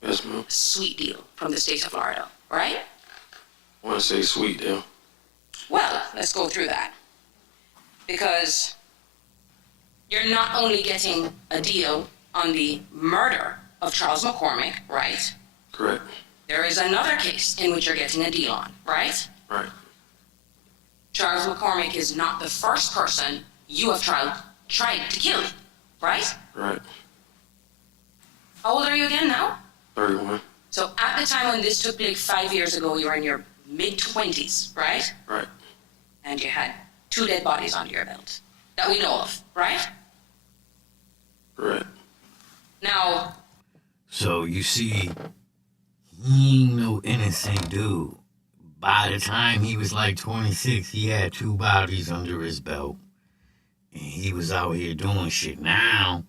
Yes, ma'am. A sweet deal from the state of Florida, right? I want to say sweet deal. Well, let's go through that. Because you're not only getting a deal on the murder of Charles McCormick, right? Correct. There is another case in which you're getting a deal on, right? Right, Charles McCormick is not the first person you have tried to kill, right? right. How old are you again now? 31. So at the time when this took place 5 years ago, you were in your mid-20s, right? Right, And you had 2 dead bodies under your belt that we know of, right? correct. Now, So you see, he ain't no innocent dude. By the time he was like 26, he had 2 bodies under his belt. And he was out here doing shit now.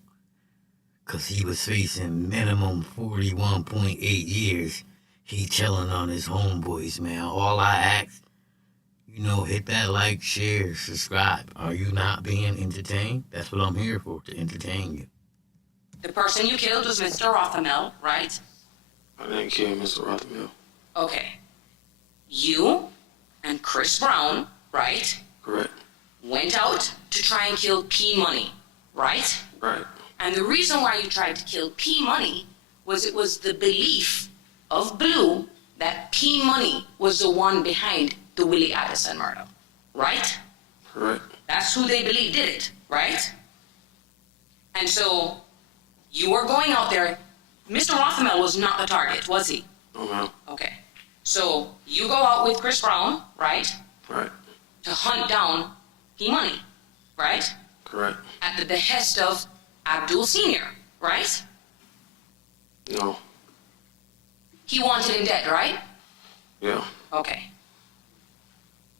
Cause he was facing minimum 41.8 years. He telling on his homeboys, man. All I ask, hit that like, share, subscribe. Are you not being entertained? That's what I'm here for, to entertain you. the person you killed was Mr. Rothamel, right? I didn't kill Mr. Rothermill. Okay. You and Chris Brown, right, Correct. went out to try and kill P Money, right? Right, And the reason why you tried to kill P Money was it was the belief of Blue that P Money was the one behind the Willie Addison murder, right? correct. That's who they believe did it, right? And so you were going out there. Mr. Rothamel was not the target, was he? No, ma'am. Okay. So you go out with Chris Brown, right, Right, to hunt down P Money, right? correct. At the behest of Abdul Sr., right? No, He wanted him dead, right? yeah, Okay.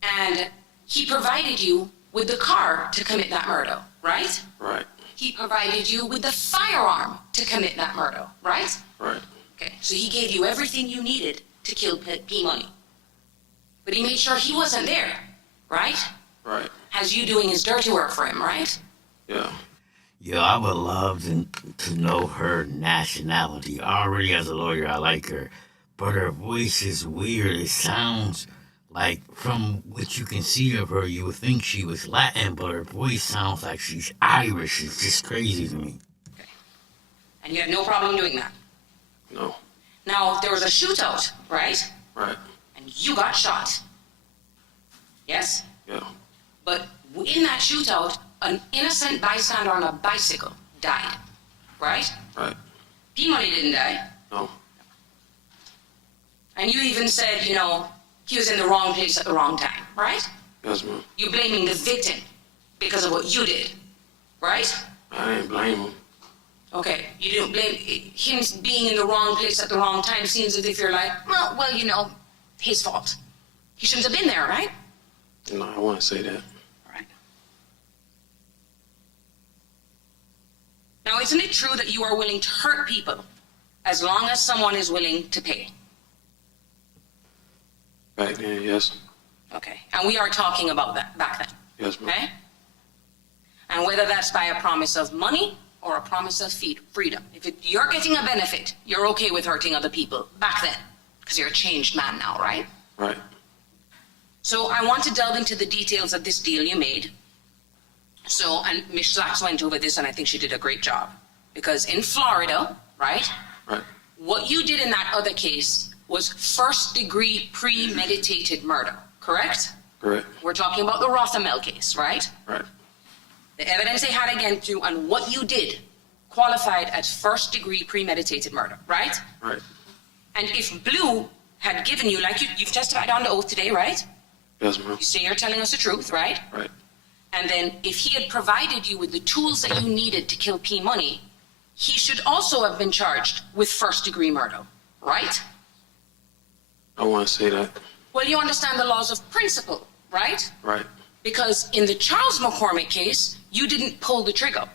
And he provided you with the car to commit that murder, right? right, He provided you with the firearm to commit that murder, right? right, Okay, so he gave you everything you needed to kill P Money. But he made sure he wasn't there, right? right, Has you doing his dirty work for him, right? yeah. Yo, I would love to know her nationality. Already as a lawyer, I like her. But her voice is weird. It sounds like, from what you can see of her, you would think she was Latin, but her voice sounds like she's Irish. It's just crazy to me. And you had no problem doing that. No, Now, there was a shootout, right? right, And you got shot. Yes? yeah, But in that shootout, an innocent bystander on a bicycle died, right? right. P Money didn't die. No, And you even said, he was in the wrong place at the wrong time, right? yes, ma'am. You're blaming the victim because of what you did, right? I ain't blame him. Okay, you didn't blame him being in the wrong place at the wrong time. Seems as if you're like, well, his fault. He shouldn't have been there, right? No, I wouldn't say that. All right. Now, isn't it true that you are willing to hurt people as long as someone is willing to pay? Back then, yes, Okay, and we are talking about that back then, yes, ma'am. okay? And whether that's by a promise of money or a promise of freedom. If you're getting a benefit, you're okay with hurting other people back then, because you're a changed man now, right? Right, So I want to delve into the details of this deal you made. So, and Ms. Slacks went over this, and I think she did a great job. Because in Florida, right, right, what you did in that other case was first-degree premeditated murder, correct? correct, We're talking about the Rothamel case, right? right, The evidence they had against you and what you did qualified as first-degree premeditated murder, right? Right. And if Blue had given you, like you've testified on the oath today, right? Yes, ma'am. You say you're telling us the truth, right? Right. And then if he had provided you with the tools that you needed to kill P. Money, he should also have been charged with first-degree murder, right? I want to say that. Well, you understand the laws of principle, right? Right. Because in the Charles McCormick case, you didn't pull the trigger,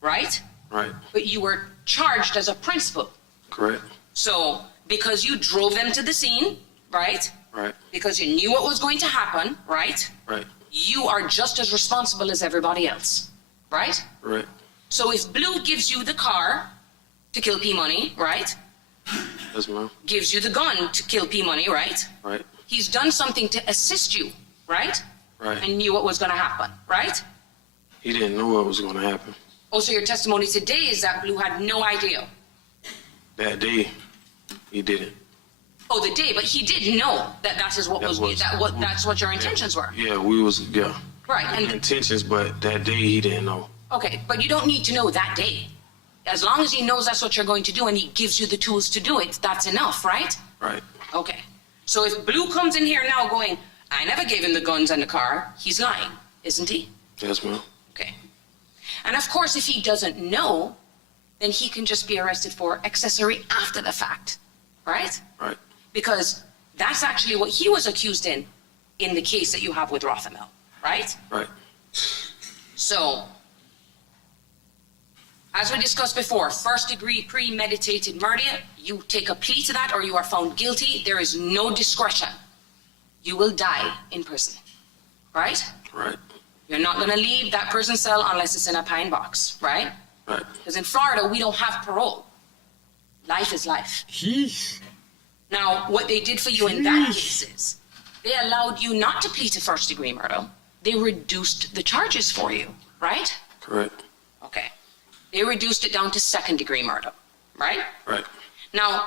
right? Right. But you were charged as a principal. Correct. So because you drove them to the scene, right? Right. Because you knew what was going to happen, right? Right. You are just as responsible as everybody else, right? Right. So if Blue gives you the car to kill P. Money, right? Yes, ma'am. Gives you the gun to kill P. Money, right? Right. He's done something to assist you, right? Right. And knew what was going to happen, right? He didn't know what was going to happen. Also, your testimony today is that Blue had no idea. That day, he didn't. Oh, the day, but he did know that that is what that's what your intentions were. Yeah, Right, and intentions, but that day he didn't know. okay, but you don't need to know that day. As long as he knows that's what you're going to do and he gives you the tools to do it, that's enough, right? Right. Okay. So if Blue comes in here now going, I never gave him the guns and the car, he's lying, isn't he? Yes, ma'am. Okay. And of course, if he doesn't know, then he can just be arrested for accessory after the fact, right? Right. Because that's actually what he was accused in the case that you have with Rothamel, right? Right. So, as we discussed before, first-degree premeditated murder, you take a plea to that or you are found guilty, there is no discretion. You will die in prison, right? Right. You're not going to leave that prison cell unless it's in a pine box, right? Right. Because in Florida, we don't have parole. Life is life. Jeez. Now, what they did for you in that case is they allowed you not to plead to first-degree murder. They reduced the charges for you, right? Correct. Okay. They reduced it down to second-degree murder, right? Right. Now,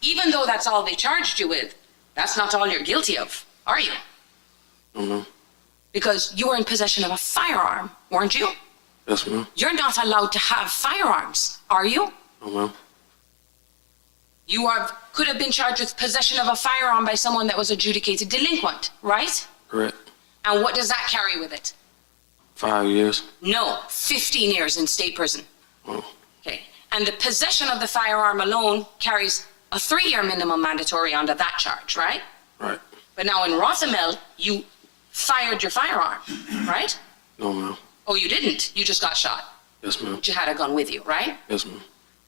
even though that's all they charged you with, that's not all you're guilty of, are you? No, ma'am. Because you were in possession of a firearm, weren't you? Yes, ma'am. You're not allowed to have firearms, are you? No, ma'am. You could have been charged with possession of a firearm by someone that was adjudicated delinquent, right? Correct. And what does that carry with it? 5 years. No, 15 years in state prison. Oh. Okay. And the possession of the firearm alone carries a 3-year minimum mandatory under that charge, right? Right. But now in Rothamel, you fired your firearm, right? No, ma'am. Oh, you didn't. You just got shot. Yes, ma'am. But you had a gun with you, right? Yes, ma'am.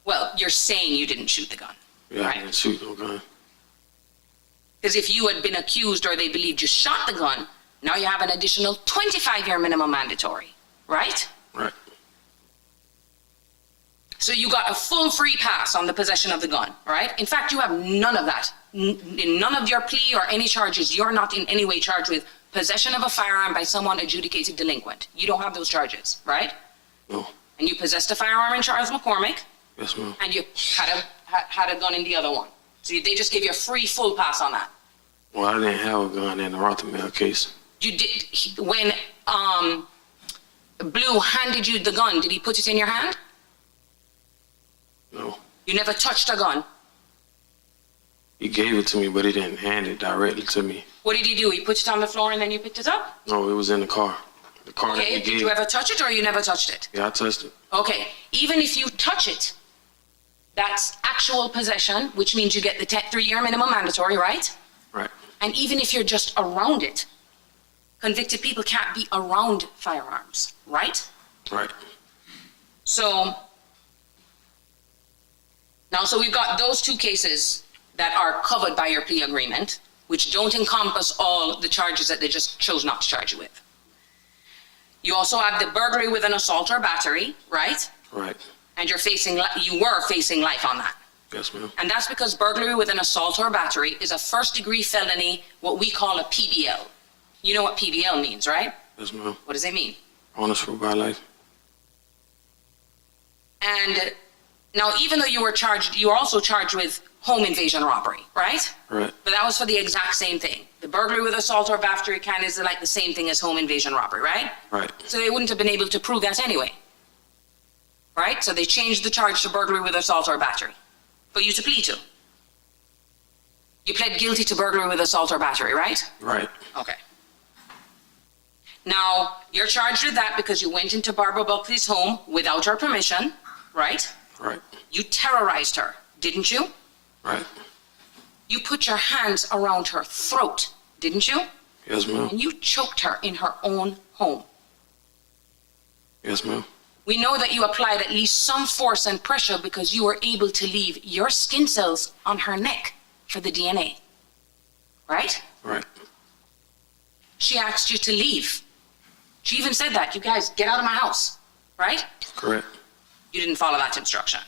Well, you're saying you didn't shoot the gun. Yeah, right? I didn't shoot no gun. Because if you had been accused or they believed you shot the gun, now you have an additional 25-year minimum mandatory, right? Right. So you got a full free pass on the possession of the gun, right? In fact, you have none of that. In none of your plea or any charges, you're not in any way charged with possession of a firearm by someone adjudicated delinquent. You don't have those charges, right? No. And you possessed a firearm in Charles McCormick, Yes, ma'am. and you had a gun in the other one. So they just gave you a free full pass on that. Well, I didn't have a gun in the Rothamel case. You did, when Blue handed you the gun, did he put it in your hand? No. You never touched a gun. He gave it to me, but he didn't hand it directly to me. What did he do? He put it on the floor and then you picked it up? No, it was in the car. The car that Okay, he did gave. you ever touch it or you never touched it? Yeah, I touched it. Okay, even if you touch it, that's actual possession, which means you get the 3-year minimum mandatory, right? Right. And even if you're just around it, convicted people can't be around firearms, right? Right. So we've got those 2 cases that are covered by your plea agreement, which don't encompass all the charges that they just chose not to charge you with. You also have the burglary with an assault or battery, right? Right. And you were facing life on that. Yes, ma'am. And that's because burglary with an assault or battery is a first-degree felony, what we call a PBL. You know what PBL means, right? Yes, ma'am. What does it mean? Honest for by life. And now, even though you were also charged with home invasion robbery, right? Right. But that was for the exact same thing. The burglary with assault or battery kind of is like the same thing as home invasion robbery, right? Right. So they wouldn't have been able to prove that anyway. right? So they changed the charge to burglary with assault or battery for you to plead to. You pled guilty to burglary with assault or battery, right? Right. Okay. Now, you're charged with that because you went into Barbara Buckley's home without her permission, right? Right. You terrorized her, didn't you? Right. You put your hands around her throat, didn't you? Yes, ma'am. And you choked her in her own home. Yes, ma'am. We know that you applied at least some force and pressure because you were able to leave your skin cells on her neck for the DNA, right? Right. She asked you to leave. She even said that, you guys, get out of my house, right? Correct. You didn't follow that instruction.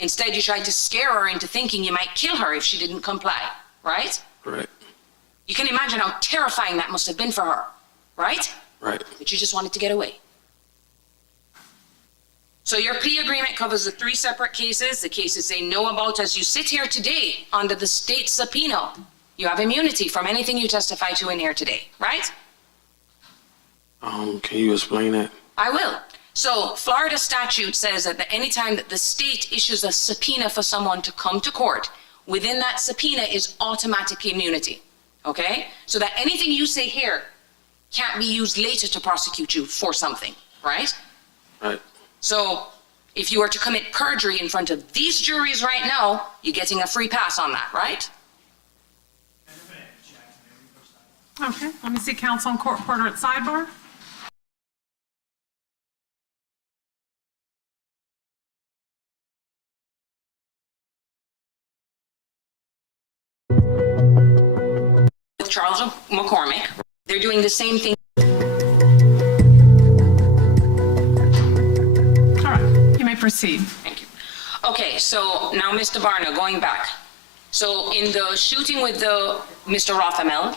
Instead, you tried to scare her into thinking you might kill her if she didn't comply, right? Correct. You can imagine how terrifying that must have been for her, right? Right. But you just wanted to get away. So your plea agreement covers the 3 separate cases, the cases they know about as you sit here today under the state subpoena. You have immunity from anything you testify to in here today, right? Can you explain that? I will. So Florida statute says that any time that the state issues a subpoena for someone to come to court, within that subpoena is automatic immunity, okay? So that anything you say here can't be used later to prosecute you for something, right? Right. So if you were to commit perjury in front of these juries right now, you're getting a free pass on that, right? Okay, let me see counsel and court reporter at sidebar. With Charles McCormick, they're doing the same thing. All right, you may proceed. Thank you. Okay, so now Mr. Barner, going back. So in the shooting with the Mr. Rothamel,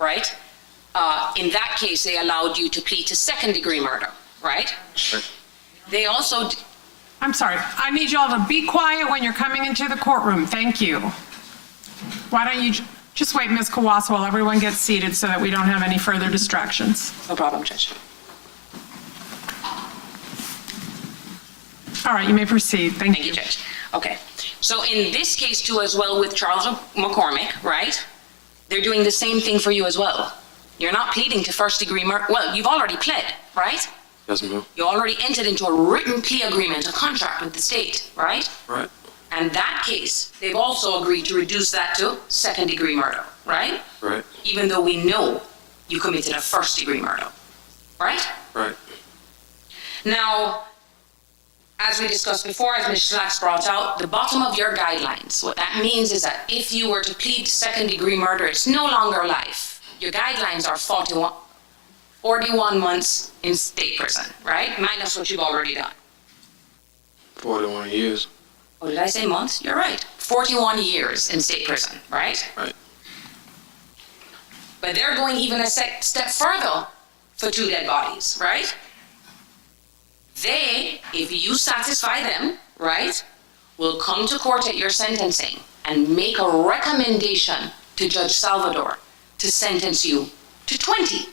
right? In that case, they allowed you to plead to second-degree murder, right? Right. They also, I'm sorry, I need y'all to be quiet when you're coming into the courtroom. Thank you. Why don't you just wait, Ms. Kawass, while everyone gets seated so that we don't have any further distractions. no problem, Judge. All right, you may proceed. Thank Thank you. you, Judge. Okay, so in this case too as well with Charles McCormick, right? They're doing the same thing for you as well. You're not pleading to first-degree murder. Well, you've already pled, right? Yes, ma'am. You already entered into a written plea agreement, a contract with the state, right? Right. And that case, they've also agreed to reduce that to second-degree murder, right? Right. Even though we know you committed a first-degree murder, right? Right. Now, as we discussed before, as Ms. Schlax brought out, the bottom of your guidelines, what that means is that if you were to plead second-degree murder, it's no longer life. Your guidelines are 41 months in state prison, right? Minus what you've already done. 41 years. Oh, did I say months? You're right. 41 years in state prison, right? Right. But they're going even a step further for 2 dead bodies, right? They, if you satisfy them, right, will come to court at your sentencing and make a recommendation to Judge Salvador to sentence you to 20,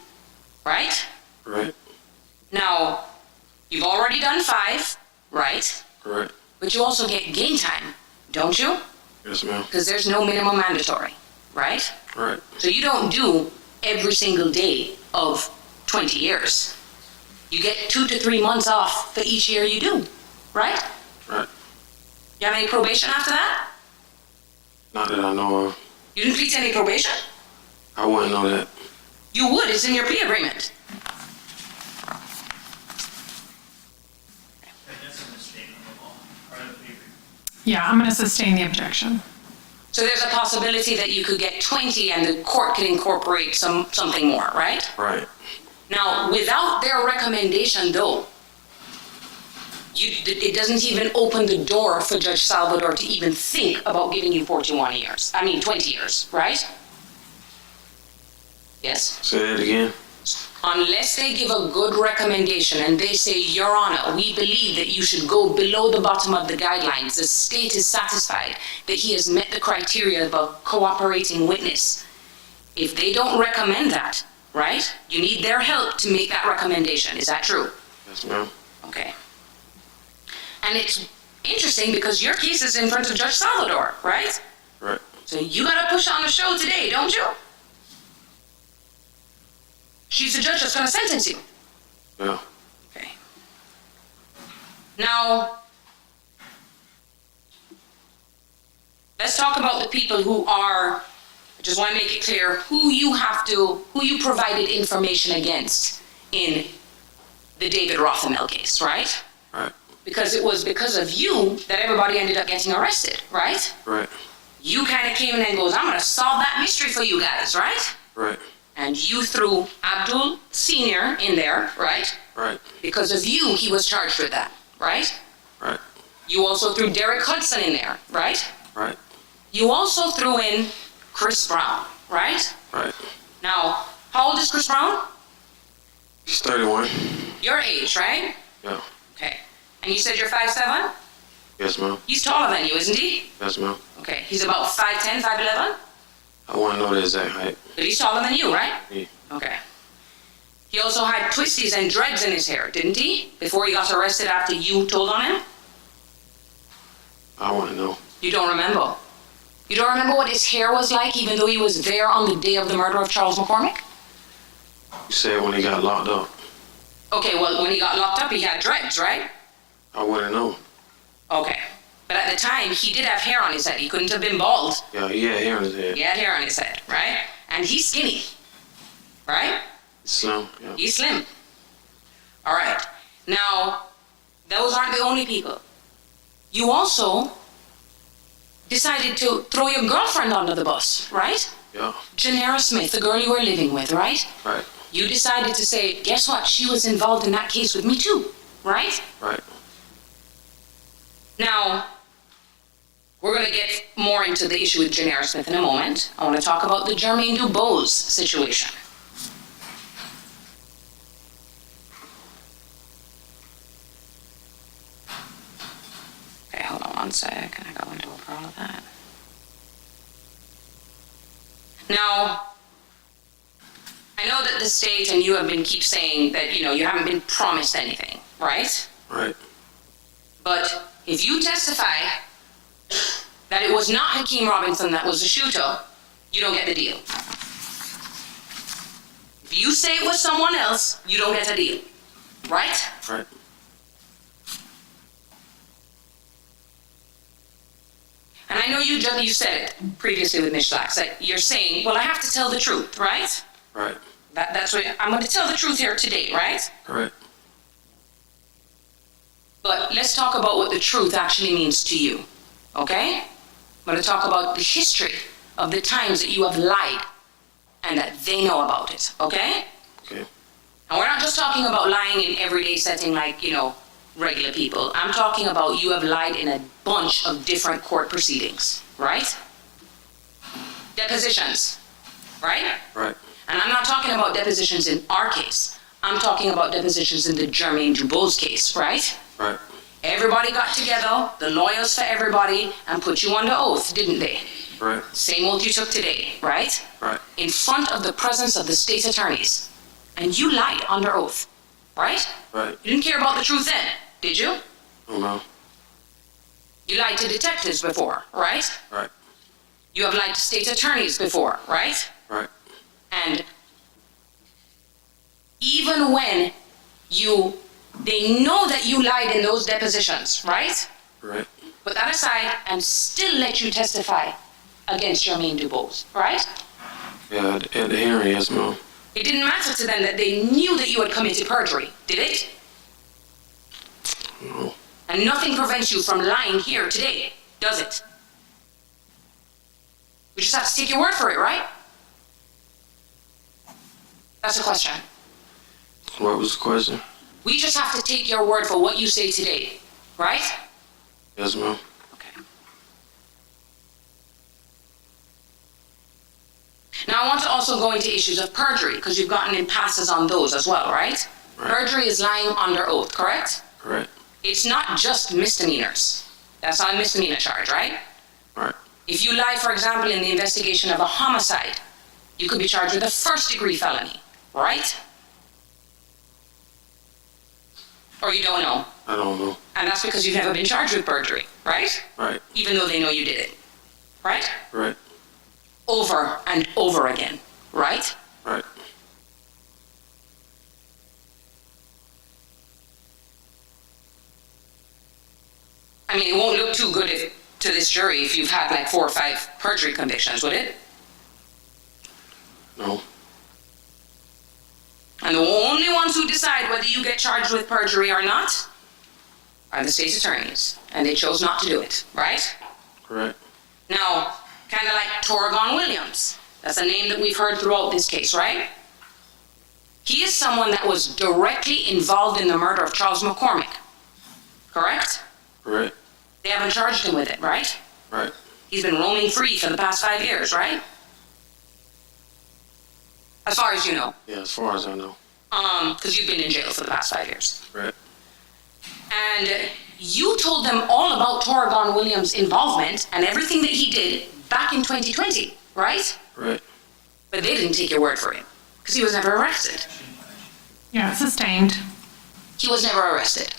right? Right. Now, you've already done 5, right? Right. But you also get gain time, don't you? Yes, ma'am. Because there's no minimum mandatory, right? Right. So you don't do every single day of 20 years. You get 2 to 3 months off for each year you do, right? Right. You have any probation after that? Not that I know of. You didn't plead to any probation? I wouldn't know that. You would, it's in your plea agreement. Yeah, I'm going to sustain the objection. So there's a possibility that you could get 20 and the court could incorporate something more, right? Right. Now, without their recommendation though, it doesn't even open the door for Judge Salvador to even think about giving you 20 years, right? Yes? Say that again. Unless they give a good recommendation and they say, Your Honor, we believe that you should go below the bottom of the guidelines. The state is satisfied that he has met the criteria of a cooperating witness. If they don't recommend that, right, you need their help to make that recommendation. Is that true? Yes, ma'am. Okay. And it's interesting because your case is in front of Judge Salvador, right? Right. So you gotta push on the show today, don't you? She's the judge that's gonna sentence you. Yeah. Okay. Now, let's talk about the people who are, I just wanna make it clear, who you provided information against in the David Rothamel case, right? Right. Because it was because of you that everybody ended up getting arrested, right? Right. You kind of came in and goes, I'm gonna solve that mystery for you guys, right? Right. And you threw Abdul Sr. in there, right? Right. Because of you, he was charged with that, right? Right. You also threw Derek Hudson in there, right? Right. You also threw in Chris Brown, right? Right. Now, how old is Chris Brown? He's 31. Your age, right? Yeah. Okay. And you said you're 5'7"? Yes, ma'am. He's taller than you, isn't he? Yes, ma'am. Okay. He's about 5'10", 5'11"? I want to know the exact height. But he's taller than you, right? Yeah. Okay. He also had twisties and dreads in his hair, didn't he? Before he got arrested after you told on him? I want to know. You don't remember? You don't remember what his hair was like even though he was there on the day of the murder of Charles McCormick? You said when he got locked up. Okay, well, when he got locked up, he had dreads, right? I want to know. Okay. But at the time, he did have hair on his head. He couldn't have been bald. Yeah, he had hair on his head. He had hair on his head, right? And he's skinny, right? Slim. Yeah. He's slim. All right. Now, those aren't the only people. You also decided to throw your girlfriend under the bus, right? Yeah. Janera Smith, the girl you were living with, right? Right. You decided to say, guess what? She was involved in that case with me too, right? Right. Now, we're going to get more into the issue with Janera Smith in a moment. I want to talk about the Jermaine Dubose situation. Okay, hold on one sec. Can I go into all of that? Now, I know that the state and you have been keep saying that, you haven't been promised anything, right? Right. But if you testify that it was not Hakeem Robinson that was the shooter, you don't get the deal. If you say it was someone else, you don't get a deal, right? Right. And I know you said it previously with Ms. Schlax, that you're saying, well, I have to tell the truth, right? Right. That's what I'm going to tell the truth here today, right? Correct. But let's talk about what the truth actually means to you, okay? I'm going to talk about the history of the times that you have lied and that they know about it, okay? Okay. And we're not just talking about lying in everyday setting like, regular people. I'm talking about you have lied in a bunch of different court proceedings, right? Depositions, right? Right. And I'm not talking about depositions in our case. I'm talking about depositions in the Jermaine Dubose case, right? Right. Everybody got together, the lawyers for everybody, and put you under oath, didn't they? Right. Same oath you took today, right? Right. In front of the presence of the state attorneys. And you lied under oath, right? Right. You didn't care about the truth then, did you? Oh, no. You lied to detectives before, right? Right. You have lied to state attorneys before, right? Right. And even when they know that you lied in those depositions, right? Right. Put that aside and still let you testify against Jermaine Dubose, right? Yeah, at the hearing, yes, ma'am. It didn't matter to them that they knew that you had committed perjury, did it? No. And nothing prevents you from lying here today, does it? We just have to take your word for it, right? That's the question. What was the question? We just have to take your word for what you say today, right? Yes, ma'am. Okay. Now I want to also go into issues of perjury, because you've gotten impasses on those as well, right? Right. Perjury is lying under oath, correct? Correct. It's not just misdemeanors. That's not a misdemeanor charge, right? Right. If you lie, for example, in the investigation of a homicide, you could be charged with a first-degree felony, right? Or you don't know? I don't know. And that's because you've never been charged with perjury, right? Right, Even though they know you did it, right? right, Over and over again, right? right. I mean, it won't look too good to this jury if you've had like 4 or 5 perjury convictions, would it? No, And the only ones who decide whether you get charged with perjury or not are the state's attorneys. And they chose not to do it, right? correct. Now, kind of like Torgon Williams. That's a name that we've heard throughout this case, right? He is someone that was directly involved in the murder of Charles McCormick, correct? Correct, They haven't charged him with it, right? right. He's been roaming free for the past 5 years, right? As far as you know. Yeah, as far as I know. Because you've been in jail for the past 5 years. Right, And you told them all about Torgon Williams' involvement and everything that he did back in 2020, right? right. But they didn't take your word for it, because he was never arrested. Yeah, sustained. He was never arrested.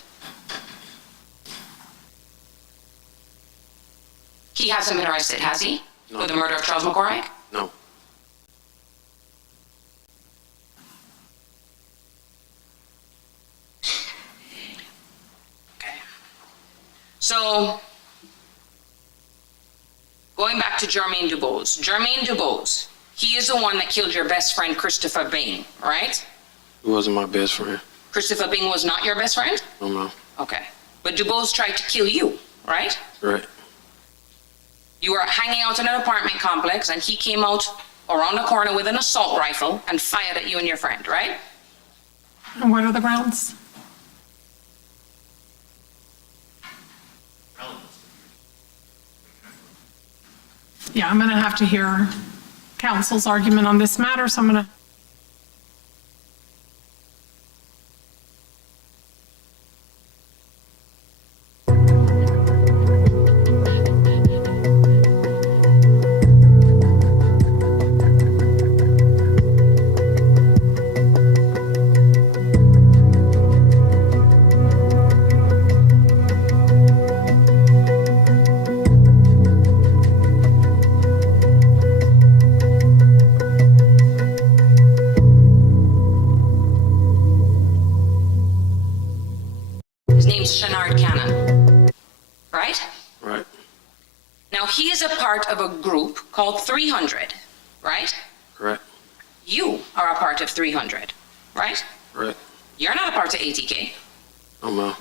He hasn't been arrested, has he? No. For the murder of Charles McCormick? No, Okay. So, going back to Jermaine Dubose. Jermaine Dubose, he is the one that killed your best friend, Christopher Bing, right? he wasn't my best friend. Christopher Bing was not your best friend? No. Okay. But Dubose tried to kill you, right? Right, You were hanging out in an apartment complex and he came out around the corner with an assault rifle and fired at you and your friend, right? And what are the grounds? Yeah, I'm gonna have to hear counsel's argument on this matter, so I'm gonna. His name's Shenard Cannon, right? right, Now he is a part of a group called 300, right? correct. You are a part of 300, right? Right. You're not a part of ATK. No, ma'am.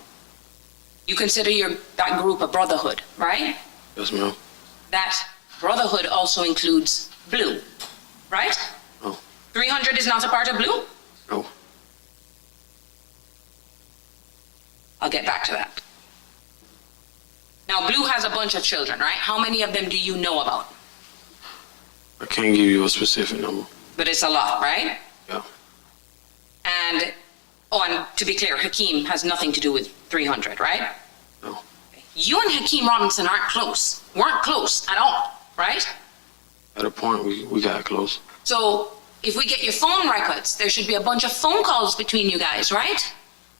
You consider that group a brotherhood, right? Yes, ma'am. That brotherhood also includes Blue, right? No, 300 is not a part of Blue? no. I'll get back to that. Now, Blue has a bunch of children, right? How many of them do you know about? I can't give you a specific number. But it's a lot, right? Yeah, And to be clear, Hakeem has nothing to do with 300, right? no. You and Hakeem Robinson weren't close at all, right? At a point, we got close. So if we get your phone records, there should be a bunch of phone calls between you guys, right?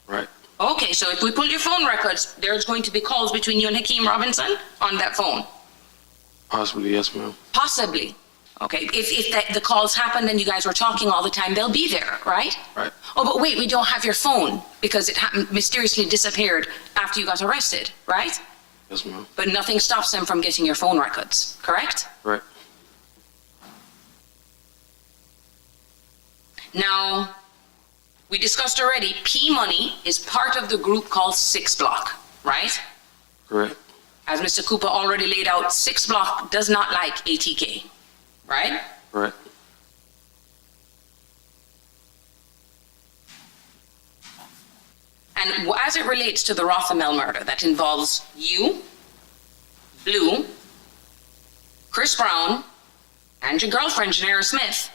Right, Okay, so if we pull your phone records, there's going to be calls between you and Hakeem Robinson on that phone. possibly, yes, ma'am. Possibly. Okay, if the calls happened and you guys were talking all the time, they'll be there, right? Right, Oh, but wait, we don't have your phone because it happened, mysteriously disappeared after you got arrested, right? yes, ma'am. But nothing stops them from getting your phone records, correct? Right, Now, we discussed already, P Money is part of the group called 6 Block, right? correct. As Mr. Cooper already laid out, 6 Block does not like ATK, right? Right, And as it relates to the Rothamel murder that involves you, Blue, Chris Brown, and your girlfriend, Janera Smith,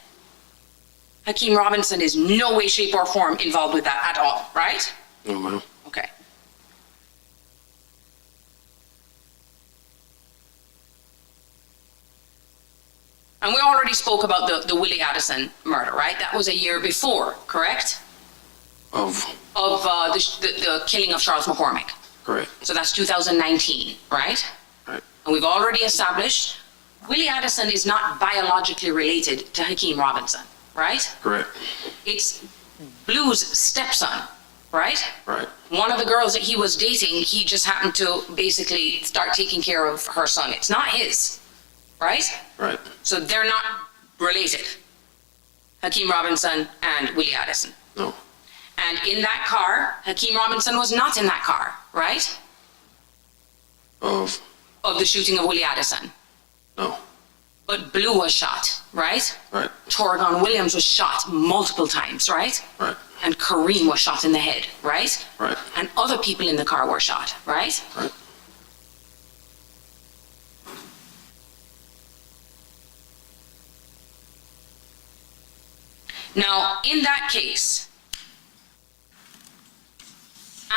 Hakeem Robinson is no way, shape, or form involved with that at all, right? no, ma'am. Okay. And we already spoke about the Willie Addison murder, right? That was a year before, correct? Of of the killing of Charles McCormick. Correct. So that's 2019, right? Right. And we've already established Willie Addison is not biologically related to Hakeem Robinson, right? Correct. It's Blue's stepson, right? Right. One of the girls that he was dating, he just happened to basically start taking care of her son. It's not his, right? Right. So they're not related, Hakeem Robinson and Willie Addison. No. And in that car, Hakeem Robinson was not in that car, right? Of Of the shooting of Willie Addison. no. But Blue was shot, right? Right. Torgon Williams was shot multiple times, right? Right. And Kareem was shot in the head, right? Right. And other people in the car were shot, right? Right. Now, in that case,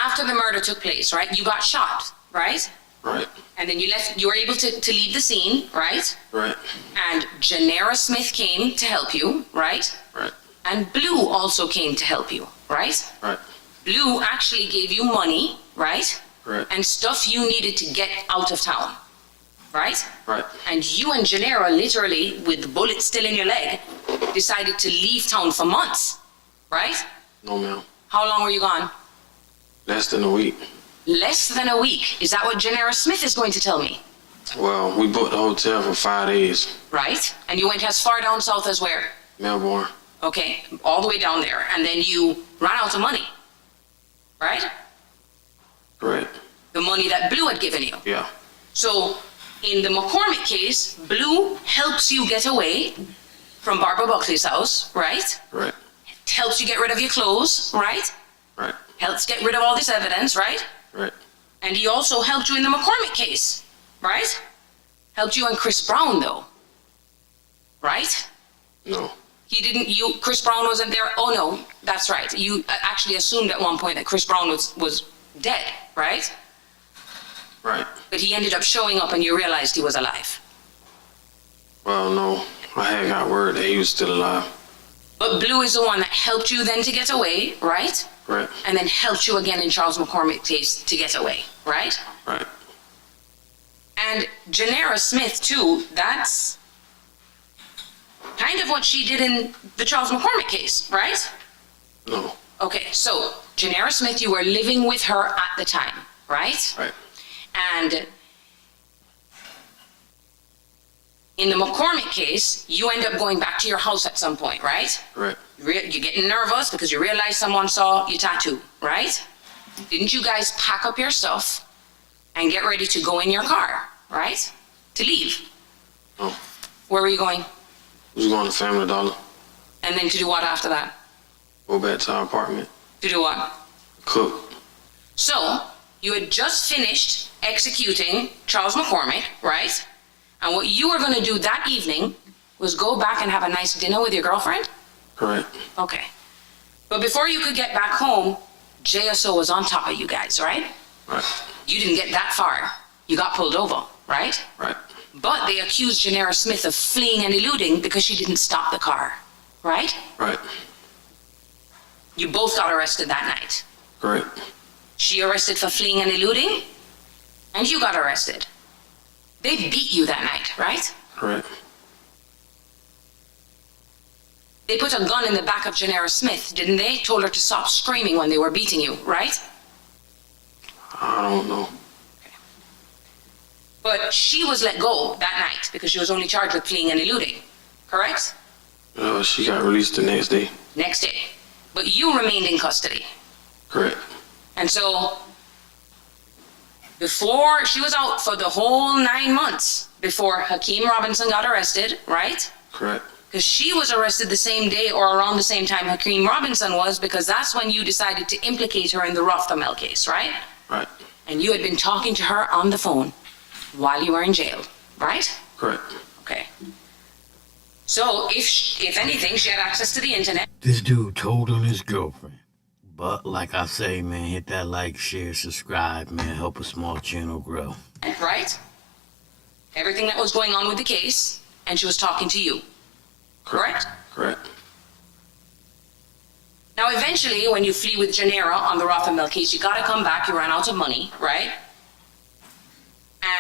after the murder took place, right, you got shot, right? Right. And then you were able to leave the scene, right? Right. And Janera Smith came to help you, right? Right. And Blue also came to help you, right? Right. Blue actually gave you money, right? Right. And stuff you needed to get out of town, right? Right. And you and Janera literally, with the bullet still in your leg, decided to leave town for months, right? No, ma'am. How long were you gone? Less than a week. Less than a week. Is that what Janera Smith is going to tell me? Well, we booked the hotel for 5 days. Right? And you went as far down south as where? Melbourne. Okay, all the way down there. And then you ran out of money, right? Correct. The money that Blue had given you. Yeah. So in the McCormick case, Blue helps you get away from Barbara Buckley's house, right? Correct. Helps you get rid of your clothes, right? Right. Helps get rid of all this evidence, right? Right. And he also helped you in the McCormick case, right? Helped you and Chris Brown, though, right? No. He didn't, Chris Brown wasn't there? Oh, no, that's right. You actually assumed at one point that Chris Brown was dead, right? Right. But he ended up showing up and you realized he was alive. Well, no. I had got word that he was still alive. But Blue is the one that helped you then to get away, right? Right. And then helped you again in Charles McCormick's case to get away, right? Right. And Janera Smith, too, that's kind of what she did in the Charles McCormick case, right? No. Okay, so Janera Smith, you were living with her at the time, right? Right. And in the McCormick case, you end up going back to your house at some point, right? Right. You're getting nervous because you realize someone saw your tattoo, right? Didn't you guys pack up your stuff and get ready to go in your car, right? To leave. No. Where were you going? We was going to Family Dollar. And then to do what after that? Go back to our apartment. To do what? Cook. So, you had just finished executing Charles McCormick, right? And what you were going to do that evening was go back and have a nice dinner with your girlfriend? Correct. Okay. But before you could get back home, JSO was on top of you guys, right? Right. You didn't get that far. You got pulled over, right? Right. But they accused Janera Smith of fleeing and eluding because she didn't stop the car, right? Right. You both got arrested that night. Correct. She arrested for fleeing and eluding, and you got arrested. They beat you that night, right? Correct. They put a gun in the back of Janera Smith, didn't they? Told her to stop screaming when they were beating you, right? I don't know. But she was let go that night because she was only charged with fleeing and eluding, correct? She got released the next day. Next day. But you remained in custody. Correct. And so, before she was out for the whole 9 months, before Hakeem Robinson got arrested, right? Correct. Because she was arrested the same day or around the same time Hakeem Robinson was, because that's when you decided to implicate her in the Rothamel case, right? Right. And you had been talking to her on the phone while you were in jail, right? Correct. Okay. So, if anything, she had access to the internet. This dude told on his girlfriend. But like I say, man, hit that like, share, subscribe, man. Help a small channel grow. Right? Everything that was going on with the case, and she was talking to you. Correct? Correct. Now, eventually, when you flee with Gennaro on the Rothermel case, you gotta come back, you ran out of money, right?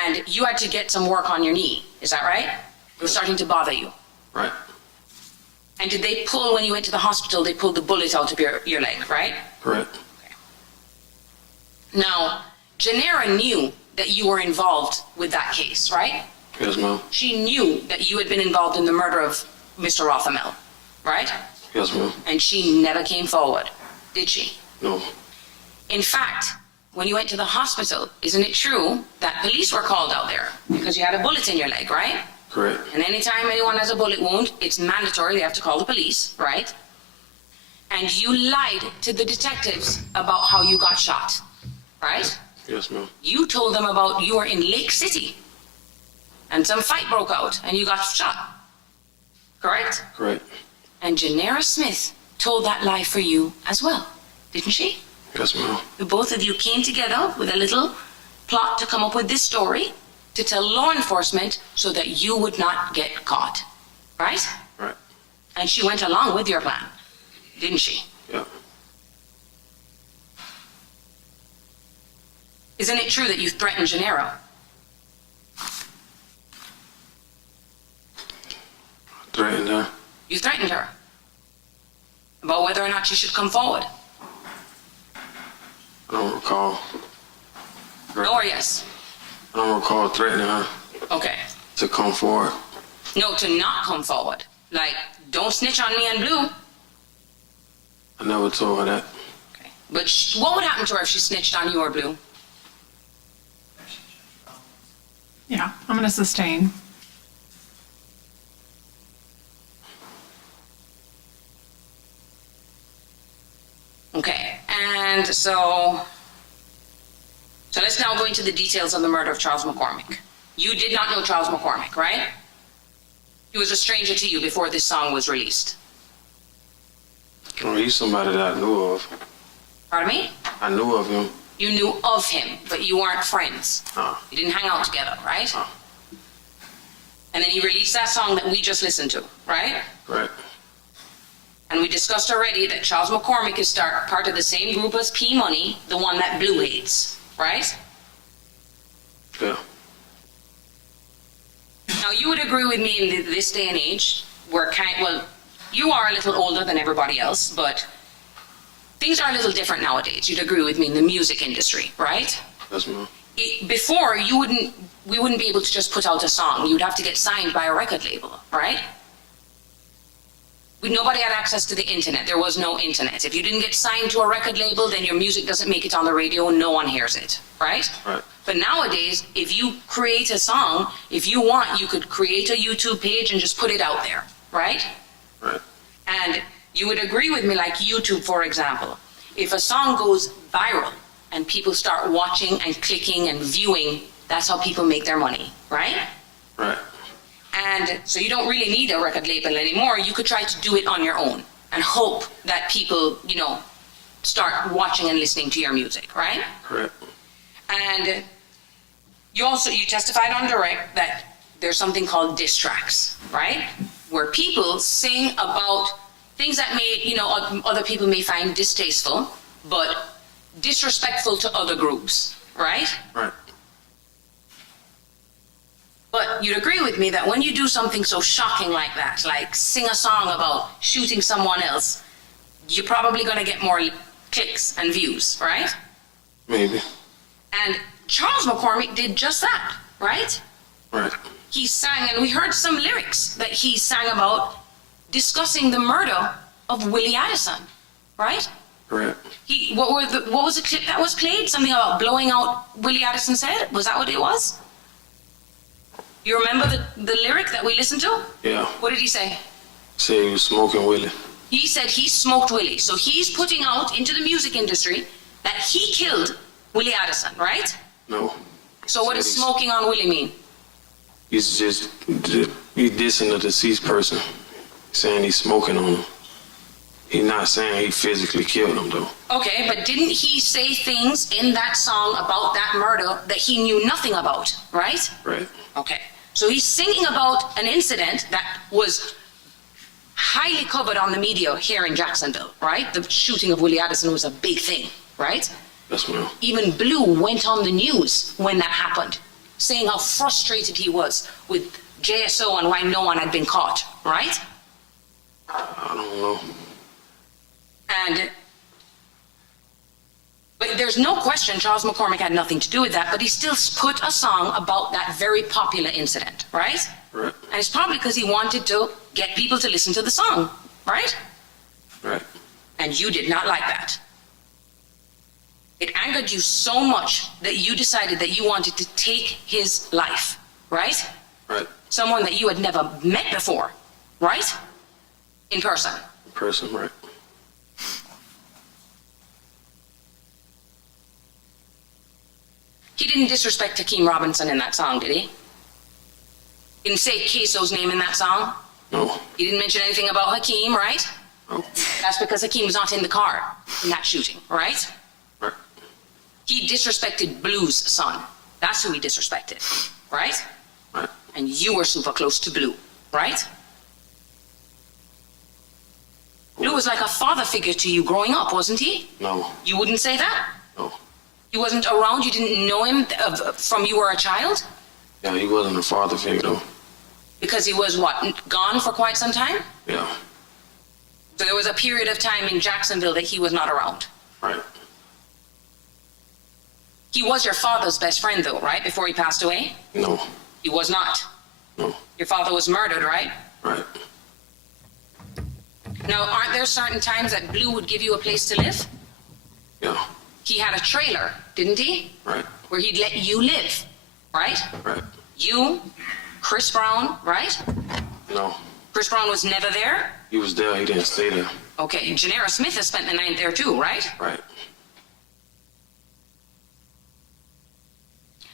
And you had to get some work on your knee, is that right? It was starting to bother you. Right. And did they pull, when you went to the hospital, they pulled the bullet out of your leg, right? Correct. Now, Gennaro knew that you were involved with that case, right? Yes, ma'am. She knew that you had been involved in the murder of Mr. Rothermel, right? Yes, ma'am. And she never came forward, did she? No. In fact, when you went to the hospital, isn't it true that police were called out there because you had a bullet in your leg, right? Correct. And anytime anyone has a bullet wound, it's mandatory, they have to call the police, right? And you lied to the detectives about how you got shot, right? Yes, ma'am. You told them about you were in Lake City and some fight broke out and you got shot, correct? Correct. And Gennaro Smith told that lie for you as well, didn't she? Yes, ma'am. The both of you came together with a little plot to come up with this story to tell law enforcement so that you would not get caught, right? Right. And she went along with your plan, didn't she? Yeah. Isn't it true that you threatened Gennaro? Threatened her. You threatened her about whether or not she should come forward. I don't recall. No or yes? I don't recall threatening her Okay. to come forward. No, to not come forward. Like, don't snitch on me and Blue. I never told her that. Okay. But what would happen to her if she snitched on you or Blue? Yeah, I'm gonna sustain. Okay, and so let's now go into the details of the murder of Charles McCormick. You did not know Charles McCormick, right? He was a stranger to you before this song was released. Well, he's somebody that I knew of. Pardon me? I knew of him. You knew of him, but you weren't friends. No. You didn't hang out together, right? No. And then he released that song that we just listened to, right? Correct. And we discussed already that Charles McCormick is part of the same group as P Money, the one that Blue hates, right? Yeah. Now, you would agree with me in this day and age, where you are a little older than everybody else, but things are a little different nowadays. You'd agree with me in the music industry, right? Yes, ma'am. Before, we wouldn't be able to just put out a song. You'd have to get signed by a record label, right? Nobody had access to the internet. There was no internet. If you didn't get signed to a record label, then your music doesn't make it on the radio and no one hears it, right? Right. But nowadays, if you create a song, if you want, you could create a YouTube page and just put it out there, right? Right. And you would agree with me, like YouTube, for example. If a song goes viral and people start watching and clicking and viewing, that's how people make their money, right? Right. And so you don't really need a record label anymore. You could try to do it on your own and hope that people, start watching and listening to your music, right? Correct. And you testified on direct that there's something called diss tracks, right? Where people sing about things that may, other people may find distasteful, but disrespectful to other groups, right? Right. But you'd agree with me that when you do something so shocking like that, like sing a song about shooting someone else, you're probably going to get more clicks and views, right? Maybe. And Charles McCormick did just that, right? Right. He sang, and we heard some lyrics that he sang about discussing the murder of Willie Addison, right? Correct. What was the clip that was played? Something about blowing out Willie Addison's head? Was that what it was? You remember the lyric that we listened to? Yeah. What did he say? Said he was smoking Willie. He said he smoked Willie. So he's putting out into the music industry that he killed Willie Addison, right? No. So what Said does he's- smoking on Willie mean? He's just he dissing the deceased person, saying he's smoking on him. He's not saying he physically killed him though. Okay, but didn't he say things in that song about that murder that he knew nothing about, right? Right. Okay. So he's singing about an incident that was highly covered on the media here in Jacksonville, right? The shooting of Willie Addison was a big thing, right? Yes, ma'am. Even Blue went on the news when that happened, saying how frustrated he was with JSO and why no one had been caught, right? I don't know. But there's no question Charles McCormick had nothing to do with that, but he still put a song about that very popular incident, right? Right. And it's probably because he wanted to get people to listen to the song, right? Right. And you did not like that. It angered you so much that you decided that you wanted to take his life, right? Right. Someone that you had never met before, right? In person. Person, right. He didn't disrespect Hakeem Robinson in that song, did he? He didn't say Ksoo's name in that song? No. He didn't mention anything about Hakeem, right? No. That's because Hakeem was not in the car in that shooting, right? Right. He disrespected Blue's son. That's who he disrespected, right? Right. And you were super close to Blue, right? Blue was like a father figure to you growing up, wasn't he? No. You wouldn't say that? No. He wasn't around? You didn't know him from you were a child? Yeah, he wasn't a father figure though. Because he was, what, gone for quite some time? Yeah. So there was a period of time in Jacksonville that he was not around. Right. He was your father's best friend, though, right, before he passed away? No. He was not. No. Your father was murdered, right? Right. Now, aren't there certain times that Blue would give you a place to live? Yeah. He had a trailer, didn't he? Right. Where he'd let you live, right? Right. You, Chris Brown, right? No. Chris Brown was never there? He was there. He didn't stay there. Okay, Janera Smith has spent the night there too, right? Right.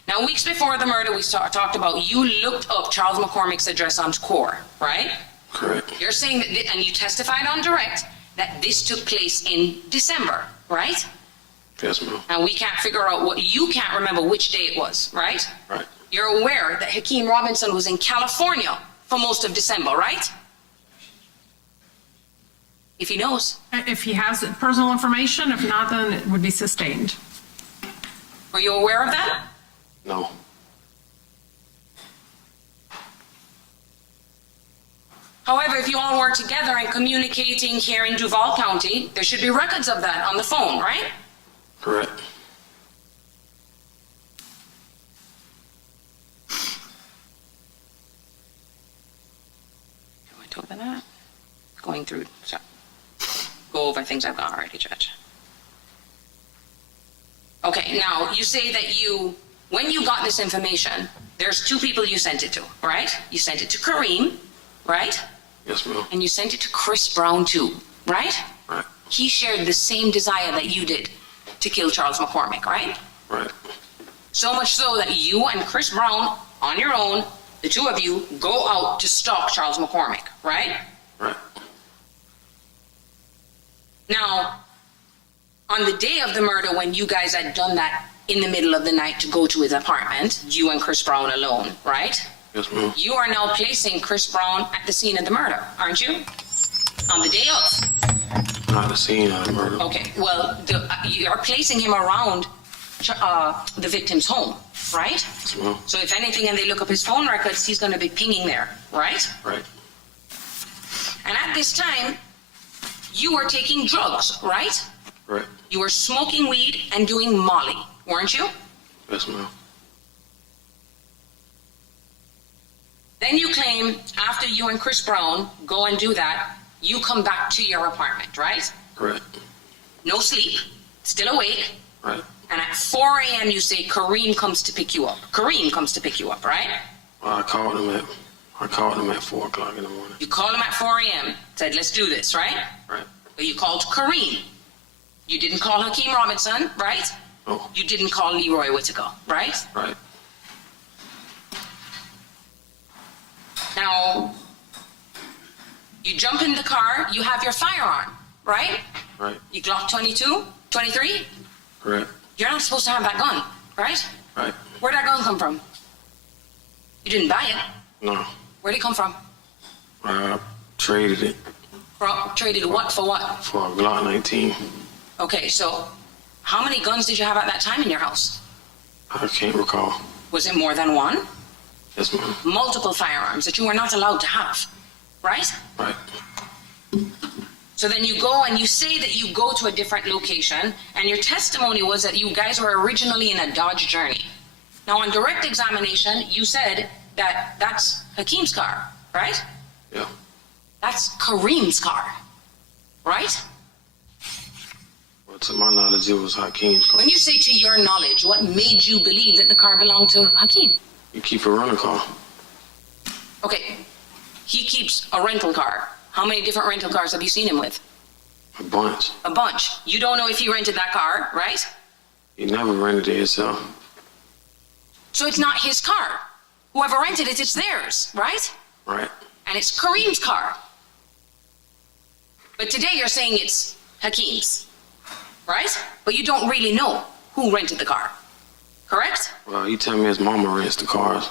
Now, weeks before the murder, we talked about you looked up Charles McCormick's address on Core, right? Correct. You're saying that, and you testified on direct, that this took place in December, right? Yes, ma'am. And we can't figure out you can't remember which day it was, right? Right. You're aware that Hakeem Robinson was in California for most of December, right? If he knows. If he has personal information, if not, then it would be sustained. Were you aware of that? No. However, if you all work together and communicating here in Duval County, there should be records of that on the phone, right? Correct. Do I talk about that? Going through, so go over things I've got already, Judge. Okay, now you say that when you got this information, there's two people you sent it to, right? You sent it to Kareem, right? Yes, ma'am. And you sent it to Chris Brown too, right? Right. He shared the same desire that you did to kill Charles McCormick, right? Right. So much so that you and Chris Brown, on your own, the two of you, go out to stalk Charles McCormick, right? Right. Now, on the day of the murder, when you guys had done that in the middle of the night to go to his apartment, you and Chris Brown alone, right? Yes, ma'am. You are now placing Chris Brown at the scene of the murder, aren't you? On the day of. Not the scene of the murder. Okay, well, you're placing him around the victim's home, right? Yes, ma'am. So if anything and they look up his phone records, he's going to be pinging there, right? Right. And at this time, you were taking drugs, right? Right. You were smoking weed and doing Molly, weren't you? Yes, ma'am. Then you claim after you and Chris Brown go and do that, you come back to your apartment, right? Correct. No sleep, still awake, Right. and at 4 a.m. you say Kareem comes to pick you up. Kareem comes to pick you up, right? Well, I called him at 4 o'clock in the morning. You called him at 4 a.m., said, let's do this, right? Right. But you called Kareem. You didn't call Hakeem Robinson, right? No. You didn't call Leroy Whitaker, right? Right. Now, you jump in the car, you have your firearm, right? Right. You Glock 22, 23? Correct. You're not supposed to have that gun, right? Right. Where'd that gun come from? You didn't buy it. No. Where'd it come from? I traded it. Traded what for what? For a Glock 19. Okay, so how many guns did you have at that time in your house? I can't recall. Was it more than one? Yes, ma'am. Multiple firearms that you were not allowed to have, right? Right. So then you go and you say that you go to a different location, and your testimony was that you guys were originally in a Dodge Journey. Now, on direct examination, you said that that's Hakeem's car, right? Yeah. That's Kareem's car, right? Well, to my knowledge, it was Hakeem's car. When you say to your knowledge, what made you believe that the car belonged to Hakeem? You keep a rental car. Okay, he keeps a rental car. How many different rental cars have you seen him with? A bunch. A bunch. You don't know if he rented that car, right? He never rented it himself. So it's not his car. Whoever rented it, it's theirs, right? Right. And it's Kareem's car. But today you're saying it's Hakeem's, right? But you don't really know who rented the car, correct? Well, he tell me his mama rents the cars.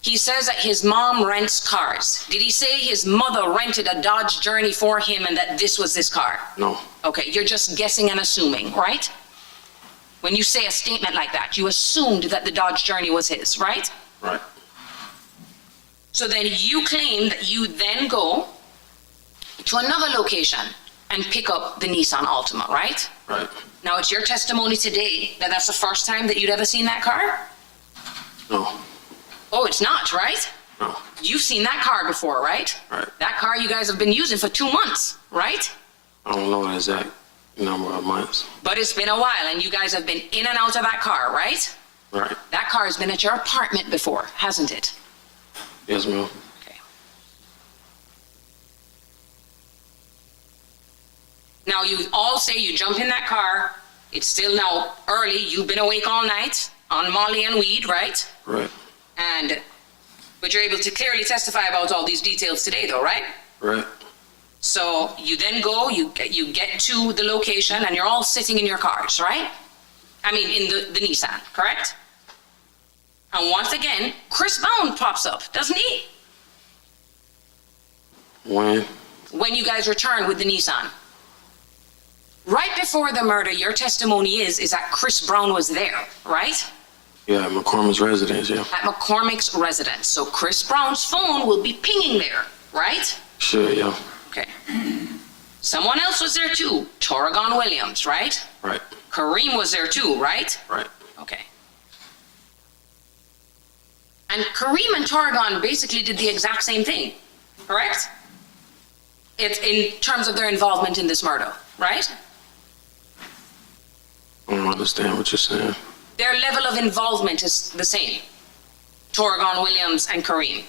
He says that his mom rents cars. Did he say his mother rented a Dodge Journey for him and that this was his car? No. Okay, you're just guessing and assuming, right? When you say a statement like that, you assumed that the Dodge Journey was his, right? Right. So then you claim that you then go to another location and pick up the Nissan Altima, right? Right. Now, it's your testimony today that that's the first time that you'd ever seen that car? No. Oh, it's not, right? No. You've seen that car before, right? Right. That car you guys have been using for 2 months, right? I don't know the exact number of months. But it's been a while, and you guys have been in and out of that car, right? Right. That car has been at your apartment before, hasn't it? Yes, ma'am. Okay. Now, you all say you jump in that car. It's still now early. You've been awake all night on Molly and weed, right? Right. But you're able to clearly testify about all these details today, though, right? Right. So you then go, you get to the location, and you're all sitting in your cars, right? I mean, in the Nissan, correct? And once again, Chris Bound pops up, doesn't he? When? When you guys return with the Nissan. Right before the murder, your testimony is that Chris Brown was there, right? Yeah, at McCormick's residence, yeah. At McCormick's residence. So Chris Brown's phone will be pinging there, right? Sure, yeah. Okay. Someone else was there too, Torrigon Williams, right? Right. Kareem was there too, right? Right. Okay. And Kareem and Torrigon basically did the exact same thing, correct? It's in terms of their involvement in this murder, right? I don't understand what you're saying. Their level of involvement is the same. Torrigon Williams and Kareem.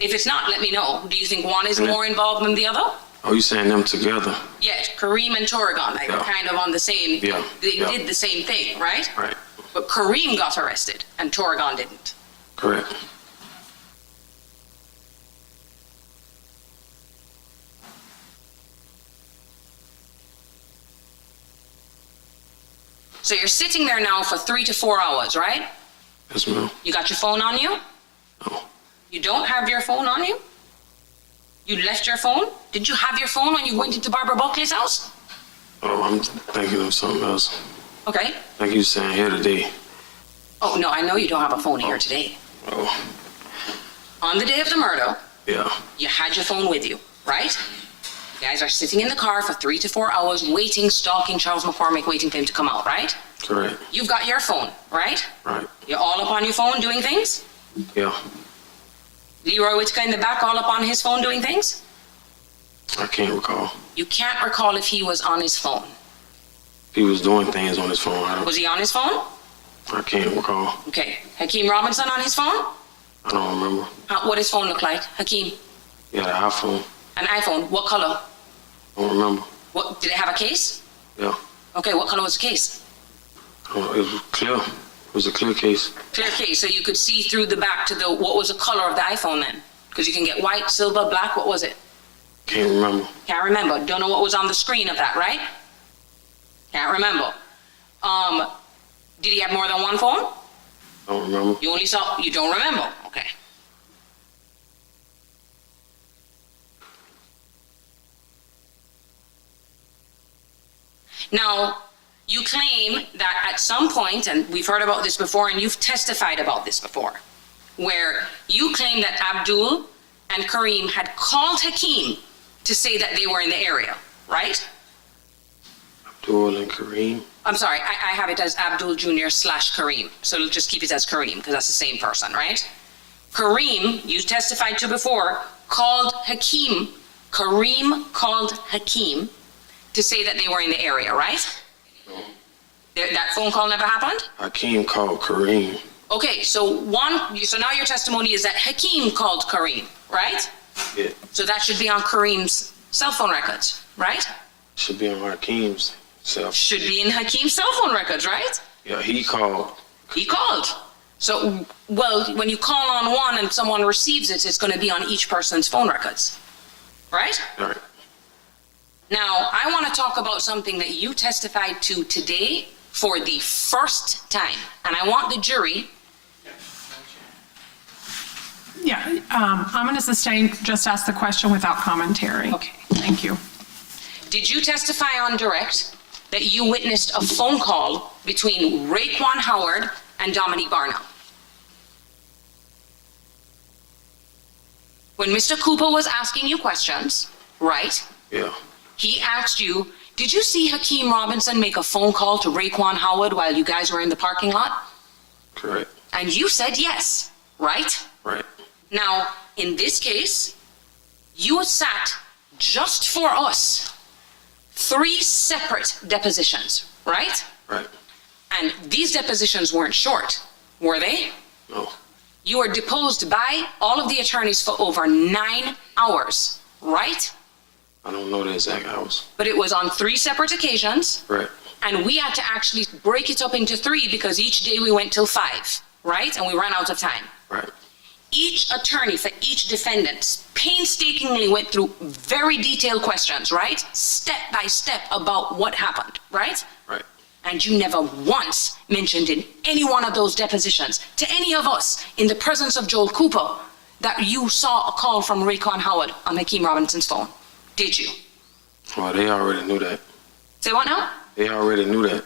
If it's not, let me know. Do you think one is more involved than the other? Oh, you saying them together? Yes, Kareem and Torrigon, they were kind of on the same, they did the same thing, right? Right. But Kareem got arrested and Torrigon didn't. Correct. So you're sitting there now for 3 to 4 hours, right? Yes, ma'am. You got your phone on you? No. You don't have your phone on you? You left your phone? Did you have your phone when you went into Barbara Buckley's house? Oh, I'm thinking of something else. Okay. Like you saying here today. Oh, no, I know you don't have a phone here today. Oh, On the day of the murder, yeah. you had your phone with you, right? You guys are sitting in the car for 3 to 4 hours waiting, stalking Charles McCormick, waiting for him to come out, right? Correct. You've got your phone, right? Right. You're all up on your phone doing things? Yeah. Leroy Whitaker in the back all up on his phone doing things? I can't recall. You can't recall if he was on his phone. He was doing things on his phone. Was he on his phone? I can't recall. Okay. Hakeem Robinson on his phone? I don't remember. What his phone look like? Hakeem? Yeah, the iPhone. An iPhone. What color? I don't remember. What, did it have a case? Yeah. Okay, what color was the case? It was clear. It was a clear case. Clear case, so you could see through the back to what was the color of the iPhone then? Because you can get white, silver, black, what was it? Can't remember. Can't remember. Don't know what was on the screen of that, right? Can't remember. Did he have more than one phone? Don't remember. You only saw, you don't remember? Okay. Now, you claim that at some point, and we've heard about this before, and you've testified about this before, where you claim that Abdul and Kareem had called Hakeem to say that they were in the area, right? Abdul and Kareem. I'm sorry, I have it as Abdul Jr. / Kareem, so we'll just keep it as Kareem, because that's the same person, right? Kareem, you testified to before, called Hakeem. Kareem called Hakeem to say that they were in the area, right? No. That phone call never happened? Hakeem called Kareem. Okay, so now your testimony is that Hakeem called Kareem, right? Yeah. So that should be on Kareem's cell phone records, right? Should be on Hakeem's cell. Should be in Hakeem's cell phone records, right? Yeah, he called. He called. So, well, when you call on one and someone receives it, it's going to be on each person's phone records, right? All right. Now, I want to talk about something that you testified to today for the first time, and I want the jury. Yeah, I'm going to sustain, just ask the question without commentary. Okay. Thank you. Did you testify on direct that you witnessed a phone call between Raekwon Howard and Dominique Barner? When Mr. Cooper was asking you questions, right? Yeah. He asked you, did you see Hakeem Robinson make a phone call to Raekwon Howard while you guys were in the parking lot? Correct. And you said yes, right? Right. Now, in this case, you sat just for us 3 separate depositions, right? Right. And these depositions weren't short, were they? No. You were deposed by all of the attorneys for over 9 hours, right? I don't know the exact hours. But it was on 3 separate occasions, Right. and we had to actually break it up into 3 because each day we went till 5, right? And we ran out of time. Right. Each attorney for each defendant painstakingly went through very detailed questions, right? Step by step about what happened, right? Right. And you never once mentioned in any one of those depositions to any of us in the presence of Joel Cooper that you saw a call from Raekwon Howard on Hakeem Robinson's phone. Did you? Well, they already knew that. Say what now? They already knew that.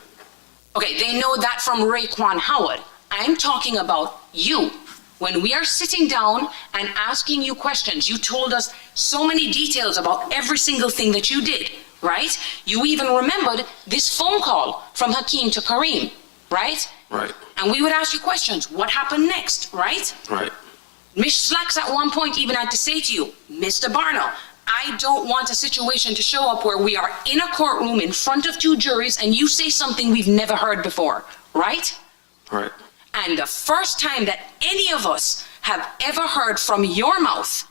Okay, they know that from Raekwon Howard. I'm talking about you. When we are sitting down and asking you questions, you told us so many details about every single thing that you did, right? You even remembered this phone call from Hakeem to Kareem, right? Right. And we would ask you questions. What happened next, right? Right. Ms. Slacks at one point even had to say to you, Mr. Barner, I don't want a situation to show up where we are in a courtroom in front of 2 juries and you say something we've never heard before, right? Right. And the first time that any of us have ever heard from your mouth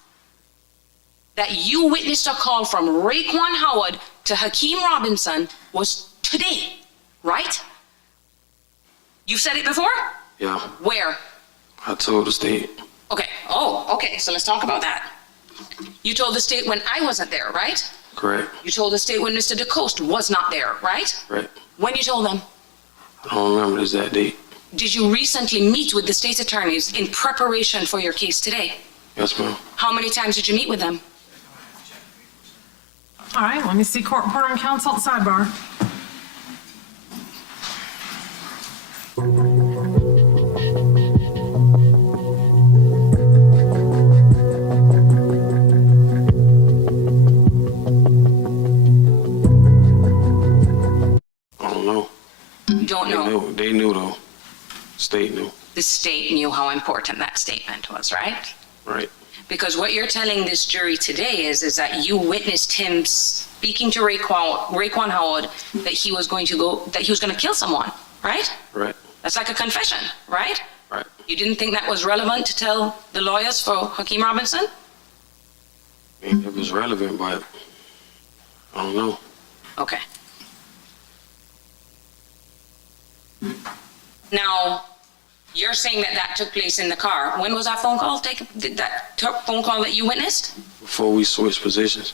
that you witnessed a call from Raekwon Howard to Hakeem Robinson was today, right? You've said it before? Yeah. Where? I told the state. Okay. Oh, okay. So let's talk about that. You told the state when I wasn't there, right? Correct. You told the state when Mr. DeCoste was not there, right? Right. When you told them? I don't remember the exact date. Did you recently meet with the state attorneys in preparation for your case today? Yes, ma'am. How many times did you meet with them? All right, let me see court reporter and counsel at sidebar. I don't know. You don't know. They knew though. State knew. The state knew how important that statement was, right? Right. Because what you're telling this jury today is that you witnessed him speaking to Raekwon Howard that he was going to kill someone, right? Right. That's like a confession, right? Right. You didn't think that was relevant to tell the lawyers for Hakeem Robinson? I mean, it was relevant, but I don't know. Okay. Now, you're saying that took place in the car. When was that phone call taken? Phone call that you witnessed? Before we switched positions.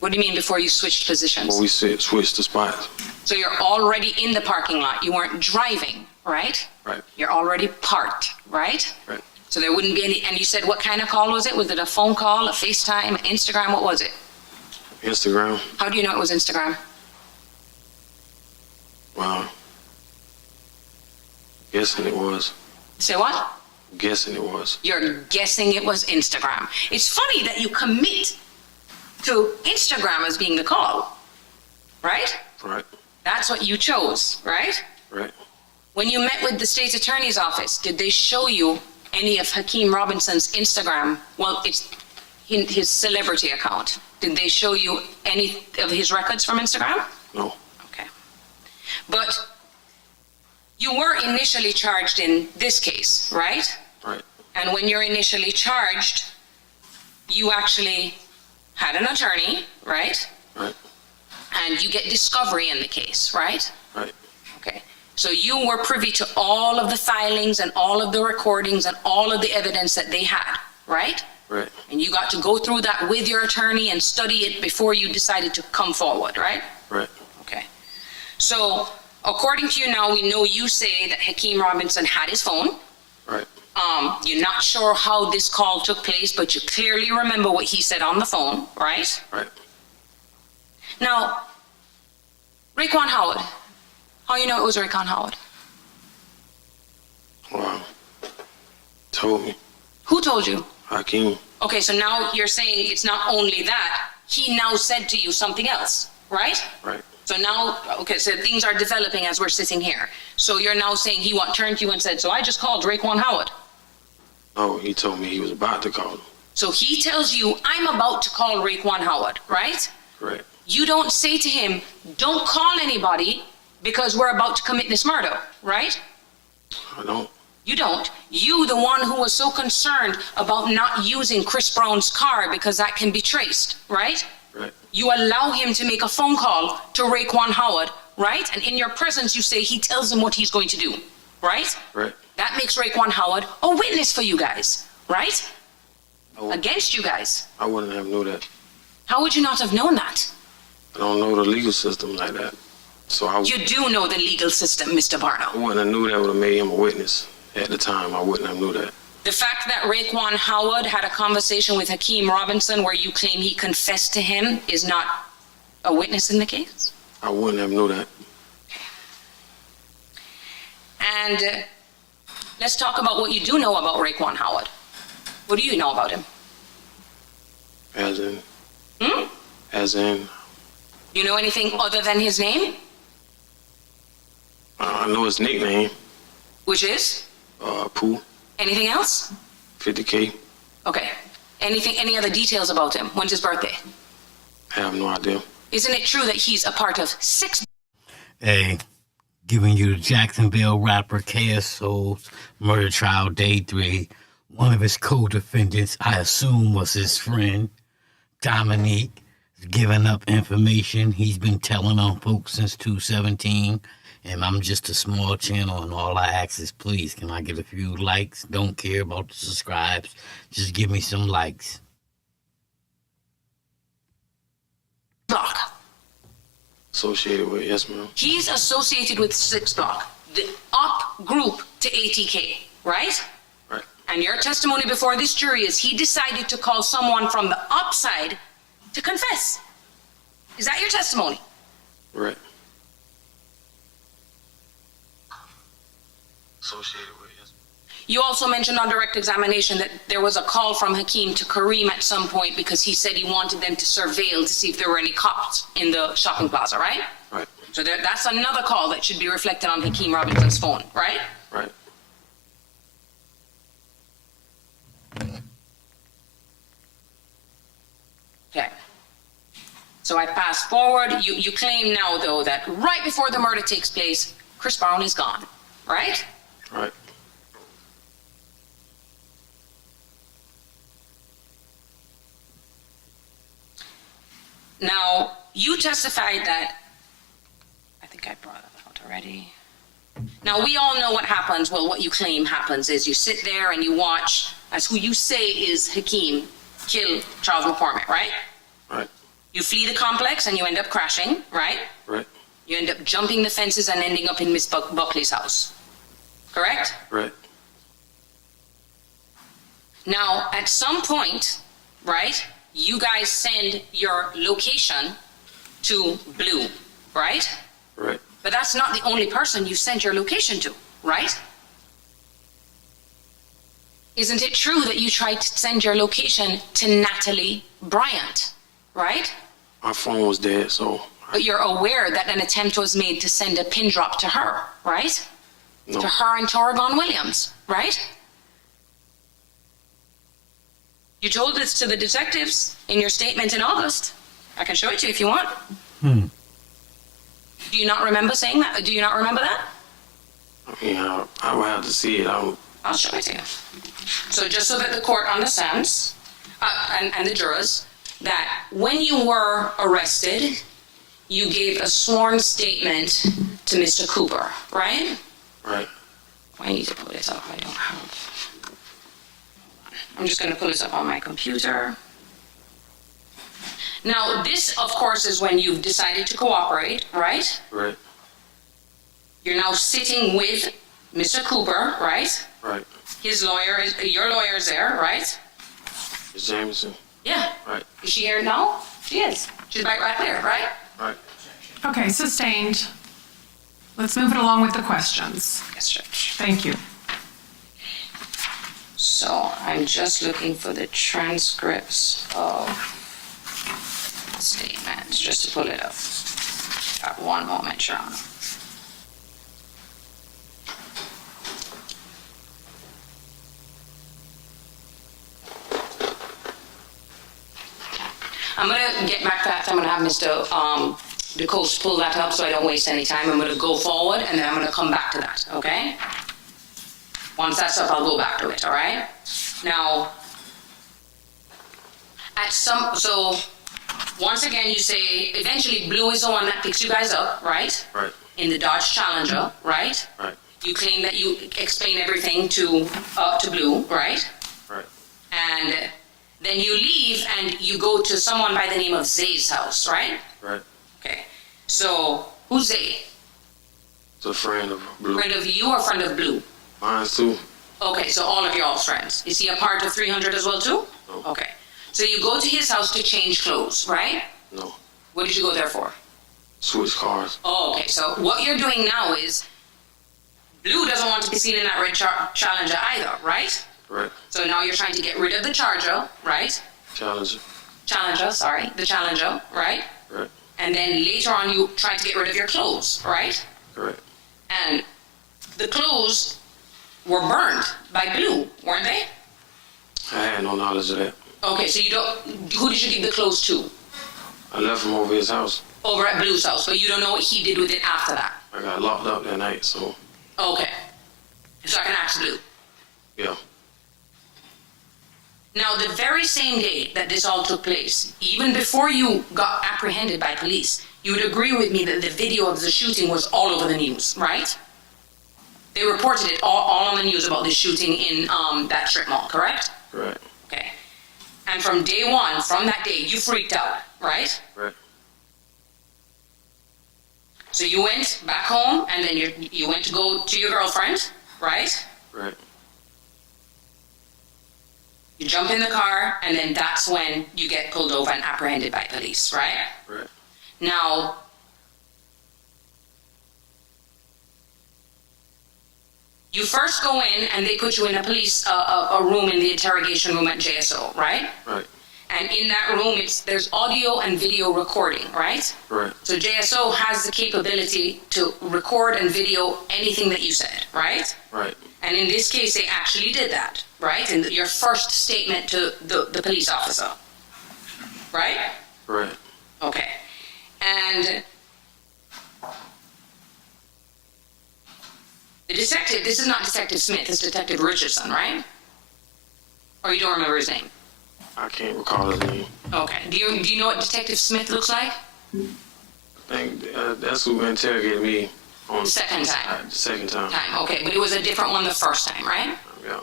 What do you mean before you switched positions? Before we switched the spots. So you're already in the parking lot. You weren't driving, right? Right. You're already parked, right? Right. So there wouldn't be any, and you said what kind of call was it? Was it a phone call, a FaceTime, Instagram? What was it? Instagram. How do you know it was Instagram? Well, guessing it was. Say what? Guessing it was. You're guessing it was Instagram. It's funny that you commit to Instagram as being the call, right? Right. That's what you chose, right? Right. When you met with the state's attorney's office, did they show you any of Hakeem Robinson's Instagram? Well, it's in his celebrity account. Did they show you any of his records from Instagram? No. Okay. But you were initially charged in this case, right? Right. And when you're initially charged, you actually had an attorney, right? Right. And you get discovery in the case, right? Right. Okay. So you were privy to all of the filings and all of the recordings and all of the evidence that they had, right? Right. And you got to go through that with your attorney and study it before you decided to come forward, right? Right. Okay. So according to you now, we know you say that Hakeem Robinson had his phone. Right. You're not sure how this call took place, but you clearly remember what he said on the phone, right? Right. Now, Raekwon Howard, how you know it was Raekwon Howard? Wow. Told me. Who told you? Hakeem. Okay, so now you're saying it's not only that, he now said to you something else, right? Right. So now, okay, so things are developing as we're sitting here. So you're now saying he turned to you and said, so I just called Raekwon Howard. Oh, he told me he was about to call him. So he tells you, I'm about to call Raekwon Howard, right? Correct. You don't say to him, don't call anybody because we're about to commit this murder, right? I don't. You don't. You, the one who was so concerned about not using Chris Brown's car because that can be traced, right? Right. You allow him to make a phone call to Raekwon Howard, right? And in your presence, you say he tells him what he's going to do, right? Right. That makes Raekwon Howard a witness for you guys, right? Against you guys. I wouldn't have knew that. How would you not have known that? I don't know the legal system like that. So You do know the legal system, Mr. I Barner. wouldn't have knew that would have made him a witness. At the time, I wouldn't have knew that. The fact that Raekwon Howard had a conversation with Hakeem Robinson where you claim he confessed to him is not a witness in the case? I wouldn't have knew that. And let's talk about what you do know about Raekwon Howard. What do you know about him? As in, You know anything other than his name? I know his nickname, Which is? Pooh, Anything else? 50K. Okay. Any other details about him? When's his birthday? I have no idea. Isn't it true that he's a part of 6? Hey, giving you the Jacksonville rapper Ksoo's murder trial day 3. One of his co-defendants, I assume, was his friend, Dominique, is giving up information he's been telling on folks since 2017. And I'm just a small channel, and all I ask is, please, can I get a few likes? Don't care about the subscribes. Just give me some likes. Block. Associated with, yes, ma'am. He's associated with 6 Block, the up group to ATK, right? Right. And your testimony before this jury is he decided to call someone from the upside to confess. Is that your testimony? Right. Associated with, yes. You also mentioned on direct examination that there was a call from Hakeem to Kareem at some point because he said he wanted them to surveil to see if there were any cops in the shopping plaza, right? Right. So that's another call that should be reflected on Hakeem Robinson's phone, right? Right. Okay. So I pass forward. You claim now, though, that right before the murder takes place, Chris Brown is gone, right? Right. Now, you testified that, I think I brought it out already. Now, we all know what happens. Well, what you claim happens is you sit there and you watch as who you say is Hakeem kill Charles McCormick, right? Right. You flee the complex and you end up crashing, right? Right. You end up jumping the fences and ending up in Miss Buckley's house, correct? Right. Now, at some point, right, you guys send your location to Blue, right? Right. But that's not the only person you sent your location to, right? Isn't it true that you tried to send your location to Natalie Bryant, right? My phone was dead, so But you're aware that an attempt was made to send a pin drop to her, right? no. To her and Torgon Williams, right? You told this to the detectives in your statement in August. I can show it to you if you want. Do you not remember saying that? Do you not remember that? I mean, I would have to see it. I'll show it to you. So just so that the court understands, and the jurors, that when you were arrested, you gave a sworn statement to Mr. Cooper, right? Right. I need to pull this up. I don't have. I'm just going to pull this up on my computer. Now, this, of course, is when you've decided to cooperate, right? Right. You're now sitting with Mr. Cooper, right? Right. His lawyer is, your lawyer is there, right? It's Jameson. Yeah. Right. Is she here now? She is. She's right there, right? Right. Okay, sustained. Let's move it along with the questions. Yes, Judge. Thank you. So I'm just looking for the transcripts of statements, just to pull it up. Got one moment, Your Honor. I'm gonna get back to that. I'm gonna have Mr. DeCoste pull that up so I don't waste any time. I'm gonna go forward and then I'm gonna come back to that, okay? Once that's up, I'll go back to it, all right? Now, so once again, you say eventually Blue is the one that picks you guys up, right? Right. In the Dodge Challenger, right? Right. You claim that you explain everything to Blue, right? Right. And then you leave and you go to someone by the name of Zay's house, right? Right. Okay. So who's Zay? It's a friend of Blue. Friend of you or friend of Blue? Mine too. Okay, so all of y'all's friends. Is he a part of 300 as well too? No. Okay. So you go to his house to change clothes, right? No. What did you go there for? Switch cars. Oh, okay. So what you're doing now is Blue doesn't want to be seen in that red Challenger either, right? Right. So now you're trying to get rid of the Charger, right? Challenger. The Challenger, right? Right. And then later on you try to get rid of your clothes, right? Correct. And the clothes were burned by Blue, weren't they? I had no knowledge of that. Okay, so who did you give the clothes to? I left him over his house. Over at Blue's house, but you don't know what he did with it after that. I got locked up that night, so Okay. So I can ask Blue. yeah. Now, the very same day that this all took place, even before you got apprehended by police, you would agree with me that the video of the shooting was all over the news, right? They reported it all on the news about the shooting in that strip mall, correct? Right. Okay. And from day one, from that day, you freaked out, right? Right. So you went back home, and then you went to go to your girlfriend, right? Right. You jump in the car, and then that's when you get pulled over and apprehended by police, right? Right. Now, you first go in, and they put you in a room in the interrogation room at JSO, right? Right. And in that room, there's audio and video recording, right? Right. So JSO has the capability to record and video anything that you said, right? Right. And in this case, they actually did that, right? In your first statement to the police officer, right? Right. Okay. And the detective, this is not Detective Smith, it's Detective Richardson, right? Or you don't remember his name? I can't recall his name. Okay. Do you know what Detective Smith looks like? I think that's who interrogated me on The second time. The second time. Okay, but it was a different one the first time, right? Yeah.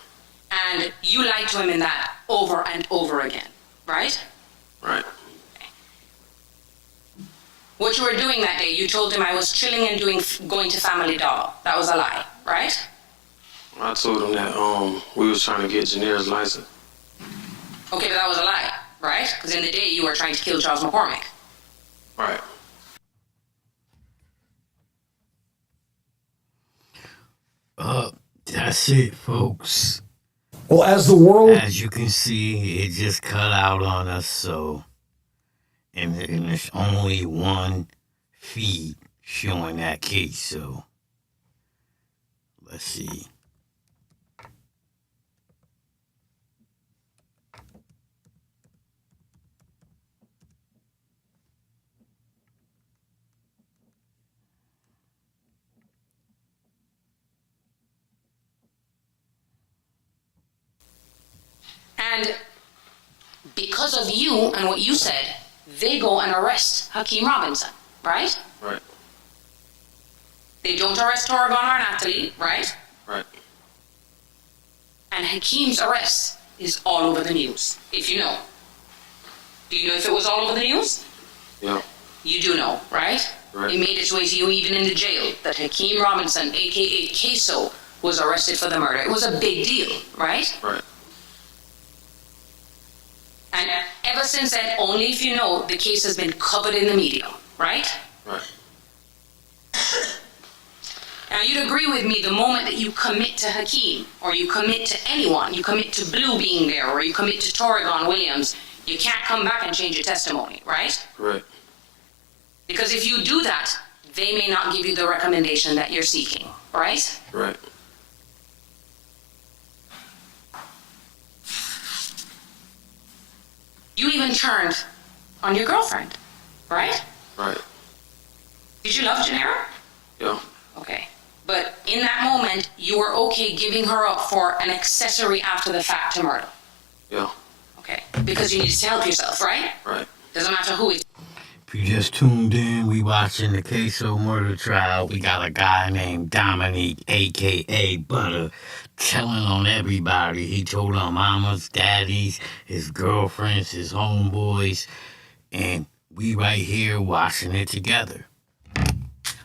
And you lied to him in that over and over again, right? Right. What you were doing that day, you told him I was chilling and going to Family Dollar. That was a lie, right? I told him that we was trying to get Janier's license. Okay, but that was a lie, right? Because in the day you were trying to kill Charles McCormick. Right. that's it, folks. Well, as the world, As you can see, it just cut out on us, so. And there's only one feed showing that case, so. Let's see. And because of you and what you said, they go and arrest Hakeem Robinson, right? Right. They don't arrest Torgon or Natalie, right? Right. And Hakeem's arrest is all over the news, if you know. Do you know if it was all over the news? Yeah. You do know, right? Right. It made its way to you even in the jail that Hakeem Robinson, aka Ksoo, was arrested for the murder. It was a big deal, right? Right. And ever since then, only if you know, the case has been covered in the media, right? Right. Now, you'd agree with me the moment that you commit to Hakeem, or you commit to anyone, you commit to Blue being there, or you commit to Torgon Williams, you can't come back and change your testimony, right? Right. Because if you do that, they may not give you the recommendation that you're seeking, right? Right. You even turned on your girlfriend, right? Right. Did you love Janera? Yeah. Okay. But in that moment, you were okay giving her up for an accessory after the fact to murder. Yeah. Okay. Because you needed to help yourself, right? Right. Doesn't matter who it is. If you just tuned in, we watching the Ksoo murder trial. We got a guy named Dominique, a.k.a. Butter, telling on everybody. He told on mamas, daddies, his girlfriends, his homeboys, and we right here watching it together.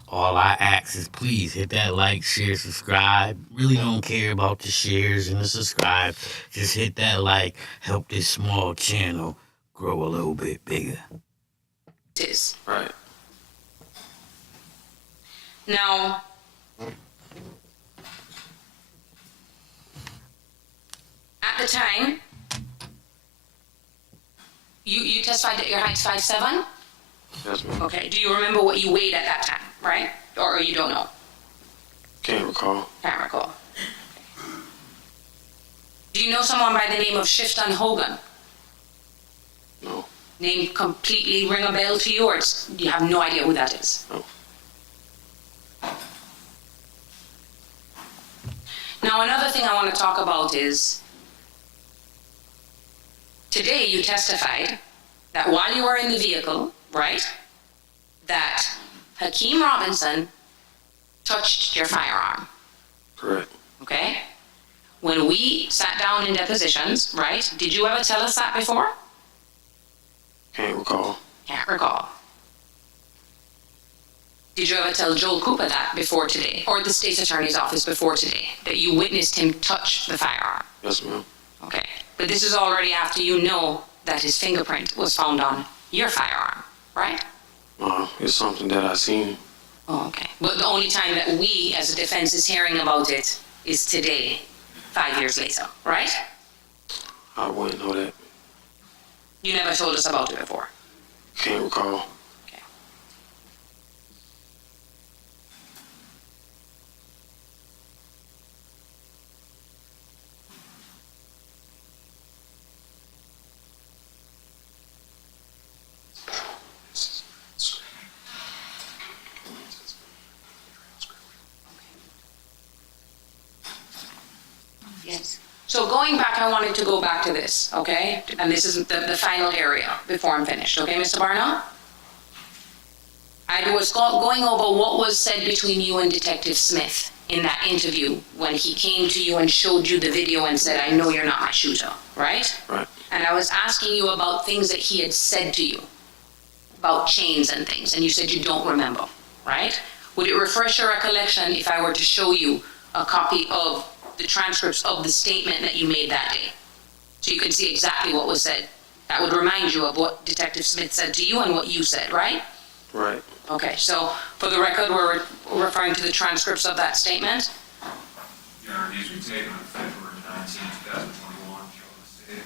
All I ask is please hit that like, share, subscribe. Really don't care about the shares and the subscribe. Just hit that like, help this small channel grow a little bit bigger. Is. Right. Now, at the time, you testified that your height's 5'7"? Yes, ma'am. Okay. Do you remember what you weighed at that time, right? Or you don't know? Can't recall. Can't recall. Do you know someone by the name of Shifton Hogan? No. Name completely ring a bell to you, or you have no idea who that is? No. Now, another thing I want to talk about is, today you testified that while you were in the vehicle, right, that Hakeem Robinson touched your firearm, Correct. okay? When we sat down in depositions, right, did you ever tell us that before? Can't recall. Can't recall. Did you ever tell Joel Cooper that before today, or the state's attorney's office before today, that you witnessed him touch the firearm? Yes, ma'am. Okay. But this is already after you know that his fingerprint was found on your firearm, right? It's something that I seen. Oh, okay. But the only time that we, as a defense, is hearing about it is today, 5 years later, right? I wouldn't know that. You never told us about it before. Can't recall. Okay. Yes. So going back, I wanted to go back to this, okay? And this is the final area before I'm finished, okay, Mr. Barner? I was going over what was said between you and Detective Smith in that interview when he came to you and showed you the video and said, I know you're not my shooter, right? Right. And I was asking you about things that he had said to you, about chains and things, and you said you don't remember, right? Would it refresh your recollection if I were to show you a copy of the transcripts of the statement that you made that day, so you can see exactly what was said? That would remind you of what Detective Smith said to you and what you said, right? Right. Okay, so for the record, we're referring to the transcripts of that statement? interviews we taken on February 19, 2021, Charles State.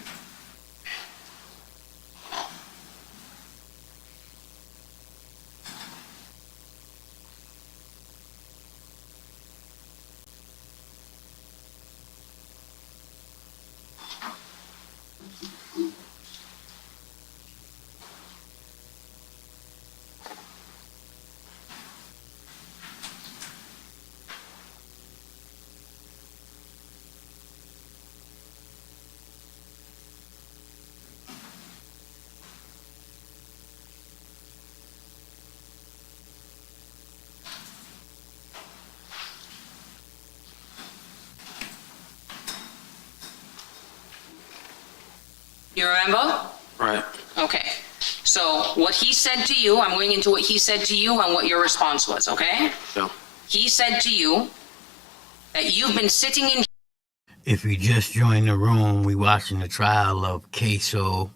You remember? Right. Okay. So what he said to you, I'm going into what he said to you and what your response was, okay? Yeah. He said to you that you've been sitting in. If you just joined the room, we watching the trial of Ksoo,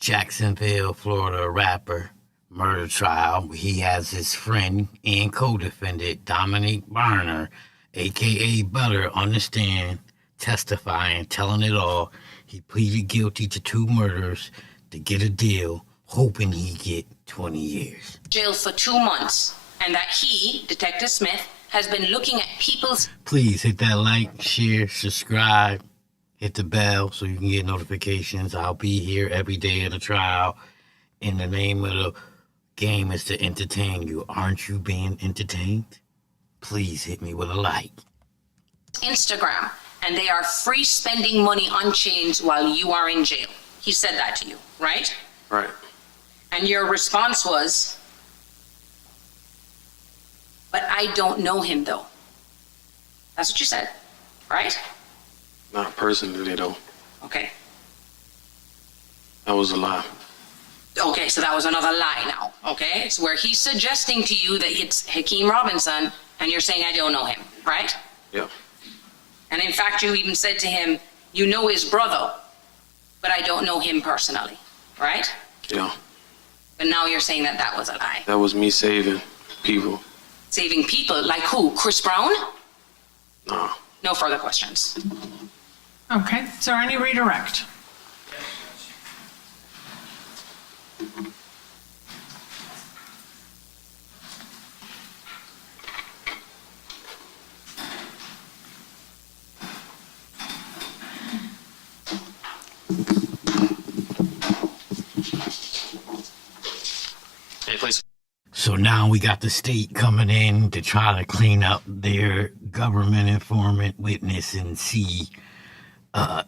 Jacksonville, Florida rapper, murder trial. He has his friend and co-defendant, Dominique Barner, a.k.a. Butter, on the stand, testifying, telling it all. He pleaded guilty to 2 murders to get a deal, hoping he get 20 years. Jail for 2 months, and that he, Detective Smith, has been looking at people's. Please hit that like, share, subscribe, hit the bell so you can get notifications. I'll be here every day of the trial. And the name of the game is to entertain you. Aren't you being entertained? Please hit me with a like. Instagram, and they are free spending money on chains while you are in jail. He said that to you, right? Right. And your response was, but I don't know him though. That's what you said, right? Not personally, though. Okay. That was a lie. Okay, so that was another lie now, okay? It's where he's suggesting to you that it's Hakeem Robinson, and you're saying I don't know him, right? Yeah. And in fact, you even said to him, you know his brother, but I don't know him personally, right? Yeah. But now you're saying that that was a lie. That was me saving people. Saving people, like who? Chris Brown? Nah. No further questions. Okay, is there any redirect? Hey, please. So now we got the state coming in to try to clean up their government informant witness and see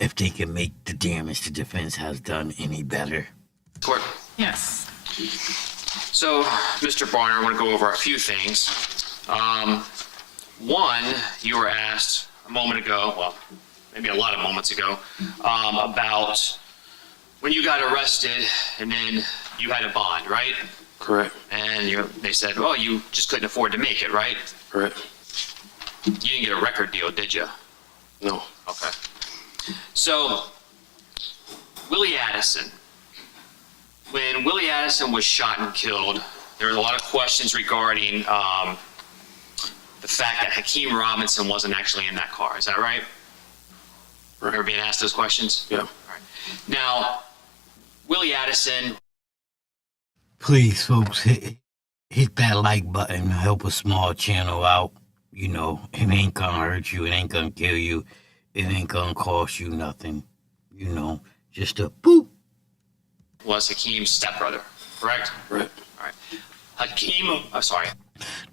if they can make the damage the defense has done any better. Court. Yes. So, Mr. Barner, I want to go over a few things. One, you were asked a moment ago, well, maybe a lot of moments ago, about when you got arrested and then you had a bond, right? Correct. And they said, well, you just couldn't afford to make it, right? Correct. You didn't get a record deal, did you? No. Okay. So, Willie Addison. When Willie Addison was shot and killed, there was a lot of questions regarding the fact that Hakeem Robinson wasn't actually in that car. Is that right? Right. Ever being asked those questions? Yeah. All right. Now, Willie Addison. Please, folks, hit that like button. Help a small channel out. You know, it ain't gonna hurt you. It ain't gonna kill you. It ain't gonna cost you nothing. You know, just a boop. Was Hakeem's stepbrother, correct? Right. All right. Hakeem, sorry.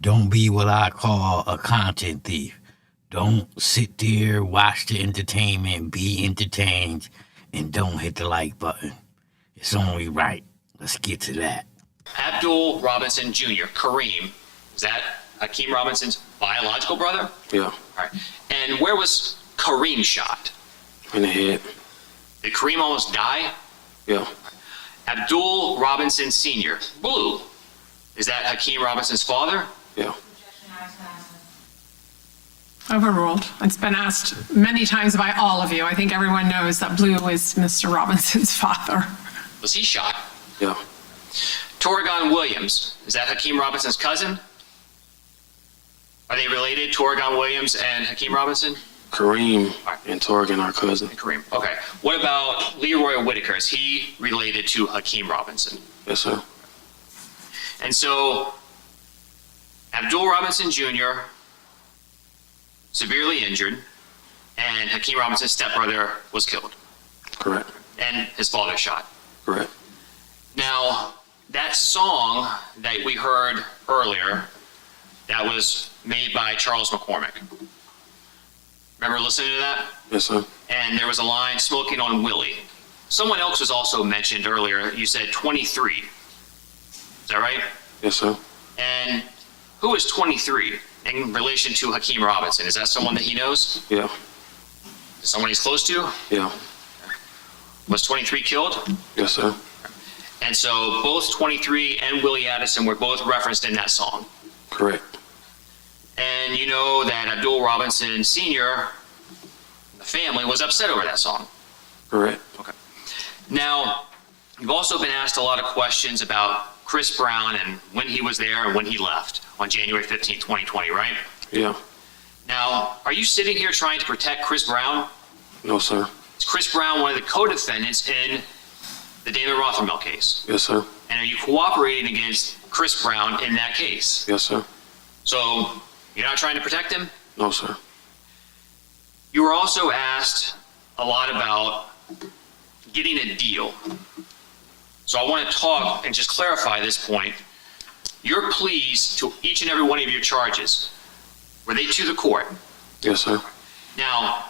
Don't be what I call a content thief. Don't sit there, watch the entertainment, be entertained, and don't hit the like button. It's only right. Let's get to that. Abdul Robinson Jr., Kareem, is that Hakeem Robinson's biological brother? Yeah. All right. And where was Kareem shot? In the head. Did Kareem almost die? Yeah. Abdul Robinson Sr., Blue, is that Hakeem Robinson's father? Yeah. Overruled. It's been asked many times by all of you. I think everyone knows that Blue is Mr. Robinson's father. Was he shot? Yeah. Torrigan Williams, is that Hakeem Robinson's cousin? Are they related, Torgon Williams and Hakeem Robinson? Kareem and Torgan are cousins. Kareem. Okay. What about Leroy Whitaker? Is he related to Hakeem Robinson? Yes, sir. And so, Abdul Robinson Jr. severely injured, and Hakeem Robinson's stepbrother was killed, Correct. and his father shot. Correct. Now, that song that we heard earlier, that was made by Charles McCormick. Remember listening to that? Yes, sir. And there was a line, smoking on Willie. Someone else was also mentioned earlier. You said 23. Is that right? Yes, sir. And who is 23 in relation to Hakeem Robinson? Is that someone that he knows? Yeah. Someone he's close to? Yeah. Was 23 killed? Yes, sir. And so both 23 and Willie Addison were both referenced in that song. Correct. And you know that Abdul Robinson Sr., the family, was upset over that song. Correct. Okay. Now, you've also been asked a lot of questions about Chris Brown and when he was there and when he left on January 15, 2020, right? Yeah. Now, are you sitting here trying to protect Chris Brown? No, sir. Is Chris Brown one of the co-defendants in the Damon Rothermel case? Yes, sir. And are you cooperating against Chris Brown in that case? Yes, sir. So, you're not trying to protect him? No, sir. You were also asked a lot about getting a deal. So I want to talk and just clarify this point. Your pleas to each and every one of your charges, were they to the court? Yes, sir. Now,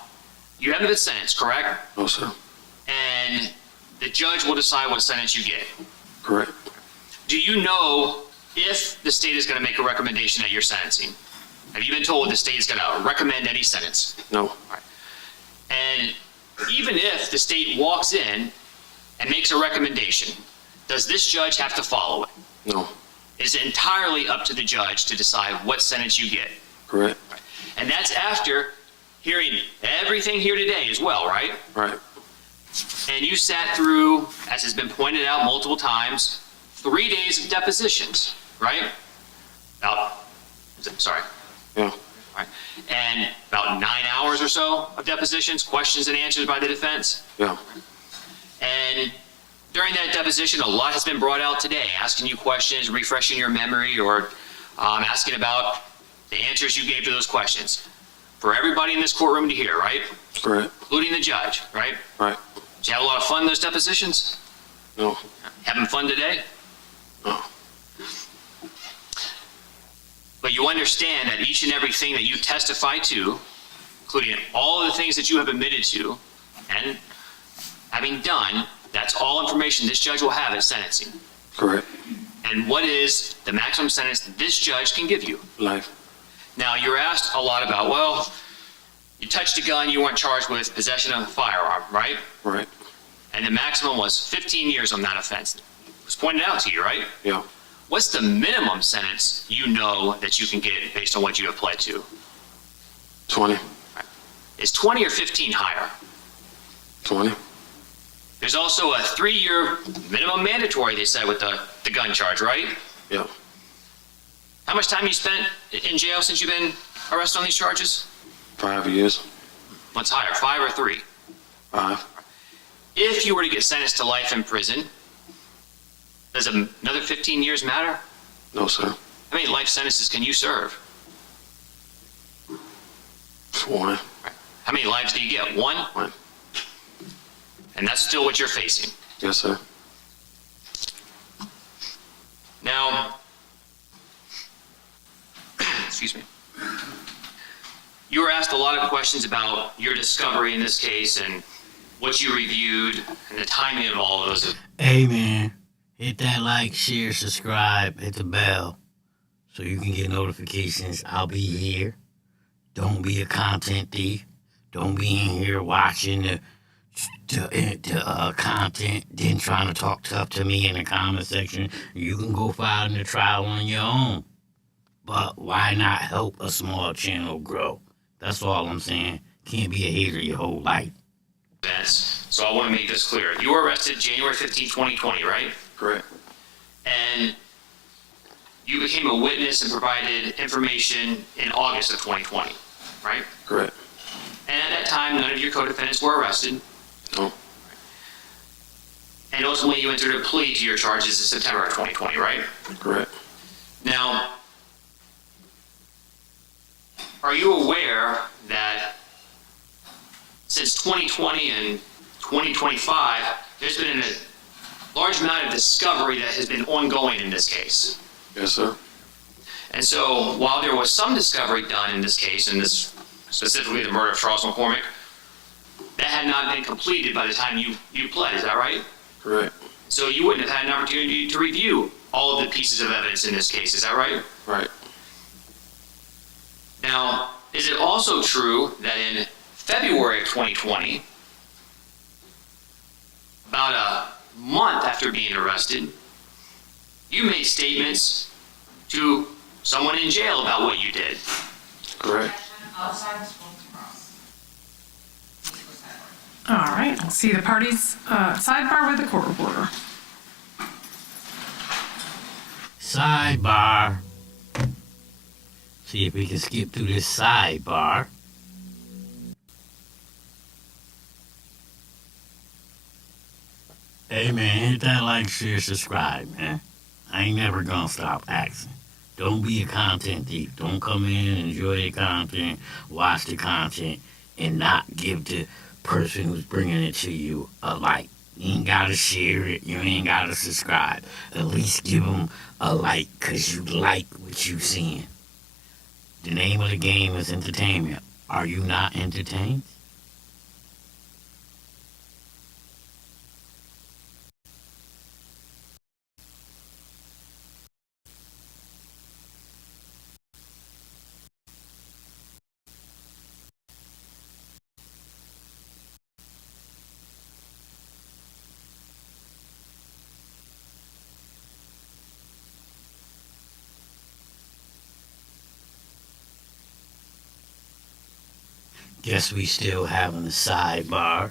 you haven't been sentenced, correct? No, sir. And the judge will decide what sentence you get. Correct. Do you know if the state is going to make a recommendation at your sentencing? Have you been told the state is going to recommend any sentence? No. And even if the state walks in and makes a recommendation, does this judge have to follow it? No. It's entirely up to the judge to decide what sentence you get. Correct. And that's after hearing everything here today as well, right? Right. And you sat through, as has been pointed out multiple times, 3 days of depositions, right? Sorry. Yeah. Right. And about 9 hours or so of depositions, questions and answers by the defense. Yeah. And during that deposition, a lot has been brought out today, asking you questions, refreshing your memory, or asking about the answers you gave to those questions. For everybody in this courtroom to hear, right? Correct. Including the judge, right? Right. Did you have a lot of fun in those depositions? No. Having fun today? No. But you understand that each and everything that you testify to, including all of the things that you have admitted to, and having done, that's all information this judge will have at sentencing. Correct. And what is the maximum sentence that this judge can give you? Life. Now, you're asked a lot about, well, you touched a gun, you weren't charged with possession of a firearm, right? Right. And the maximum was 15 years on that offense. It was pointed out to you, right? Yeah. What's the minimum sentence you know that you can get based on what you have pled to? 20. Is 20 or 15 higher? 20. There's also a 3-year minimum mandatory, they said, with the gun charge, right? Yeah. How much time you spent in jail since you've been arrested on these charges? 5 years. What's higher, 5 or 3? 5. If you were to get sentenced to life in prison, does another 15 years matter? No, sir. How many life sentences can you serve? 1. How many lives do you get? 1? 1. And that's still what you're facing. Yes, sir. Now, excuse me. You were asked a lot of questions about your discovery in this case and what you reviewed and the timing of all of those. Hey, man. Hit that like, share, subscribe, hit the bell so you can get notifications. I'll be here. Don't be a content thief. Don't be in here watching the content, then trying to talk tough to me in the comment section. You can go file the trial on your own. But why not help a small channel grow? That's all I'm saying. Can't be a hater your whole life. So I want to make this clear. You were arrested January 15, 2020, right? Correct. And you became a witness and provided information in August of 2020, right? Correct. And at that time, none of your co-defendants were arrested. No. And ultimately, you entered a plea to your charges in September of 2020, right? Correct. Now, are you aware that since 2020 and 2025, there's been a large amount of discovery that has been ongoing in this case? Yes, sir. And so, while there was some discovery done in this case, and this specifically the murder of Charles McCormick, that had not been completed by the time you pled, is that right? Correct. So you wouldn't have had an opportunity to review all of the pieces of evidence in this case, is that right? Right. Now, is it also true that in February of 2020, about a month after being arrested, you made statements to someone in jail about what you did? Correct. All right, I'll see the parties sidebar with the court reporter. Sidebar. See if we can skip through this sidebar. Hey man, hit that like, share, subscribe, man. I ain't never gonna stop asking. Don't be a content thief. Don't come in, enjoy the content, watch the content, and not give the person who's bringing it to you a like. You ain't gotta share it. You ain't gotta subscribe. At least give them a like, cause you like what you seeing. The name of the game is entertainment. Are you not entertained? Guess we still having a sidebar.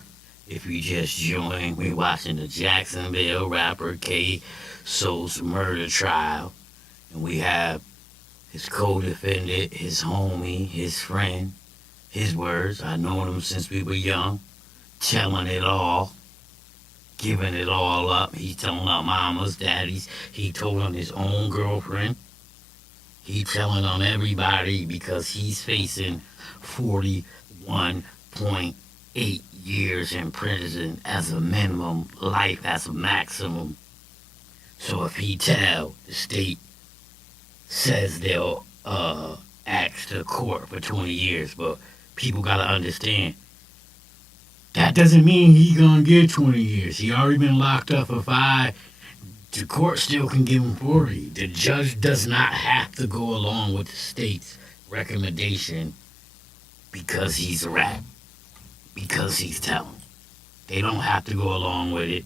If you just joined, we watching the Jacksonville rapper Ksoo's murder trial. And we have his co-defendant, his homie, his friend, his words. I've known him since we were young. Telling it all. Giving it all up. He's telling our mamas, daddies. He told on his own girlfriend. He telling on everybody because he's facing 41.8 years in prison as a minimum, life as a maximum. So if he tell, the state says they'll ask the court for 20 years, but people gotta understand, that doesn't mean he gonna get 20 years. He already been locked up for 5. The court still can give him 40. The judge does not have to go along with the state's recommendation because he's a rat, because he's telling. They don't have to go along with it,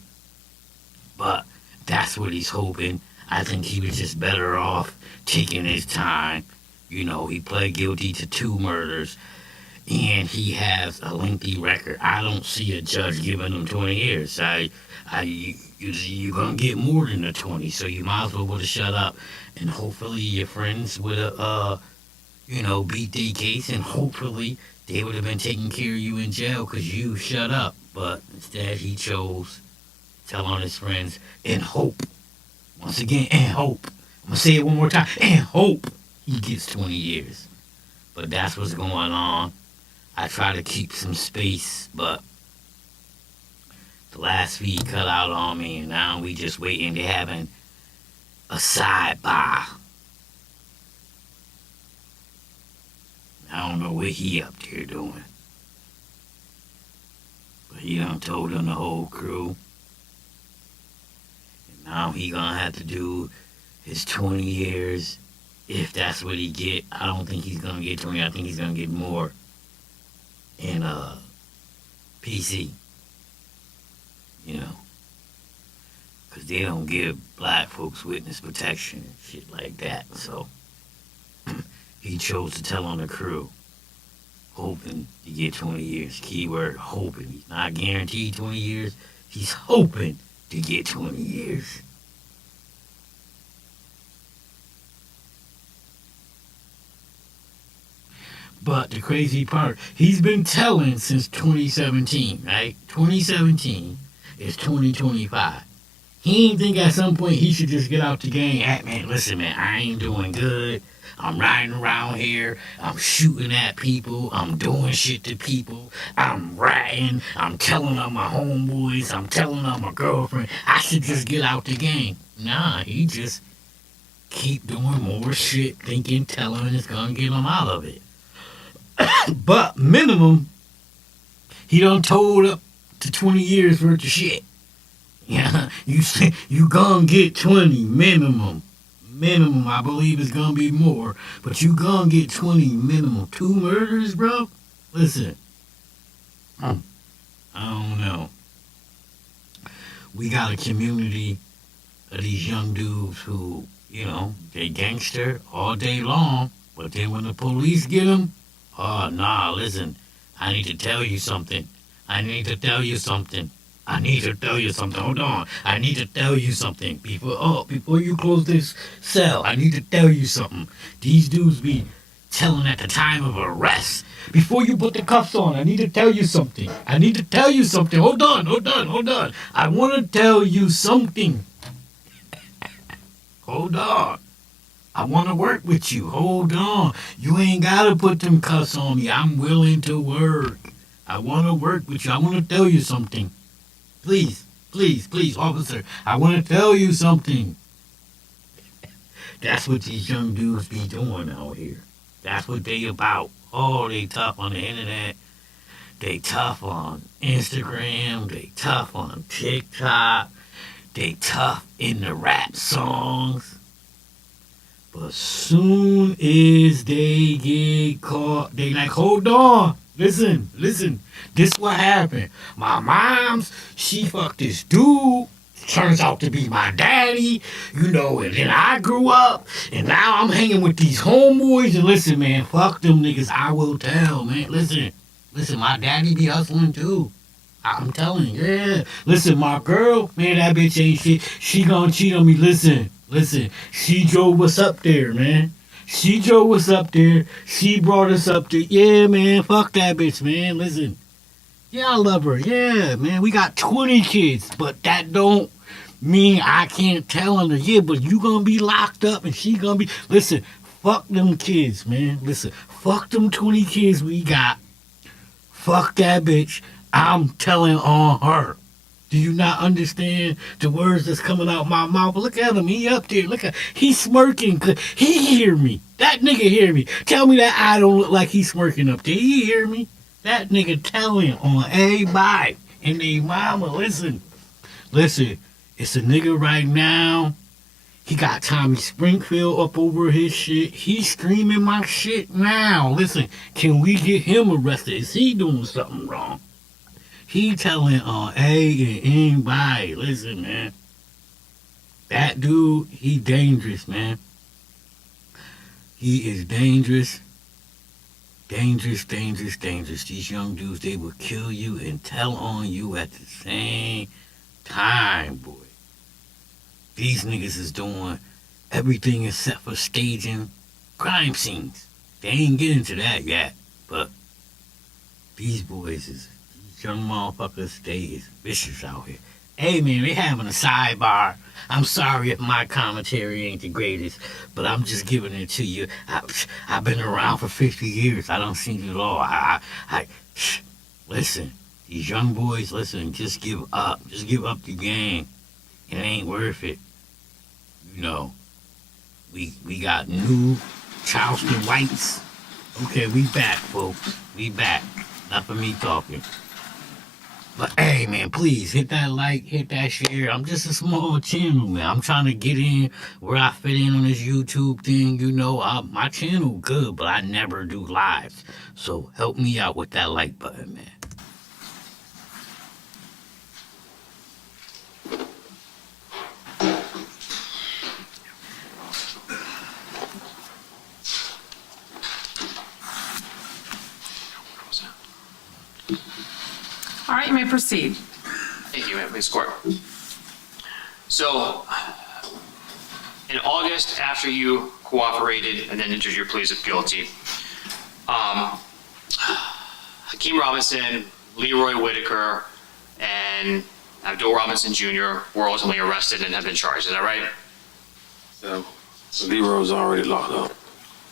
but that's what he's hoping. I think he was just better off taking his time. You know, he pled guilty to 2 murders, and he has a lengthy record. I don't see a judge giving him 20 years. You're gonna get more than the 20, so you might as well would have shut up, and hopefully your friends would have, beat their case, and hopefully they would have been taking care of you in jail because you shut up. But instead, he chose to tell on his friends in hope. Once again, in hope. I'm gonna say it one more time. In hope he gets 20 years. But that's what's going on. I try to keep some space, but the last feed cut out on me, and now we just waiting to having a sidebar. I don't know what he up there doing, but he done told him the whole crew, and now he gonna have to do his 20 years if that's what he get. I don't think he's gonna get 20. I think he's gonna get more in PC. Because they don't give black folks witness protection and shit like that. So he chose to tell on the crew, hoping to get 20 years. Keyword, hoping. He's not guaranteed 20 years. He's hoping to get 20 years. But the crazy part, he's been telling since 2017, right? 2017 is 2025. He ain't think at some point he should just get out the game. Hey, man, listen, man, I ain't doing good. I'm riding around here. I'm shooting at people. I'm doing shit to people. I'm ratting. I'm telling on my homeboys. I'm telling on my girlfriend. I should just get out the game. Nah, he just keep doing more shit, thinking telling is gonna get him out of it. But minimum, he done told up to 20 years worth of shit. Yeah, you gonna get 20 minimum. Minimum, I believe it's gonna be more, but you gonna get 20 minimum. 2 murders, bro? Listen, I don't know. We got a community of these young dudes who, you know, they gangster all day long, but then when the police get them, oh, nah, listen, I need to tell you something. I need to tell you something. I need to tell you something. Hold on. I need to tell you something. Before you close this cell, I need to tell you something. These dudes be telling at the time of arrest. Before you put the cuffs on, I need to tell you something. I need to tell you something. Hold on. I want to tell you something. Hold on. I want to work with you. Hold on. You ain't got to put them cuffs on me. I'm willing to work. I want to work with you. I want to tell you something. Please, officer, I want to tell you something. That's what these young dudes be doing out here. That's what they about. Oh, they tough on the internet. They tough on Instagram. They tough on TikTok. They tough in the rap songs. But soon as they get caught, they like, hold on. Listen. This what happened. My mom's, she fucked this dude. Turns out to be my daddy. You know, and then I grew up. And now I'm hanging with these homeboys. And listen, man, fuck them niggas. I will tell, man. Listen, my daddy be hustling too. I'm telling you, yeah. Listen, my girl, man, that bitch ain't shit. She gonna cheat on me. Listen. She drove us up there, man. She drove us up there. She brought us up there. Yeah, man, fuck that bitch, man. Listen. Yeah, I love her. Yeah, man, we got 20 kids, but that don't mean I can't tell her, yeah, but you gonna be locked up and she gonna be... Listen, fuck them kids, man. Listen, fuck them 20 kids we got. Fuck that bitch. I'm telling on her. Do you not understand the words that's coming out my mouth? Look at him. He up there. Look at he's smirking. He hear me. That nigga hear me. Tell me that I don't look like he's smirking up there. He hear me. That nigga telling on everybody. And they mama, listen. It's a nigga right now. He got Tommy Springfield up over his shit. He's screaming my shit now. Listen, can we get him arrested? Is he doing something wrong? He telling on A and anybody. Listen, man. That dude, he dangerous, man. He is dangerous. Dangerous. These young dudes, they will kill you and tell on you at the same time, boy. These niggas is doing everything except for staging crime scenes. They ain't getting to that yet, but these boys is... young motherfuckers, they is vicious out here. Hey, man, they having a sidebar. I'm sorry if my commentary ain't the greatest, but I'm just giving it to you. I've been around for 50 years. I done seen it all. Listen, these young boys, listen, just give up. Just give up the game. It ain't worth it. You know, we got new Charleston whites. Okay, we back, folks. We back. Enough of me talking. But hey, man, please hit that like, hit that share. I'm just a small channel, man. I'm trying to get in where I fit in on this YouTube thing. You know, my channel good, but I never do lives. So help me out with that like button, man. All right, you may proceed. Thank you, Ms. Court. So, in August, after you cooperated and then entered your pleas of guilty, Hakeem Robinson, Leroy Whitaker, and Abdul Robinson Jr. were ultimately arrested and have been charged. Is that right? So Leroy's already locked up.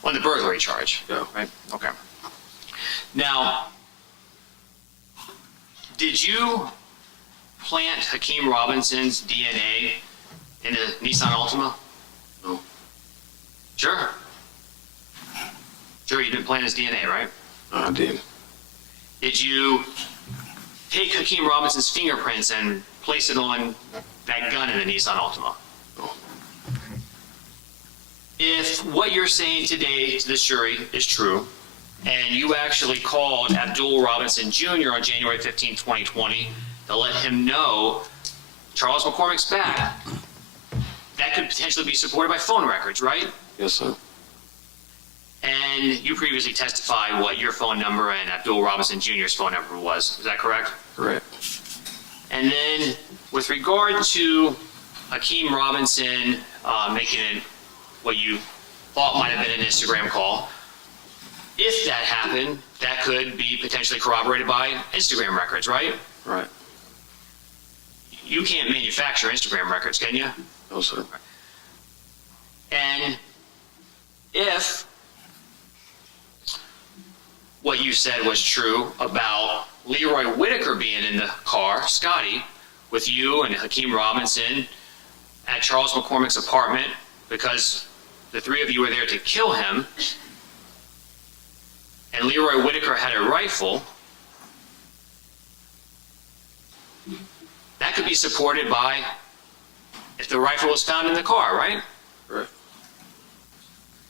On the burglary charge? Yeah. Right? Okay. Now, did you plant Hakeem Robinson's DNA in the Nissan Altima? No. Sure. Sure, you didn't plant his DNA, right? No, I didn't. Did you take Hakeem Robinson's fingerprints and place it on that gun in the Nissan Altima? No. If what you're saying today to this jury is true, and you actually called Abdul Robinson Jr. on January 15, 2020, to let him know Charles McCormick's back, that could potentially be supported by phone records, right? Yes, sir. And you previously testified what your phone number and Abdul Robinson Jr.'s phone number was. Is that correct? Correct. And then with regard to Hakeem Robinson making it what you thought might have been an Instagram call, if that happened, that could be potentially corroborated by Instagram records, right? Right. You can't manufacture Instagram records, can you? No, sir. And if what you said was true about Leroy Whitaker being in the car, Scotty, with you and Hakeem Robinson at Charles McCormick's apartment because the three of you were there to kill him, and Leroy Whitaker had a rifle, that could be supported by if the rifle was found in the car, right? Right.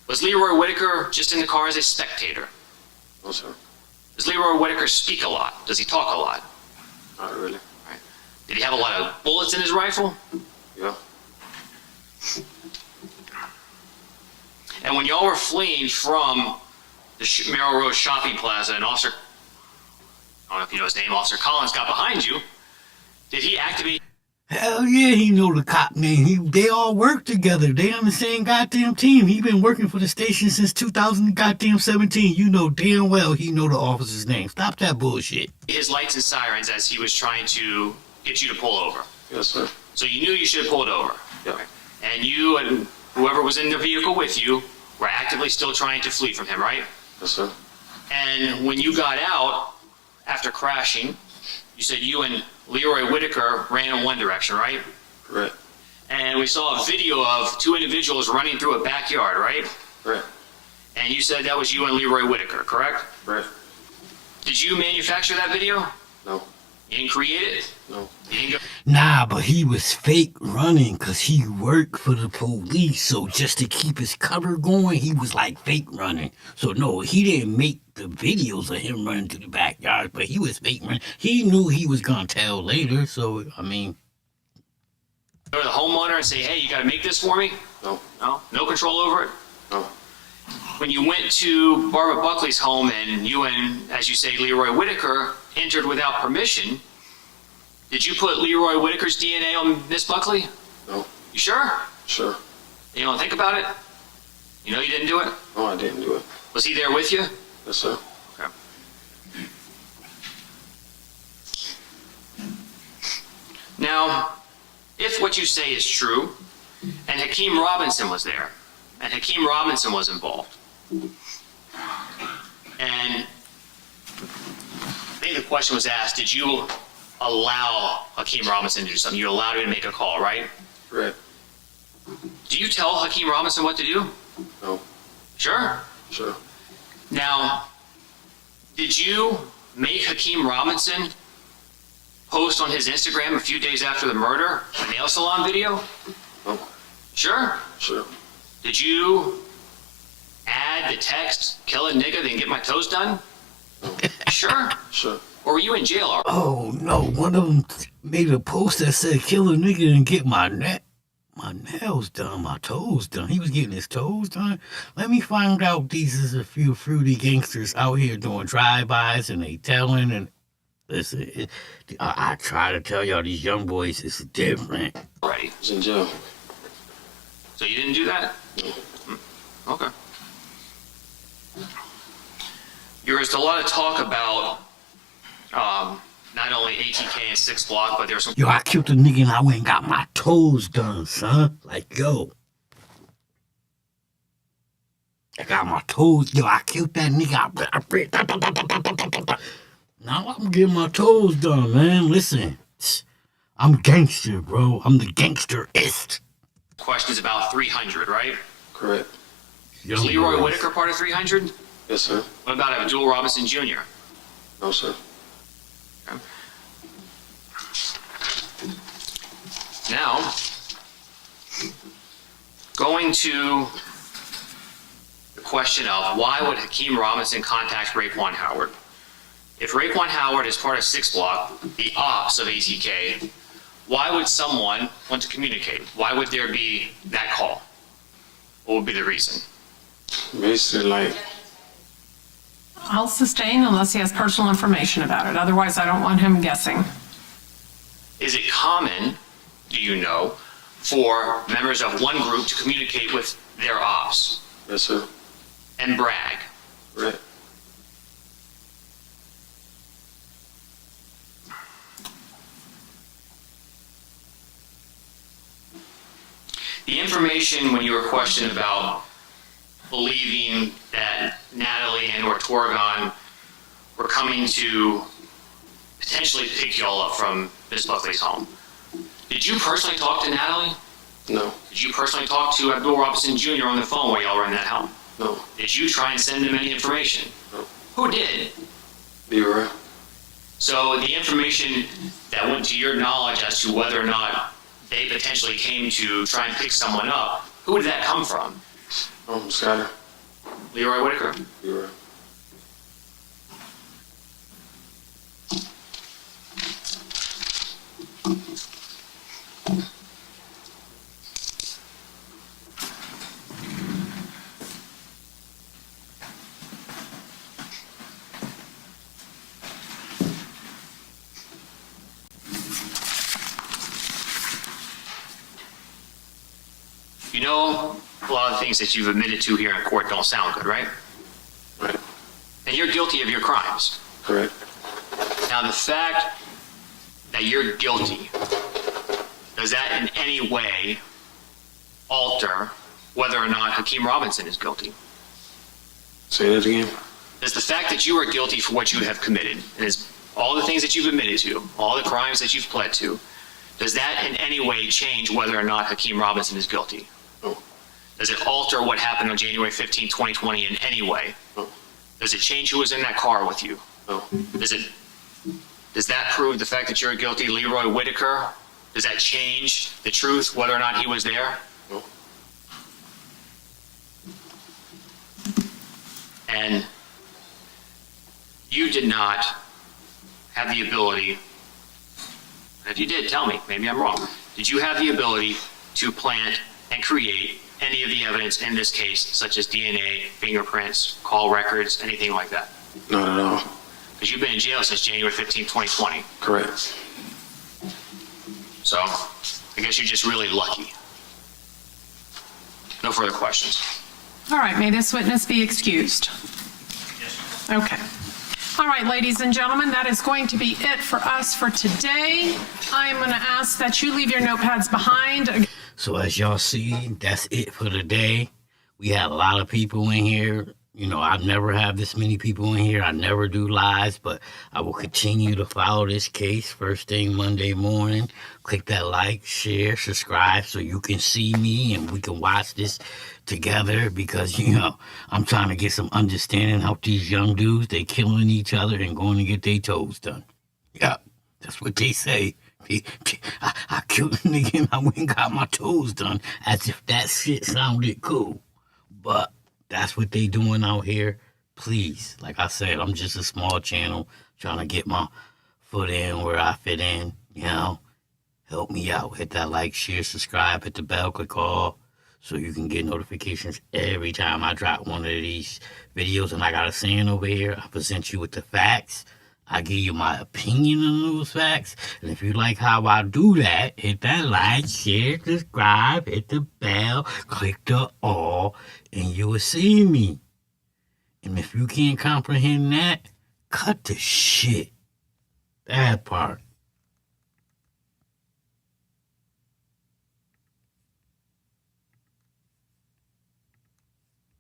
Was Leroy Whitaker just in the car as a spectator? No, sir. Does Leroy Whitaker speak a lot? Does he talk a lot? Not really. Right. Did he have a lot of bullets in his rifle? Yeah. And when y'all were fleeing from the Merrill Road shopping plaza and Officer, I don't know if you know his name, Officer Collins got behind you, did he activate? Hell yeah, he know the cop name. They all work together. They on the same goddamn team. He been working for the station since 2017. You know damn well he know the officer's name. Stop that bullshit. His lights and sirens as he was trying to get you to pull over. Yes, sir. So you knew you should have pulled over. Yeah. And you and whoever was in the vehicle with you were actively still trying to flee from him, right? Yes, sir. And when you got out after crashing, you said you and Leroy Whitaker ran in one direction, right? Correct. And we saw a video of two individuals running through a backyard, right? Correct. And you said that was you and Leroy Whitaker, correct? Correct. Did you manufacture that video? No. You didn't create it? No. You didn't go... Nah, but he was fake running because he worked for the police. So just to keep his cover going, he was like fake running. So no, he didn't make the videos of him running through the backyard, but he was fake running. He knew he was going to tell later. So, I mean... Go to the homeowner and say, hey, you got to make this for me? No. No? No control over it? No. When you went to Barbara Buckley's home and you and, as you say, Leroy Whitaker entered without permission, did you put Leroy Whitaker's DNA on Miss Buckley? No. You sure? Sure. You don't think about it? You know you didn't do it? No, I didn't do it. Was he there with you? Yes, sir. Okay. Now, if what you say is true, and Hakeem Robinson was there, and Hakeem Robinson was involved, and I think the question was asked, did you allow Hakeem Robinson to do something? You allowed him to make a call, right? Correct. Do you tell Hakeem Robinson what to do? No. Sure. Sure. Now, did you make Hakeem Robinson post on his Instagram a few days after the murder a nail salon video? No. Sure. Sure. Did you add the text, kill a nigga, then get my toes done? Sure. Sure. Or were you in jail already? Oh, no. One of them made a post that said, kill a nigga and get my nails done, my toes done. He was getting his toes done. Let me find out these is a few fruity gangsters out here doing drive-bys and they telling and listen, I try to tell y'all these young boys it's different. Already. I was in jail. So you didn't do that? No. Okay. There was a lot of talk about not only ATK and 6th Block, but there was some... Yo, I killed a nigga and I went and got my toes done, son. Like, yo. I got my toes. Yo, I killed that nigga. Now I'm getting my toes done, man. Listen. I'm gangster, bro. I'm the gangsterist. questions about 300, right? Correct. Was Leroy Whitaker part of 300? Yes, sir. What about Abdul Robinson Jr.? No, sir. Okay. Now, going to the question of why would Hakeem Robinson contact Raekwon Howard? If Raekwon Howard is part of 6th Block, the ops of ATK, why would someone want to communicate? Why would there be that call? What would be the reason? Basically, like, I'll sustain unless he has personal information about it. Otherwise, I don't want him guessing. Is it common, do you know, for members of one group to communicate with their ops yes, sir. and brag? Correct. The information when you were questioned about believing that Natalie and or Torgon were coming to potentially pick y'all up from Ms. Buckley's home. Did you personally talk to Natalie? No. Did you personally talk to Abdul Robinson Jr. on the phone while y'all were in that home? No. Did you try and send him any information? No. Who did? Leroy. So the information that went to your knowledge as to whether or not they potentially came to try and pick someone up, who did that come from? Skyler. Leroy Whitaker? Leroy. You know, a lot of the things that you've admitted to here in court don't sound good, right? Right. And you're guilty of your crimes. Correct. Now, the fact that you're guilty, does that in any way alter whether or not Hakeem Robinson is guilty? Say that again. Does the fact that you are guilty for what you have committed, and is all the things that you've admitted to, all the crimes that you've pled to, does that in any way change whether or not Hakeem Robinson is guilty? No. Does it alter what happened on January 15, 2020 in any way? No. Does it change who was in that car with you? No. Does that prove the fact that you're guilty, Leroy Whitaker? Does that change the truth, whether or not he was there? No. And you did not have the ability, and if you did, tell me, maybe I'm wrong. Did you have the ability to plant and create any of the evidence in this case, such as DNA, fingerprints, call records, anything like that? Not at all. Because you've been in jail since January 15, 2020. Correct. So I guess you're just really lucky. No further questions. All right, may this witness be excused? Okay. All right, ladies and gentlemen, that is going to be it for us for today. I am going to ask that you leave your notepads behind. So as y'all see, that's it for the day. We had a lot of people in here. You know, I've never had this many people in here. I never do lives, but I will continue to follow this case first thing Monday morning. Click that like, share, subscribe so you can see me and we can watch this together because, you know, I'm trying to get some understanding how these young dudes, they killing each other and going to get their toes done. Yeah, that's what they say. I killed a nigga and I went and got my toes done as if that shit sounded cool. But that's what they doing out here. Please, like I said, I'm just a small channel trying to get my foot in where I fit in, you know. Help me out. Hit that like, share, subscribe, hit the bell, click all so you can get notifications every time I drop one of these videos. And I got a saying over here, I present you with the facts. I give you my opinion on those facts. And if you like how I do that, hit that like, share, subscribe, hit the bell, click the all, and you will see me And if you can't comprehend that, cut the shit. That part.